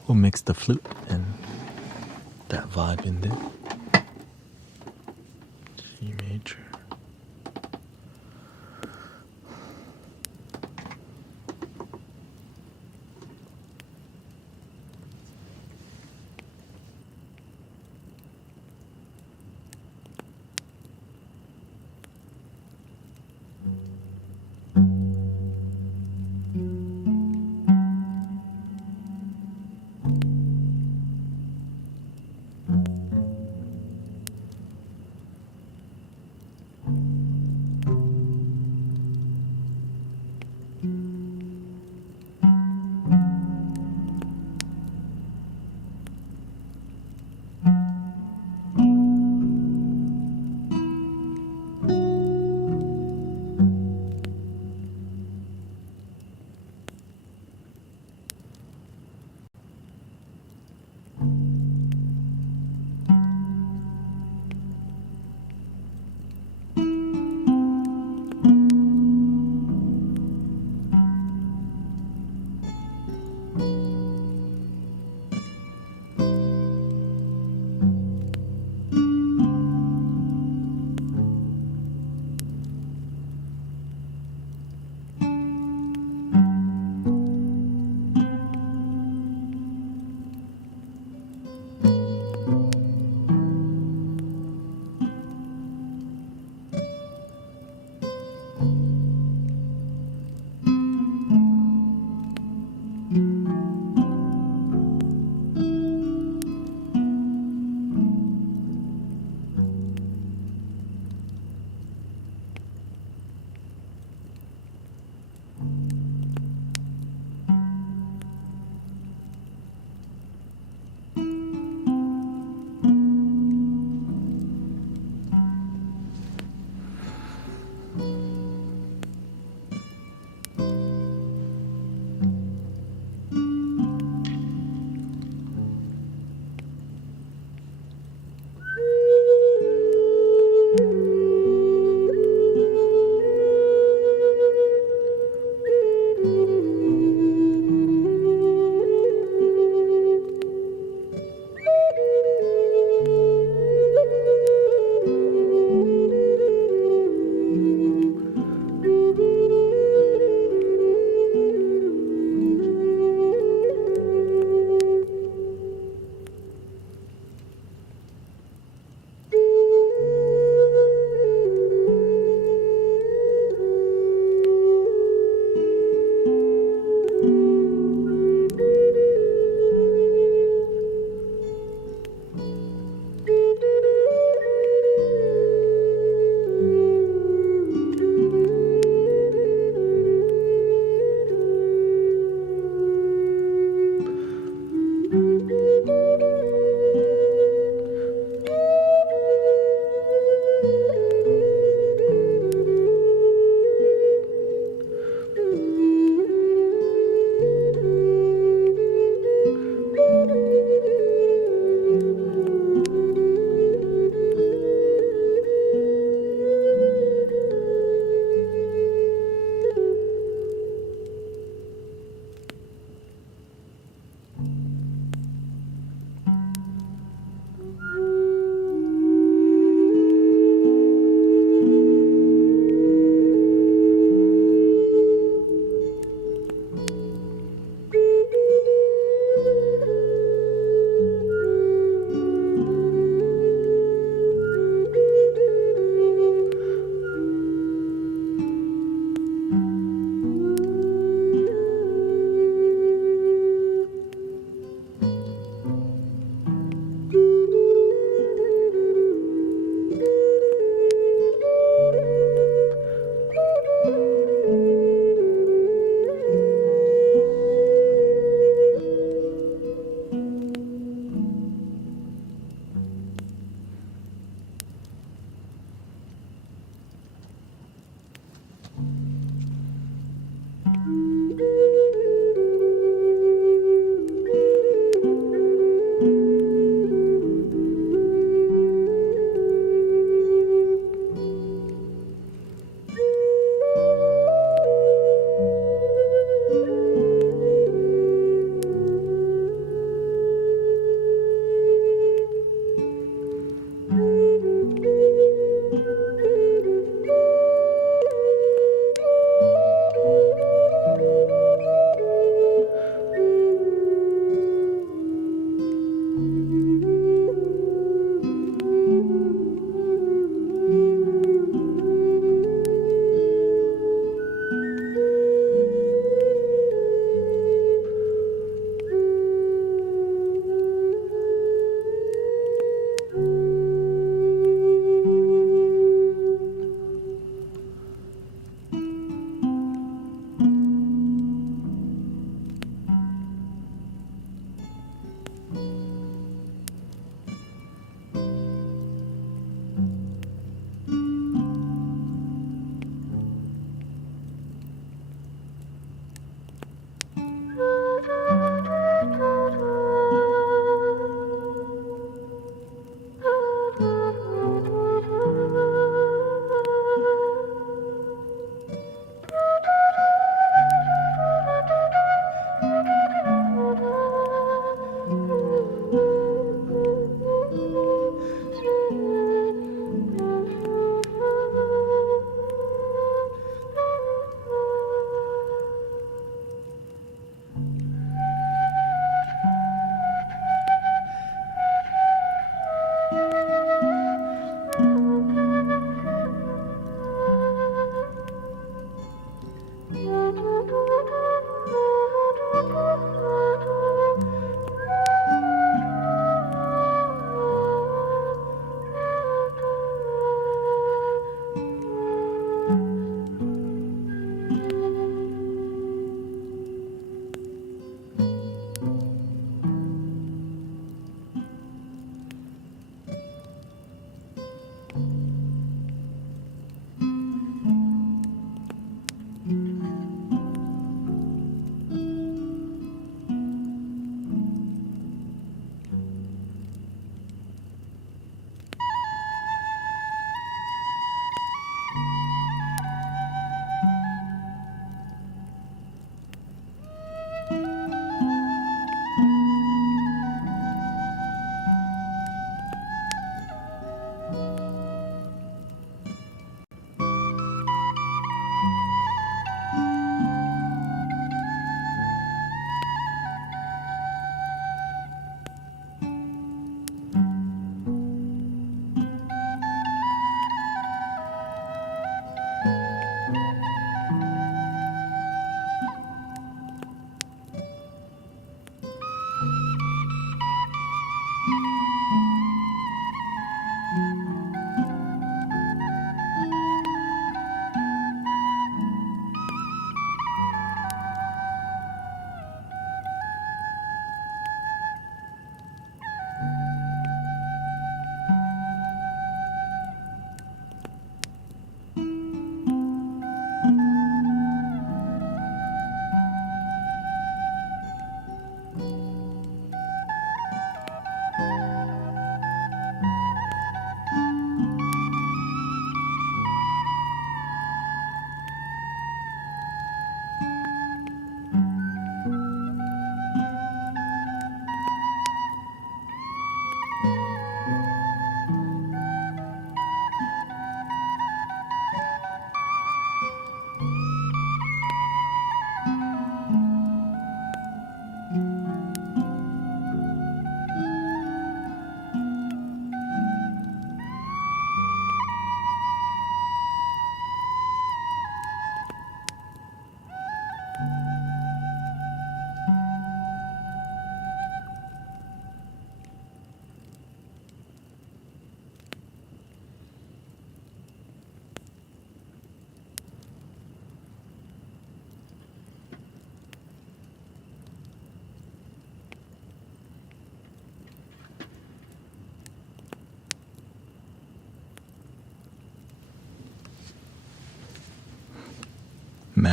We'll mix the flute and that vibe in there. G major.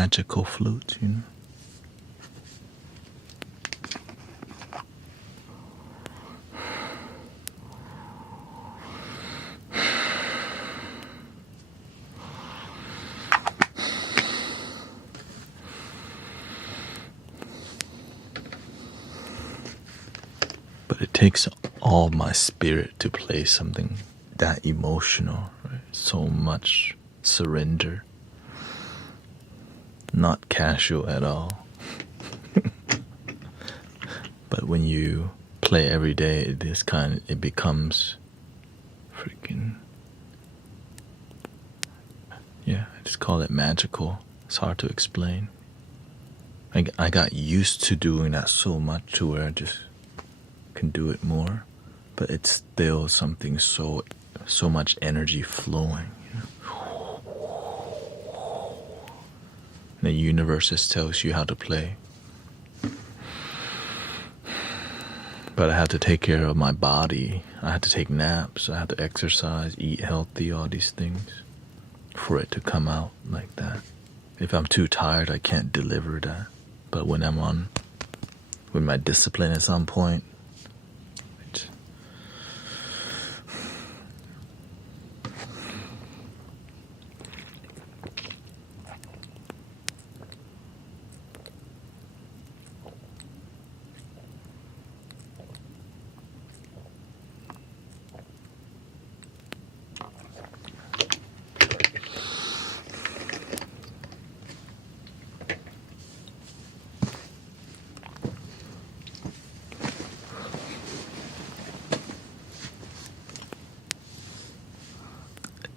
magical flute, you know. But it takes all my spirit to play something that emotional, right? So much surrender. Not casual at all. But when you play every day, it becomes freaking, yeah, I just call it magical. It's hard to explain. I got used to doing that so much to where I just can do it more, but it's still something so much energy flowing, you know? The universe just tells you how to play. But I have to take care of my body. I have to take naps. I have to exercise, eat healthy, all these things for it to come out like that. If I'm too tired, I can't deliver that. But when my discipline is on point,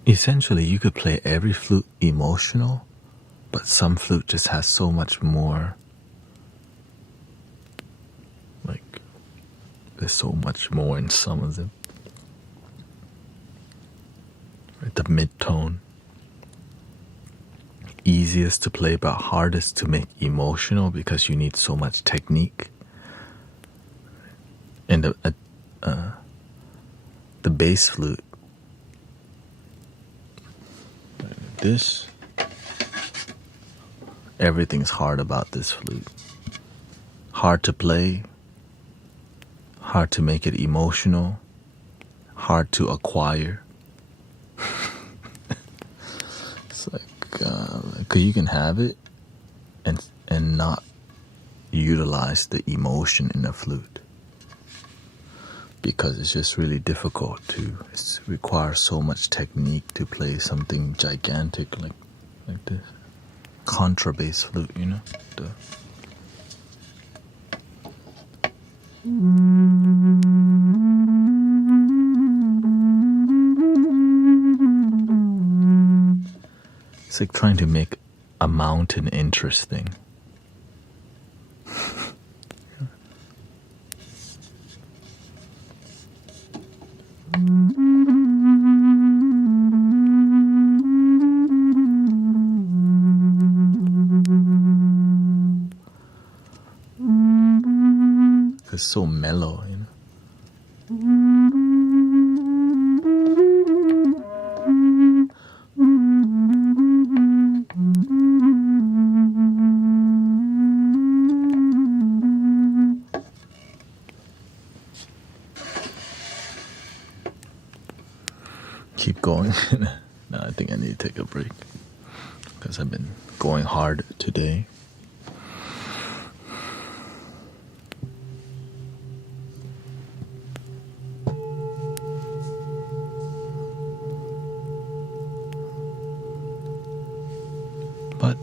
essentially, you could play every flute emotional, but some flute just has so much more. Like, there's so much more in some of them. Right, the mid-tone. Easiest to play, but hardest to make emotional because you need so much technique. And the bass flute. This, everything's hard about this flute. Hard to play, hard to make it emotional, hard to acquire. It's like, cause you can have it and not utilize the emotion in the flute. Because it's just really difficult it requires so much technique to play something gigantic like this. Contrabass flute, you know? It's like trying to make a mountain interesting. It's so mellow, you know. Keep going. No, I think I need to take a break because I've been going hard today. But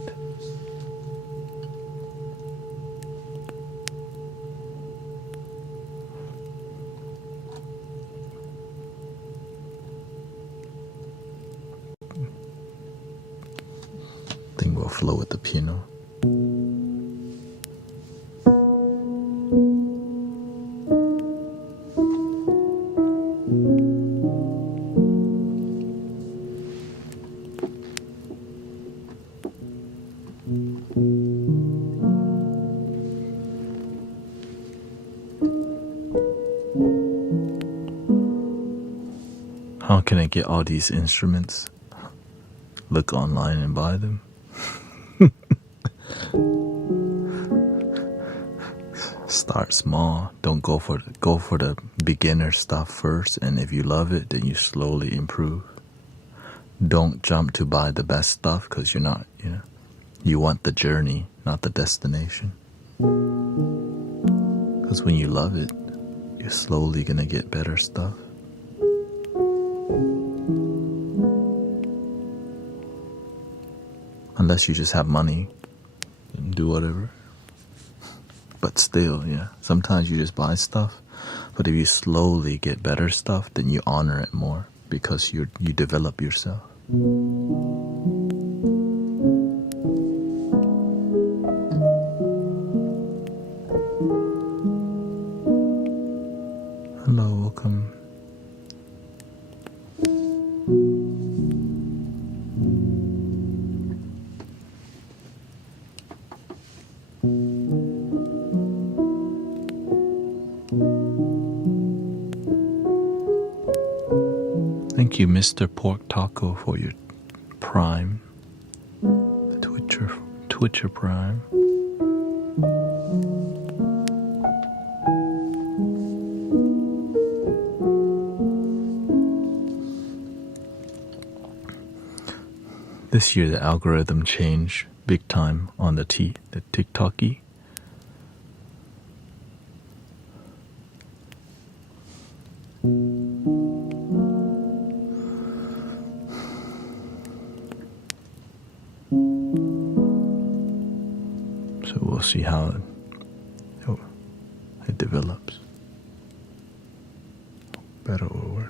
I think we'll flow with the piano. How can I get all these instruments? Look online and buy them. Start small. Don't go for the beginner stuff first, and if you love it, then you slowly improve. Don't jump to buy the best stuff because you're not, you want the journey, not the destination. Because when you love it, you're slowly gonna get better stuff. Unless you just have money and do whatever. But still, yeah, sometimes you just buy stuff. But if you slowly get better stuff, then you honor it more because you develop yourself. Hello, welcome. Thank you, Mr. Pork Taco, for your Prime. Twitcher Prime. This year the algorithm changed big time on the TikToky. So we'll see how it develops. Better or worse.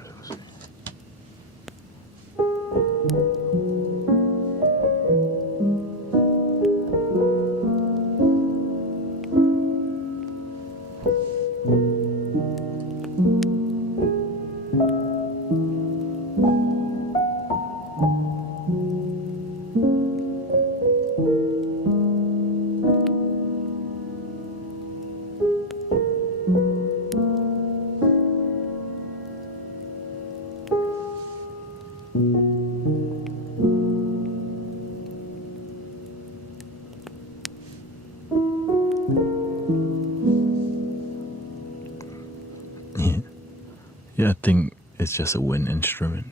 Yeah, I think it's just a wind instrument.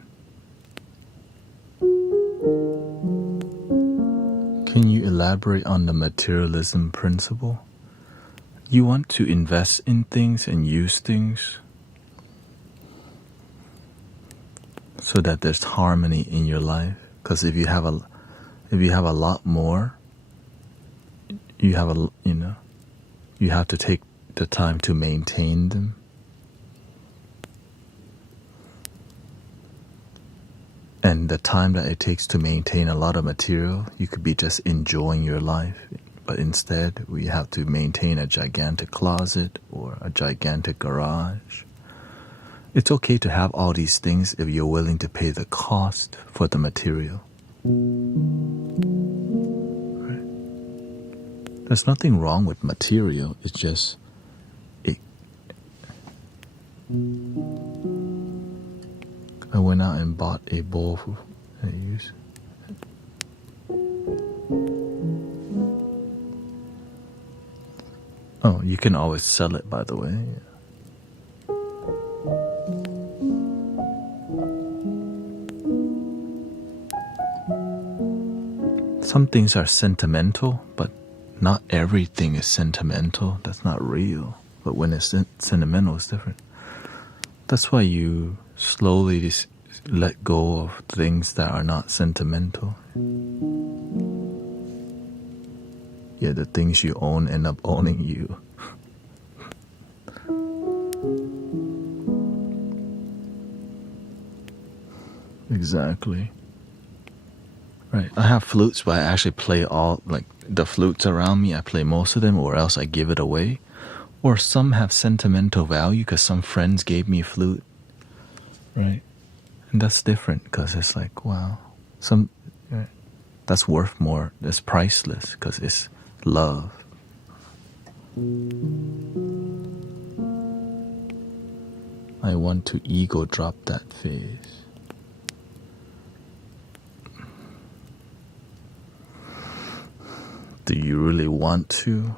Can you elaborate on the materialism principle? You want to invest in things and use things so that there's harmony in your life. Because if you have a lot more, you have to take the time to maintain them. And the time that it takes to maintain a lot of material, you could be just enjoying your life. But instead, we have to maintain a gigantic closet or a gigantic garage. It's okay to have all these things if you're willing to pay the cost for the material. Right? There's nothing wrong with material. It's just I went out and bought a bowl for use. Oh, you can always sell it, by the way. Some things are sentimental, but not everything is sentimental. That's not real. But when it's sentimental, it's different. That's why you slowly just let go of things that are not sentimental. Yeah, the things you own end up owning you. Exactly. Right. I have flutes, but I actually play all, like, the flutes around me. I play most of them, or else I give it away. Or some have sentimental value because some friends gave me a flute. Right. And that's different because it's like, wow, that's worth more. It's priceless because it's love. I want to ego drop that phase. Do you really want to,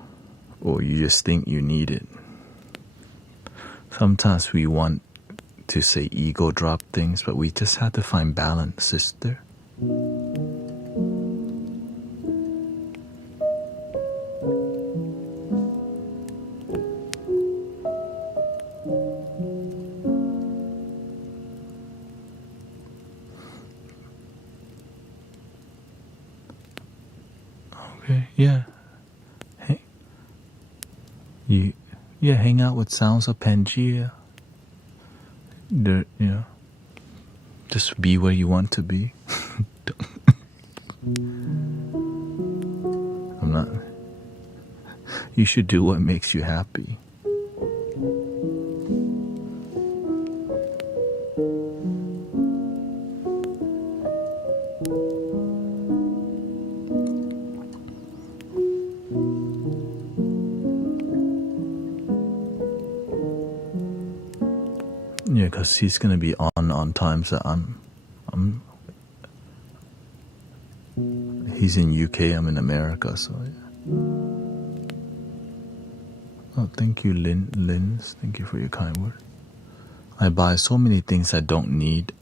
or you just think you need it? Sometimes we want to say ego drop things, but we just have to find balance, sister. Okay, yeah. Hey, hang out with sounds of Pangea. Just be where you want to be. I'm not. You should do what makes you happy. Yeah, because he's gonna be on times that I'm. He's in UK. I'm in America, so yeah. Oh, thank you, Linz. Thank you for your kind word. I buy so many things I don't need.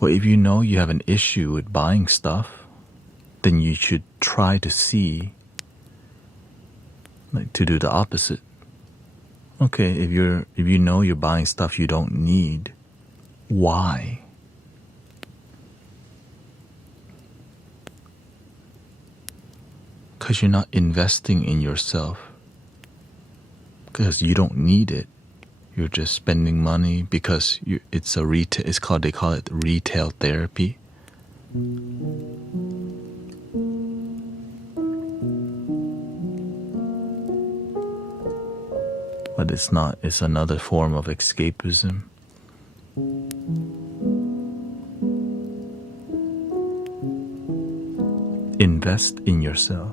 Well, if you know you have an issue with buying stuff, then you should try to see, like, to do the opposite. Okay, if you know you're buying stuff you don't need, why? Because you're not investing in yourself. Because you don't need it. You're just spending money because it's a retail. They call it retail therapy. But it's not. It's another form of escapism. Invest in yourself.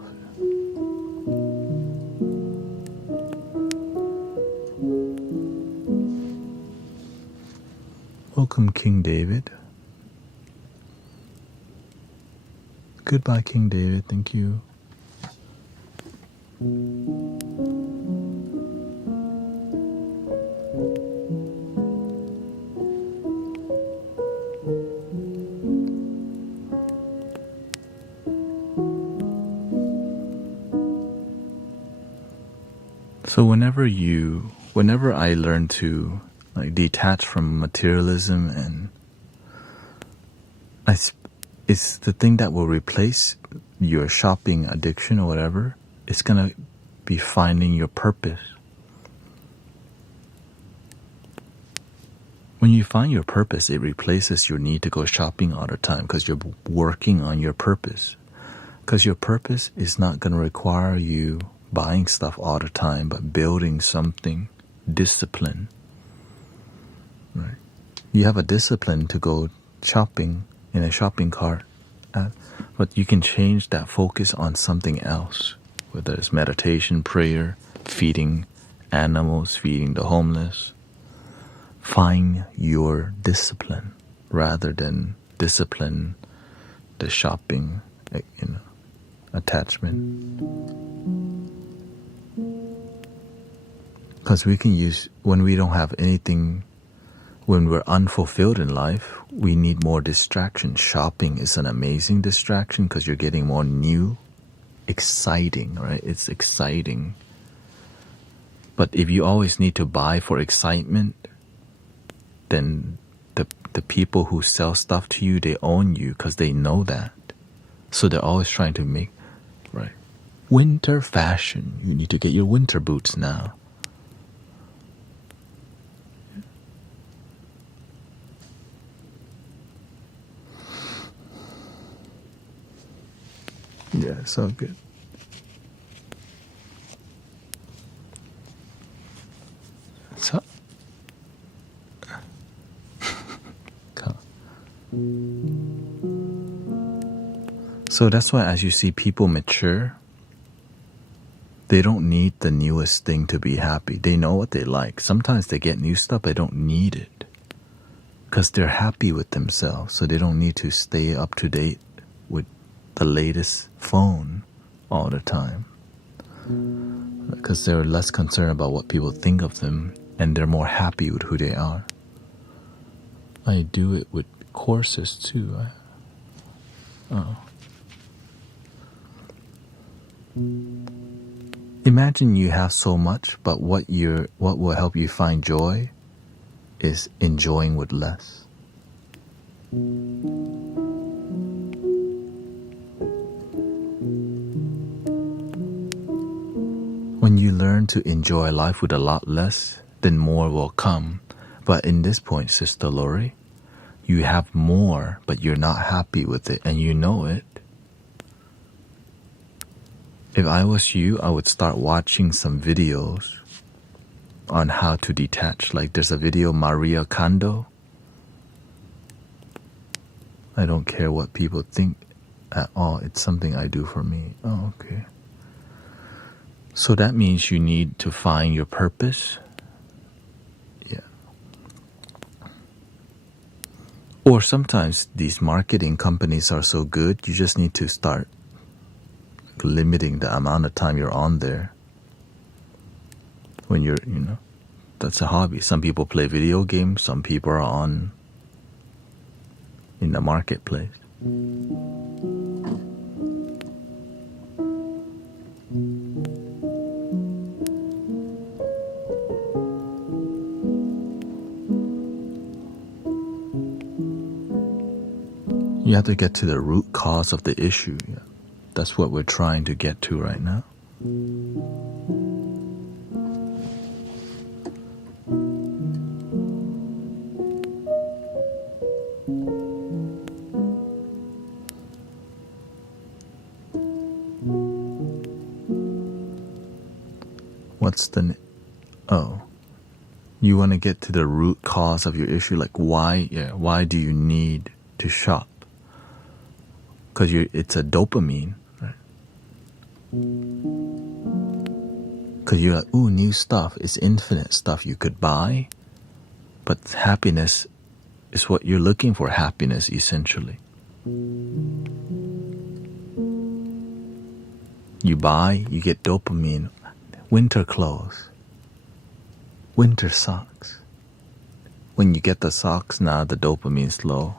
Welcome, King David. Goodbye, King David. Thank you. So whenever I learn to detach from materialism, and it's the thing that will replace your shopping addiction or whatever. It's gonna be finding your purpose. When you find your purpose, it replaces your need to go shopping all the time because you're working on your purpose. Because your purpose is not gonna require you buying stuff all the time, but building something, discipline. Right? You have a discipline to go shopping in a shopping cart, but you can change that focus on something else, whether it's meditation, prayer, feeding animals, feeding the homeless. Find your discipline rather than discipline the shopping, attachment. Because we can use, when we don't have anything, when we're unfulfilled in life, we need more distraction. Shopping is an amazing distraction because you're getting more new, exciting, right? It's exciting. But if you always need to buy for excitement, then the people who sell stuff to you, they own you because they know that. So they're always trying to make, right? Winter fashion. You need to get your winter boots now. Yeah, it's all good. So, so that's why as you see people mature, they don't need the newest thing to be happy. They know what they like. Sometimes they get new stuff, they don't need it because they're happy with themselves, so they don't need to stay up to date with the latest phone all the time. Because they're less concerned about what people think of them, and they're more happy with who they are. I do it with courses too. Imagine you have so much, but what will help you find joy is enjoying with less. When you learn to enjoy life with a lot less, then more will come. But in this point, Sister Lori, you have more, but you're not happy with it, and you know it. If I was you, I would start watching some videos on how to detach. Like there's a video, Maria Kondo. I don't care what people think at all. It's something I do for me. Oh, okay. So that means you need to find your purpose. Yeah. Or sometimes these marketing companies are so good, you just need to start limiting the amount of time you're on there. When that's a hobby. Some people play video games, some people are on in the marketplace. You have to get to the root cause of the issue. Yeah. That's what we're trying to get to right now. You want to get to the root cause of your issue, like why do you need to shop? Because it's a dopamine, right? Because you're like, ooh, new stuff. It's infinite stuff you could buy. But happiness is what you're looking for, happiness, essentially. You buy, you get dopamine. Winter clothes. Winter socks. When you get the socks, now the dopamine's low.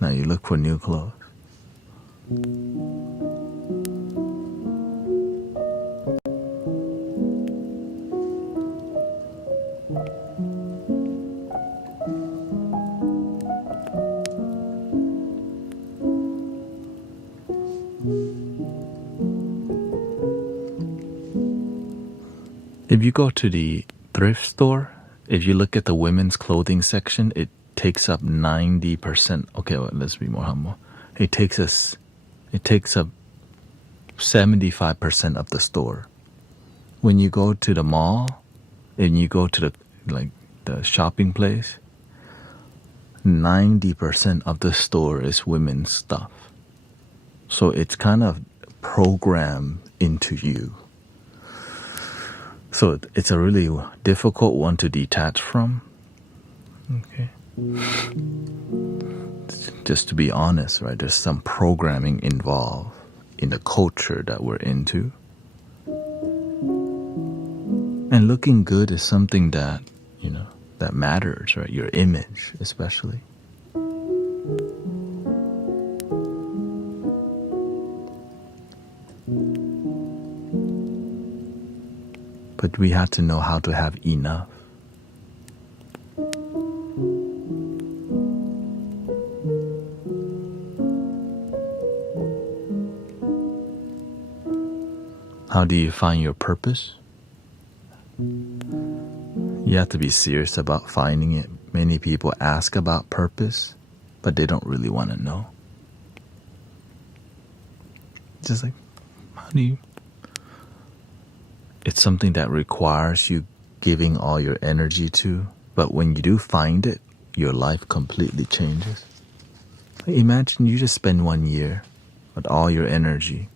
Now you look for new clothes. If you go to the thrift store, if you look at the women's clothing section, it takes up 90%. Okay, well, let's be more humble. It takes up 75% of the store. When you go to the mall and you go to the shopping place, 90% of the store is women's stuff. So it's kind of programmed into you. So it's a really difficult one to detach from. Okay. Just to be honest, right? There's some programming involved in the culture that we're into. And looking good is something that, that matters, right? Your image, especially. But we have to know how to have enough. How do you find your purpose? You have to be serious about finding it. Many people ask about purpose, but they don't really want to know. Just like, how do you... It's something that requires you giving all your energy to, but when you do find it, your life completely changes. Imagine you just spend 1 year with all your energy.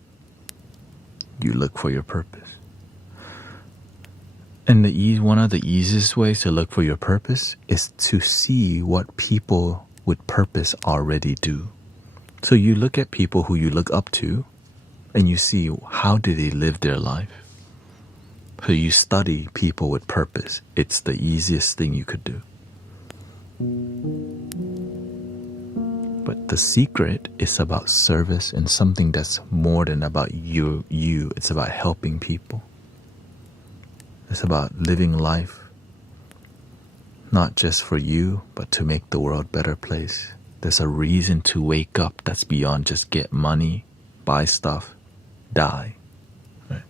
You look for your purpose. And one of the easiest ways to look for your purpose is to see what people with purpose already do. So you look at people who you look up to, and you see how do they live their life. So you study people with purpose. It's the easiest thing you could do. But the secret is about service and something that's more than about you. It's about helping people. It's about living life, not just for you, but to make the world a better place. There's a reason to wake up that's beyond just get money, buy stuff, die. Right?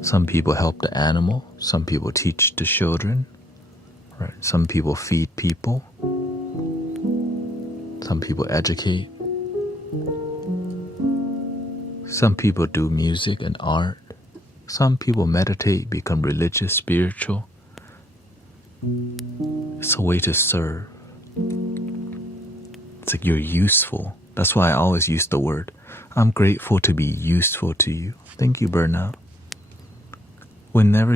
Some people help the animal. Some people teach the children. Right? Some people feed people. Some people educate. Some people do music and art. Some people meditate, become religious, spiritual. It's a way to serve. It's like you're useful. That's why I always use the word. I'm grateful to be useful to you. Thank you, Burnout. Whenever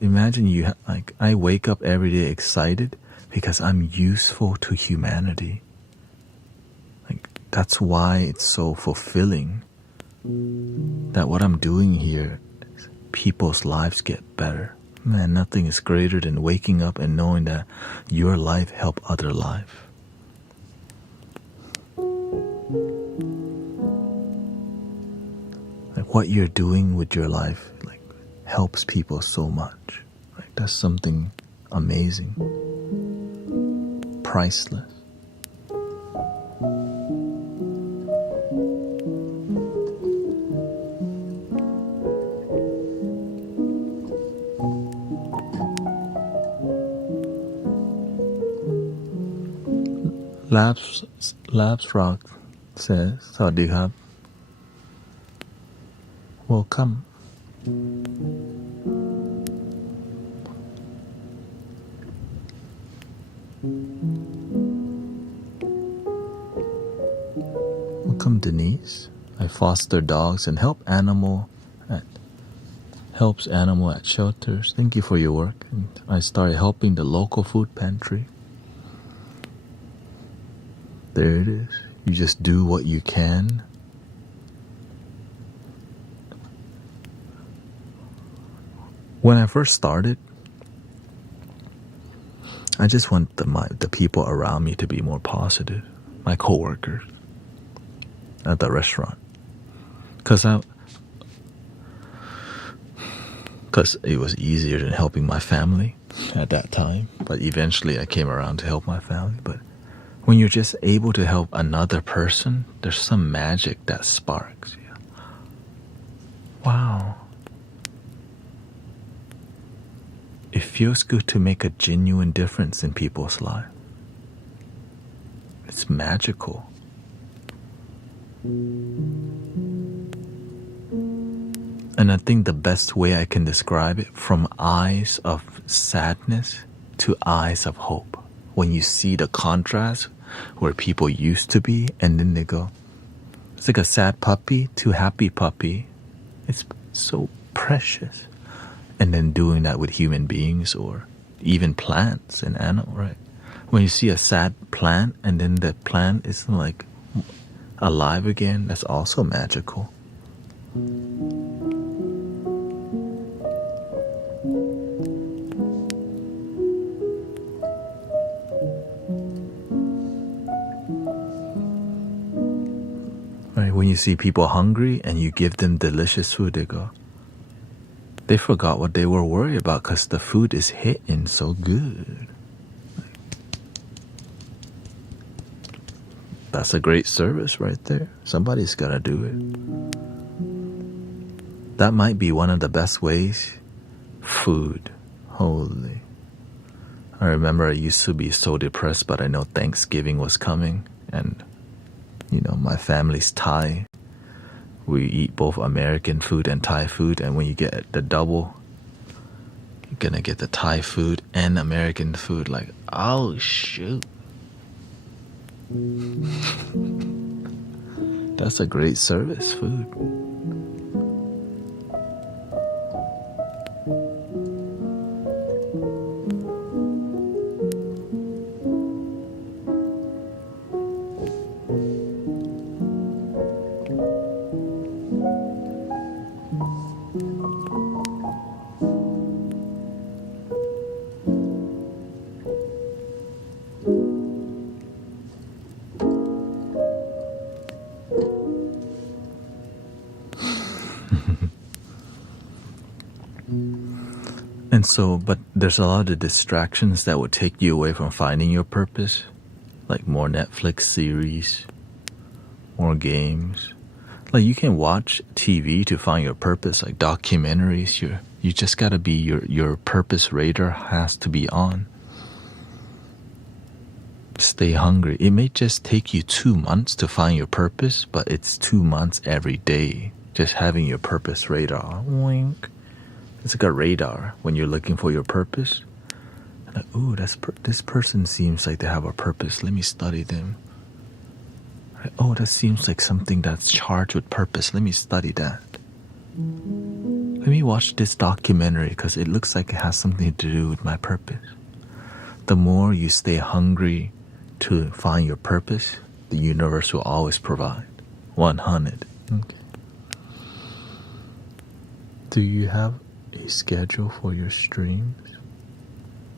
imagine you, like, I wake up every day excited because I'm useful to humanity. Like, that's why it's so fulfilling that what I'm doing here, people's lives get better. Man, nothing is greater than waking up and knowing that your life help other life. Like what you're doing with your life, like, helps people so much. Like, that's something amazing, priceless. Labs Rock says, สวัสดีครับ Welcome. Welcome, Denise. I foster dogs and helps animal at shelters. Thank you for your work. And I started helping the local food pantry. There it is. You just do what you can. When I first started, I just want the people around me to be more positive. My coworkers at the restaurant, because it was easier than helping my family at that time. But eventually, I came around to help my family. But when you're just able to help another person, there's some magic that sparks. Yeah. Wow. It feels good to make a genuine difference in people's lives. It's magical. And I think the best way I can describe it, from eyes of sadness to eyes of hope. When you see the contrast where people used to be, and then they go, it's like a sad puppy to happy puppy. It's so precious. And then doing that with human beings or even plants and animals, right? When you see a sad plant and then the plant is like alive again, that's also magical. Right? When you see people hungry and you give them delicious food, they forgot what they were worried about because the food is hitting so good. That's a great service right there. Somebody's got to do it. That might be one of the best ways. Food. Holy. I remember I used to be so depressed, but I know Thanksgiving was coming. And, my family's Thai. We eat both American food and Thai food. And when you get the double, you're going to get the Thai food and American food. Like, oh, shoot. That's a great service, food. And so, but there's a lot of distractions that would take you away from finding your purpose, like more Netflix series, more games. Like you can watch TV to find your purpose, like documentaries. You just gotta be your purpose radar has to be on. Stay hungry. It may just take you 2 months to find your purpose, but it's 2 months every day just having your purpose radar. Wink. It's like a radar when you're looking for your purpose. Like, ooh, this person seems like they have a purpose. Let me study them. Right? Oh, that seems like something that's charged with purpose. Let me study that. Let me watch this documentary because it looks like it has something to do with my purpose. The more you stay hungry to find your purpose, the universe will always provide. 100. Okay. Do you have a schedule for your streams?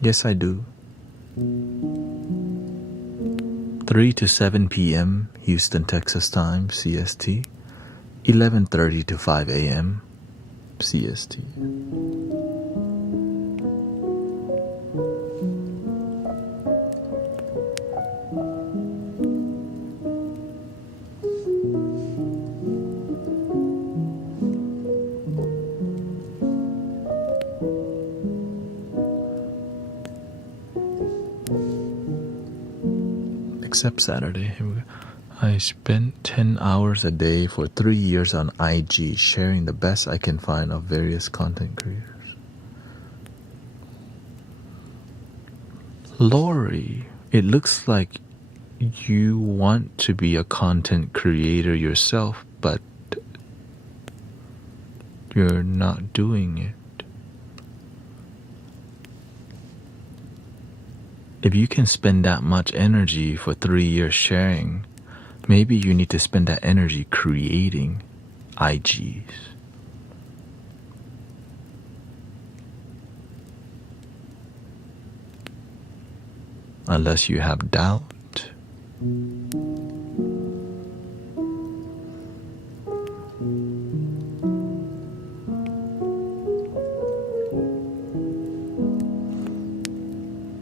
Yes, I do. 3 to 7 p.m. Houston, Texas time, CST. 11:30 to 5 a.m. CST. Except Saturday. Here we go. I spent 10 hours a day for 3 years on IG, sharing the best I can find of various content creators. Lori, it looks like you want to be a content creator yourself, but you're not doing it. If you can spend that much energy for 3 years sharing, maybe you need to spend that energy creating IGs. Unless you have doubt.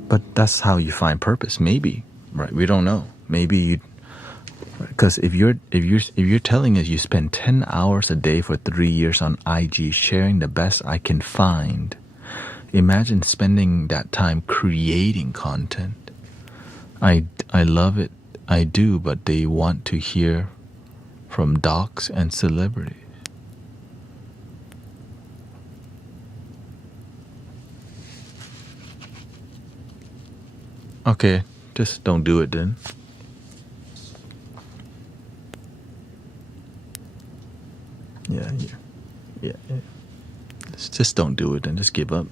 But that's how you find purpose, maybe, right? We don't know. Maybe you, because if you're telling us you spend 10 hours a day for 3 years on IG sharing the best I can find, imagine spending that time creating content. I love it. I do, but they want to hear from docs and celebrities. Okay, just don't do it then. Yeah. Just don't do it then. Just give up.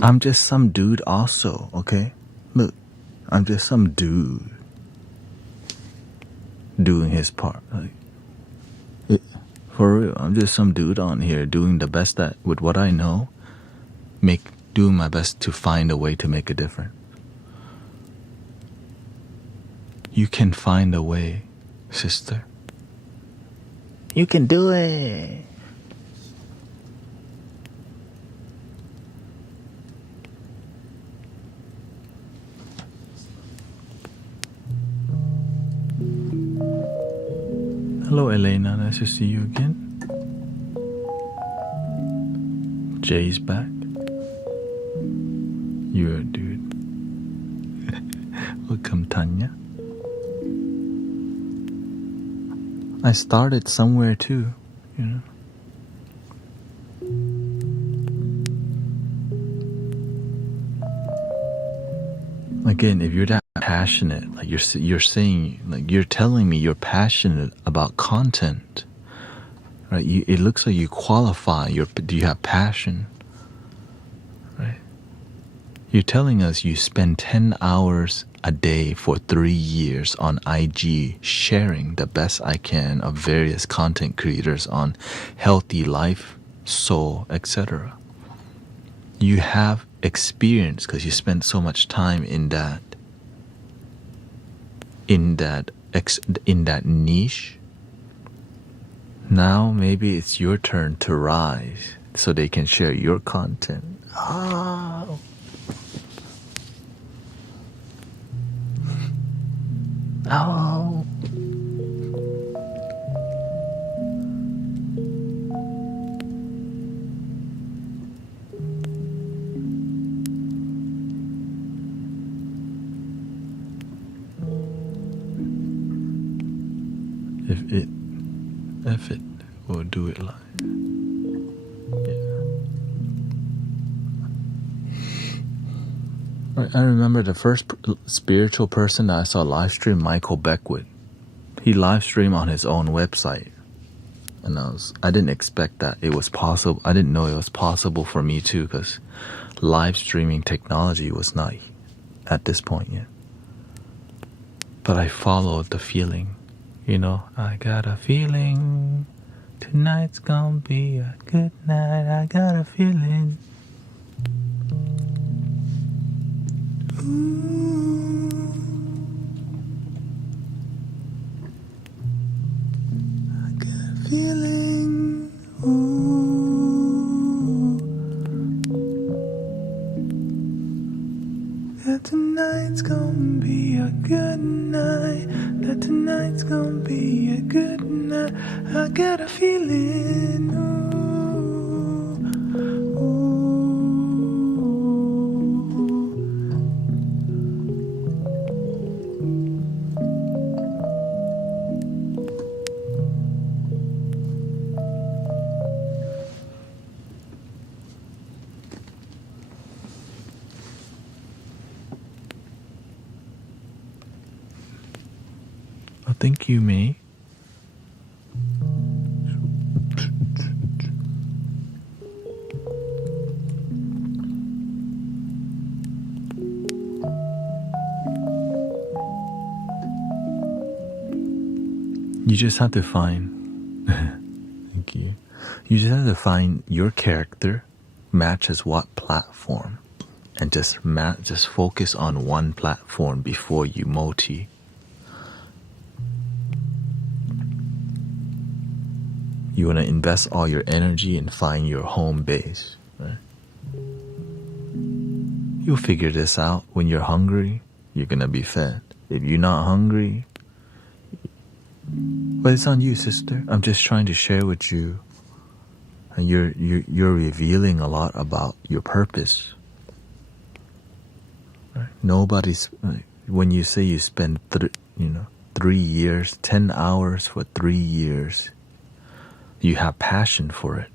I'm just some dude also, okay? Look, I'm just some dude doing his part. Like, for real, I'm just some dude on here doing the best that with what I know, doing my best to find a way to make a difference. You can find a way, sister. You can do it. Hello, Elena. Nice to see you again. Jay's back. You're a dude. Welcome, Tanya. I started somewhere too, you know. Again, if you're that passionate, like you're saying, like you're telling me you're passionate about content, right? It looks like you qualify. Do you have passion, right? You're telling us you spend 10 hours a day for 3 years on IG sharing the best I can of various content creators on healthy life, soul, etc. You have experience because you spent so much time in that niche. Now maybe it's your turn to rise so they can share your content. Oh. Oh. If it will do it live. I remember the first spiritual person that I saw live stream, Michael Beckwith. He live streamed on his own website, and I didn't expect that it was possible. I didn't know it was possible for me too, because live streaming technology was not at this point yet. But I followed the feeling, I got a feeling tonight's gonna be a good night. I got a feeling. Ooh. I got a feeling. Ooh. That tonight's gonna be a good night. That tonight's gonna be a good night. I got a feeling. Thank you, May. You just have to find thank you. You just have to find your character matches what platform, and just focus on one platform before you multi. You want to invest all your energy and find your home base, right? You'll figure this out. When you're hungry, you're going to be fed. If you're not hungry, but it's on you, sister. I'm just trying to share with you, and you're revealing a lot about your purpose. Right? Nobody's when you say you spend 3 years, 10 hours for 3 years. You have passion for it.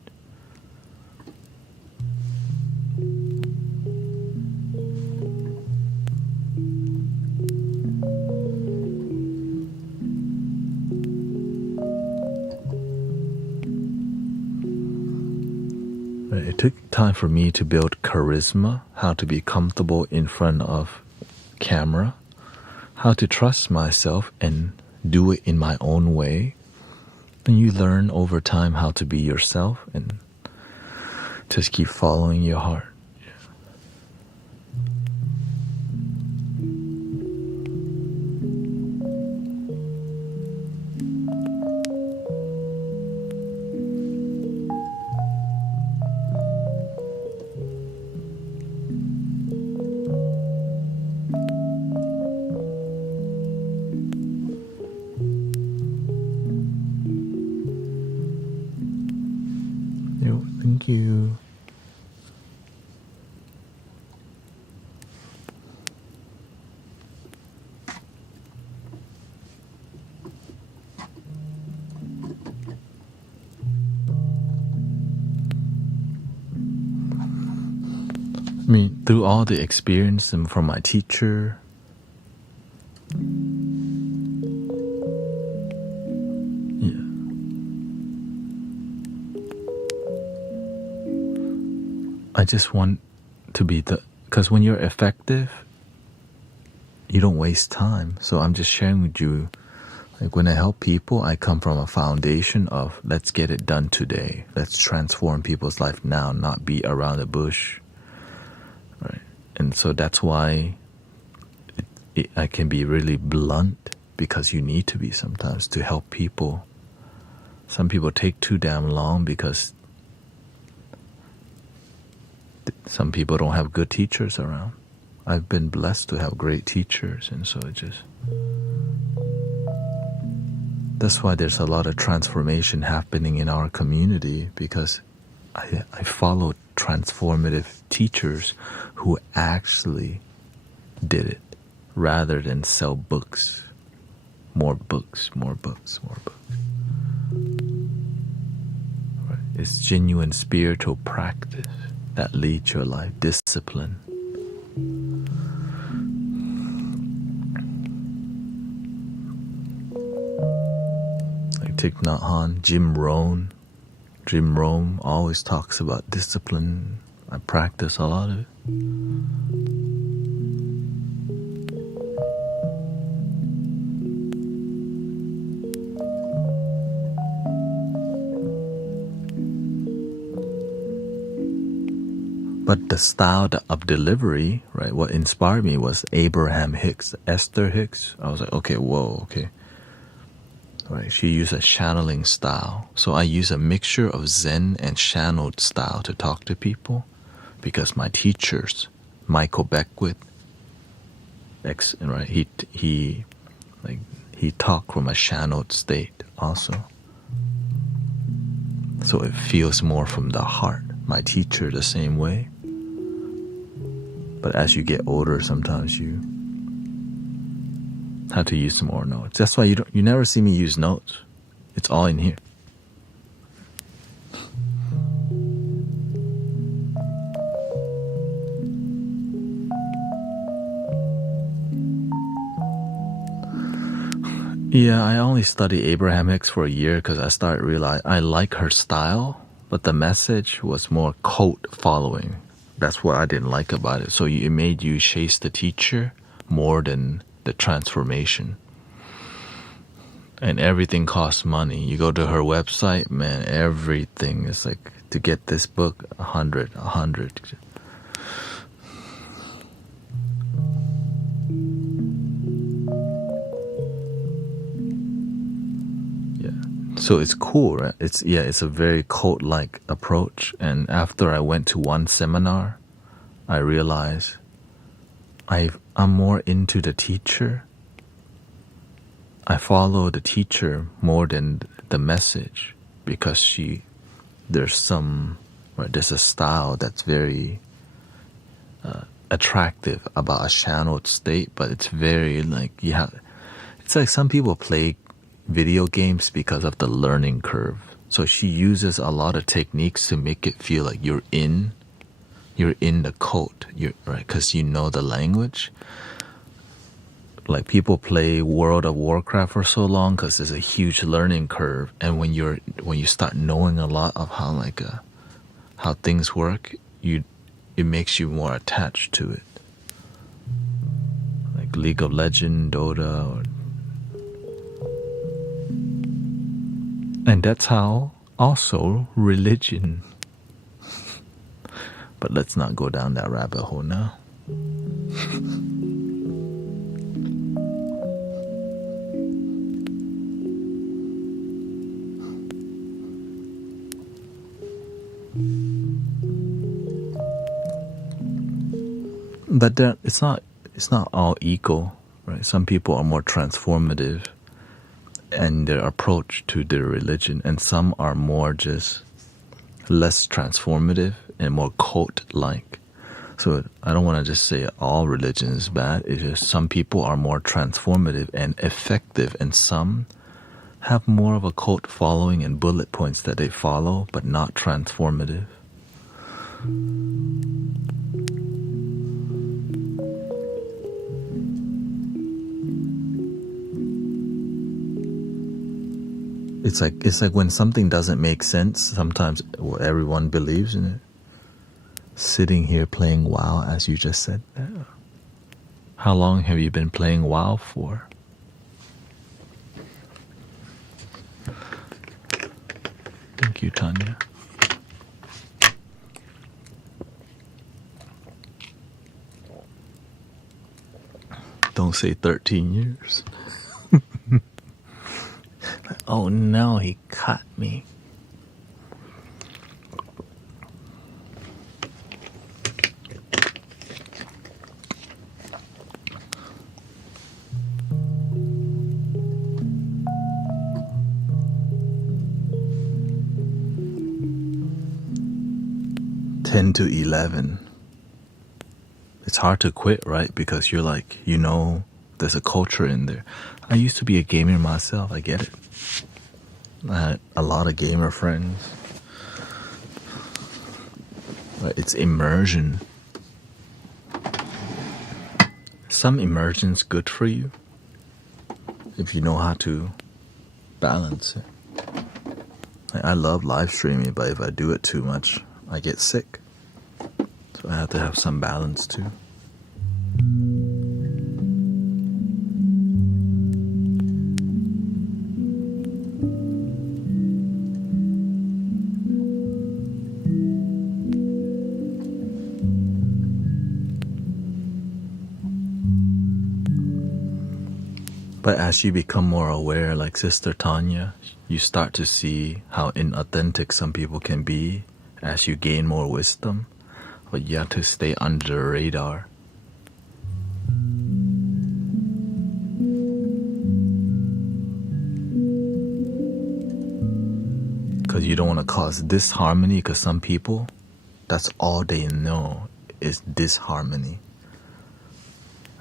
It took time for me to build charisma, how to be comfortable in front of camera, how to trust myself and do it in my own way. And you learn over time how to be yourself and just keep following your heart. Thank you. I mean, through all the experience and from my teacher, I just want to be Because when you're effective, you don't waste time. So I'm just sharing with you, like when I help people, I come from a foundation of let's get it done today. Let's transform people's life now, not be around the bush. Right? And so that's why I can be really blunt, because you need to be sometimes to help people. Some people take too damn long because some people don't have good teachers around. I've been blessed to have great teachers, and so that's why there's a lot of transformation happening in our community, because I follow transformative teachers who actually did it, rather than sell books. More books, more books, more books. Right? It's genuine spiritual practice that leads your life, discipline. Like Thich Nhat Hanh, Jim Rohn always talks about discipline. I practice a lot of it. But the style of delivery, right, what inspired me was Abraham Hicks, Esther Hicks. I was like, okay, whoa, okay. Right, she used a channeling style. So I use a mixture of Zen and channeled style to talk to people, because my teachers, Michael Beckwith, right, he talked from a channeled state also. So it feels more from the heart. My teacher the same way. But as you get older, sometimes you have to use some more notes. That's why you never see me use notes. It's all in here. Yeah, I only studied Abraham Hicks for a year because I started realizing I like her style, but the message was more cult following. That's what I didn't like about it. So it made you chase the teacher more than the transformation. And everything costs money. You go to her website, man, everything is like, to get this book, 100. So it's cool, right? It's a very cult-like approach. And after I went to one seminar, I realized I'm more into the teacher. I follow the teacher more than the message, because there's a style that's very attractive about a channeled state, but it's very like it's like some people play video games because of the learning curve. So she uses a lot of techniques to make it feel like you're in the cult, right, because you know the language. Like people play World of Warcraft for so long because there's a huge learning curve, and when you start knowing a lot of how things work, it makes you more attached to it. Like League of Legends, Dota, and that's how also religion. But let's not go down that rabbit hole now. But it's not all equal, right? Some people are more transformative in their approach to their religion, and some are more just less transformative and more cult-like. So I don't want to just say all religion is bad. It's just some people are more transformative and effective, and some have more of a cult following and bullet points that they follow, but not transformative. It's like when something doesn't make sense, sometimes everyone believes in it. sitting here playing WoW as you just said. How long have you been playing WoW for? Thank you, Tanya. Don't say 13 years. Oh no, he caught me. Ten to 11. It's hard to quit, right? Because you're like, you know, there's a culture in there. I used to be a gamer myself. I get it. I had a lot of gamer friends. But it's immersion. Some immersion's good for you if you know how to balance it. I love live streaming, but if I do it too much, I get sick. So I have to have some balance too. But as you become more aware, like Sister Tanya, you start to see how inauthentic some people can be as you gain more wisdom. But you have to stay under the radar. Because you don't want to cause disharmony, because some people, that's all they know is disharmony.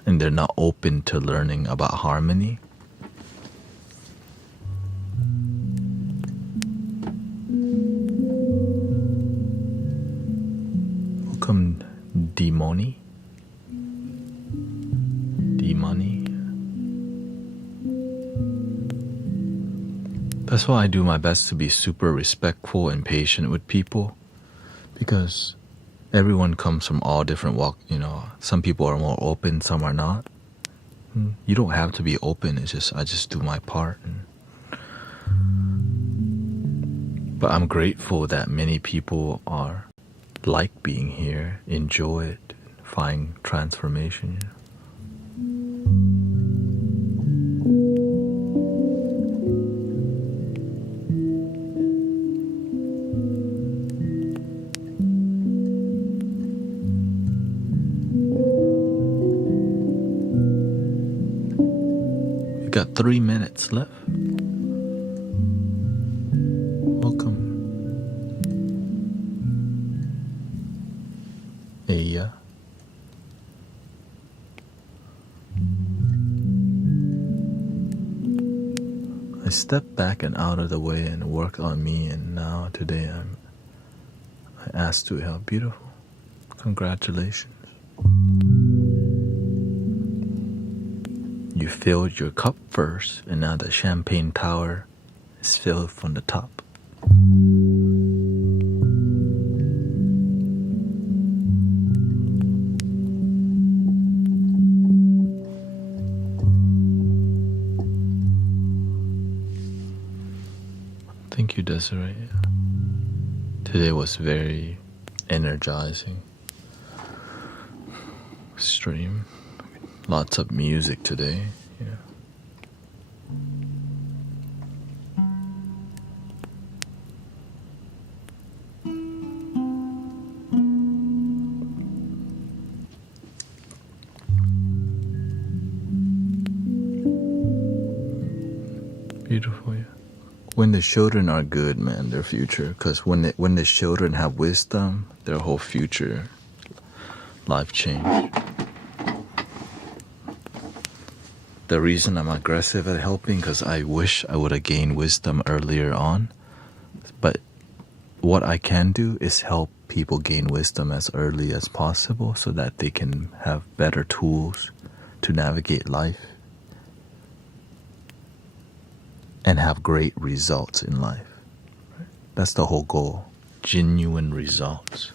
And they're not open to learning about harmony. Welcome, Demoni. That's why I do my best to be super respectful and patient with people, because everyone comes from all different walks. You know, some people are more open, some are not. You don't have to be open. It's just I just do my part. But I'm grateful that many people are like being here, enjoy it, find transformation. We got 3 minutes left. Welcome. Aya. I stepped back and out of the way and worked on me, and now today I asked to help. Beautiful. Congratulations. You filled your cup first, and now the champagne tower is filled from the top. Thank you, Desiree. Today was very energizing stream. Lots of music today. Yeah. Beautiful, yeah. When the children are good, man, their future. Because when the children have wisdom, their whole future, life change. The reason I'm aggressive at helping, because I wish I would have gained wisdom earlier on. But what I can do is help people gain wisdom as early as possible so that they can have better tools to navigate life and have great results in life. That's the whole goal. Genuine results.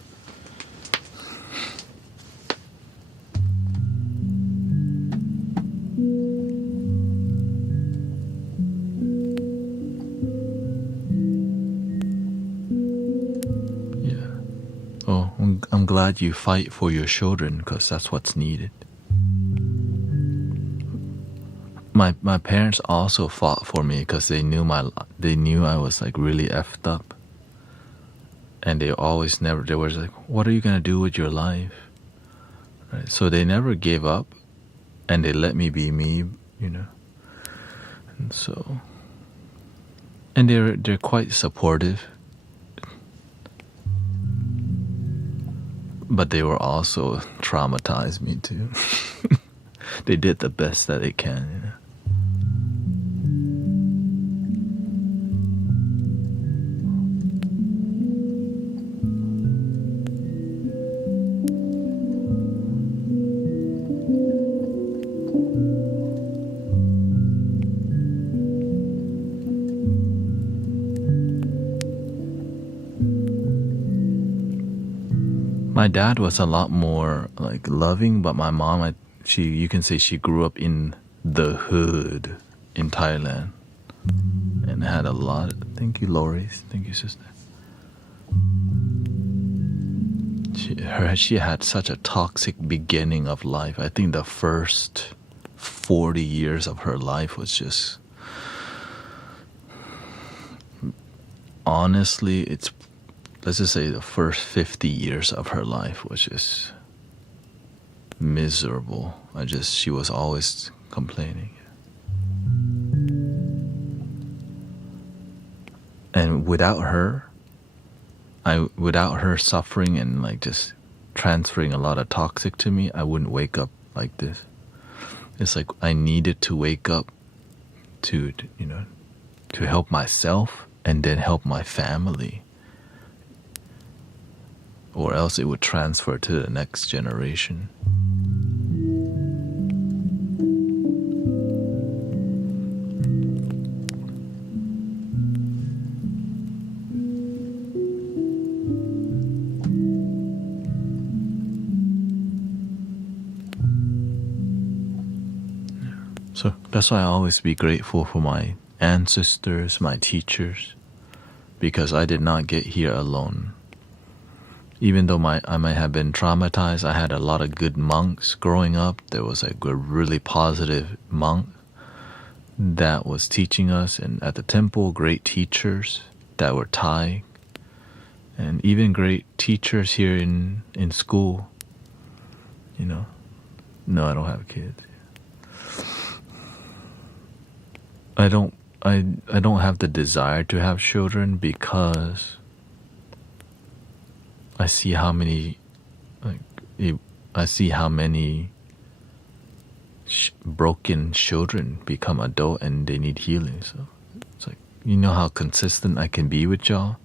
I'm glad you fight for your children because that's what's needed. My parents also fought for me because they knew I was like really effed up, and they was like, what are you gonna do with your life? Right? So they never gave up, and they let me be me, you know. And so, and they're quite supportive, but they were also traumatized me too. They did the best that they can, you know. My dad was a lot more like loving, but my mom, you can say she grew up in the hood in Thailand and had a lot. Thank you, Lori. Thank you, sister. She had such a toxic beginning of life. I think the first 40 years of her life was just, honestly, let's just say the first 50 years of her life was just miserable. She was always complaining. And without her suffering and like just transferring a lot of toxic to me, I wouldn't wake up like this. It's like I needed to wake up to help myself and then help my family, or else it would transfer to the next generation. So that's why I always be grateful for my ancestors, my teachers, because I did not get here alone. Even though I might have been traumatized, I had a lot of good monks growing up. There was a really positive monk that was teaching us, and at the temple, great teachers that were Thai, and even great teachers here in school. You know, no, I don't have kids. I don't have the desire to have children because I see how many broken children become adult and they need healing. So it's like, you know how consistent I can be with y'all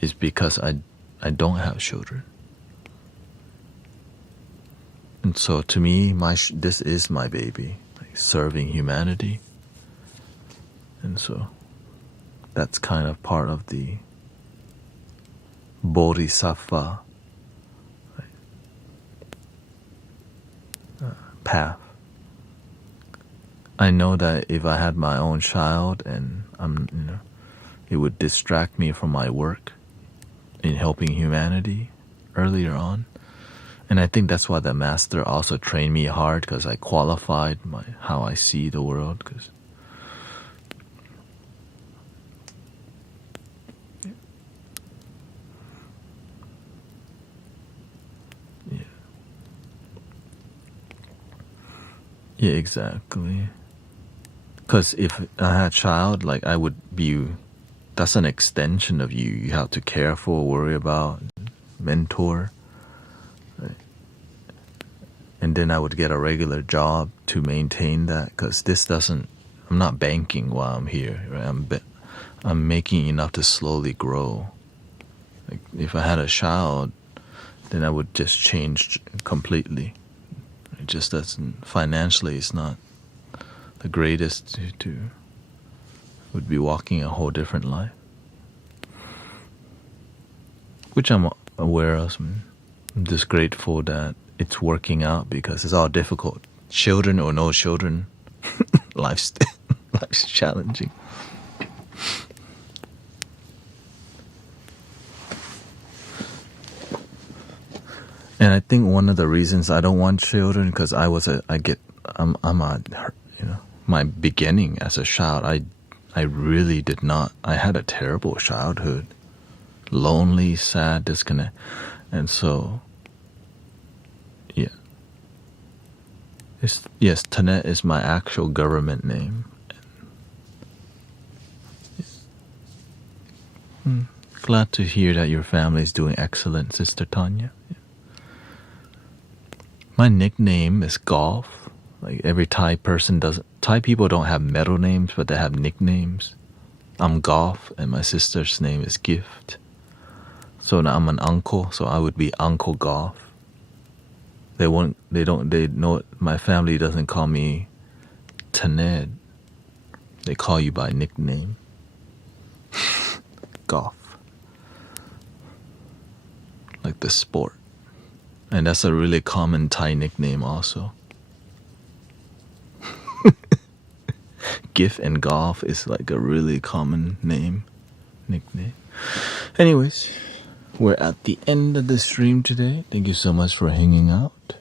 is because I don't have children. And so to me, this is my baby, like serving humanity. And so that's kind of part of the bodhisattva path. I know that if I had my own child and it would distract me from my work in helping humanity earlier on. And I think that's why the master also trained me hard, because I qualified how I see the world. Yeah, exactly. Because if I had a child, like I would be, that's an extension of you. You have to care for, worry about, mentor. Right? And then I would get a regular job to maintain that, because I'm not banking while I'm here. Right? I'm making enough to slowly grow. Like if I had a child, then I would just change completely. It just doesn't, financially it's not the greatest would be walking a whole different life, which I'm aware of. I'm just grateful that it's working out, because it's all difficult. Children or no children, life's challenging. And I think one of the reasons I don't want children, because I'm a, my beginning as a child, I really did not, I had a terrible childhood. Lonely, sad, disconnect. And so, yeah. Yes, Tanet is my actual government name. Glad to hear that your family is doing excellent, Sister Tanya. Yeah. My nickname is Golf. Like every Thai person doesn't. Thai people don't have middle names, but they have nicknames. I'm Golf, and my sister's name is Gift. So now I'm an uncle, so I would be Uncle Golf. They know my family doesn't call me Taned. They call you by nickname. Golf. Like the sport. And that's a really common Thai nickname also. GIF and Golf is like a really common nickname. Anyways, we're at the end of the stream today. Thank you so much for hanging out.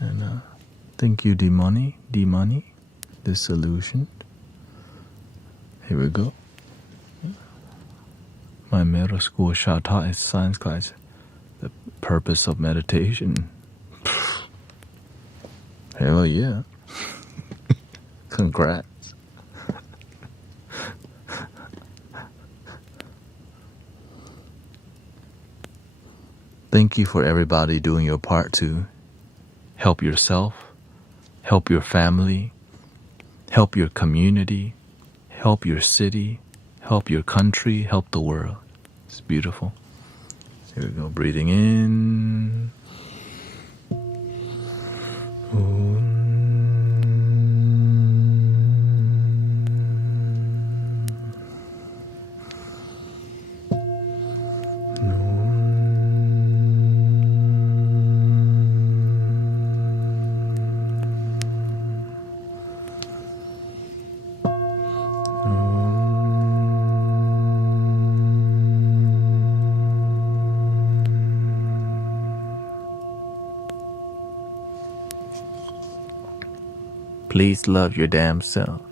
And thank you, D-Money, Disillusioned. Here we go. My middle school shata is science class. The purpose of meditation. Hell yeah. Congrats. Thank you for everybody doing your part to help yourself, help your family, help your community, help your city, help your country, help the world. It's beautiful. Here we go, breathing in. Please love your damn self.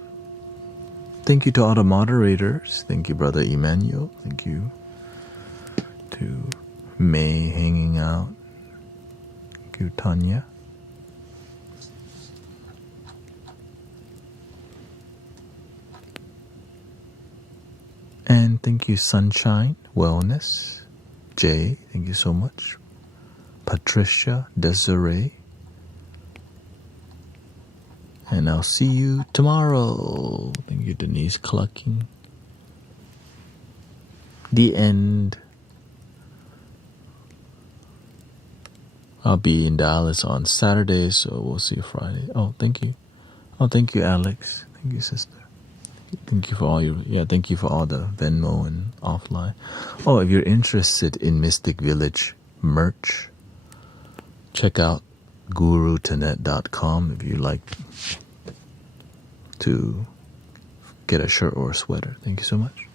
Thank you to all the moderators. Thank you, Brother Emmanuel. Thank you to May hanging out. Thank you, Tanya. And thank you, Sunshine Wellness. Jay, thank you so much. Patricia, Desiree. And I'll see you tomorrow. Thank you, Denise Clucking. The end. I'll be in Dallas on Saturday, so we'll see you Friday. Oh, thank you. Oh, thank you, Alex. Thank you, sister. Thank you for all thank you for all the Venmo and offline. Oh, if you're interested in Mystic Village merch, check out gurutanet.com if you like to get a shirt or a sweater. Thank you so much.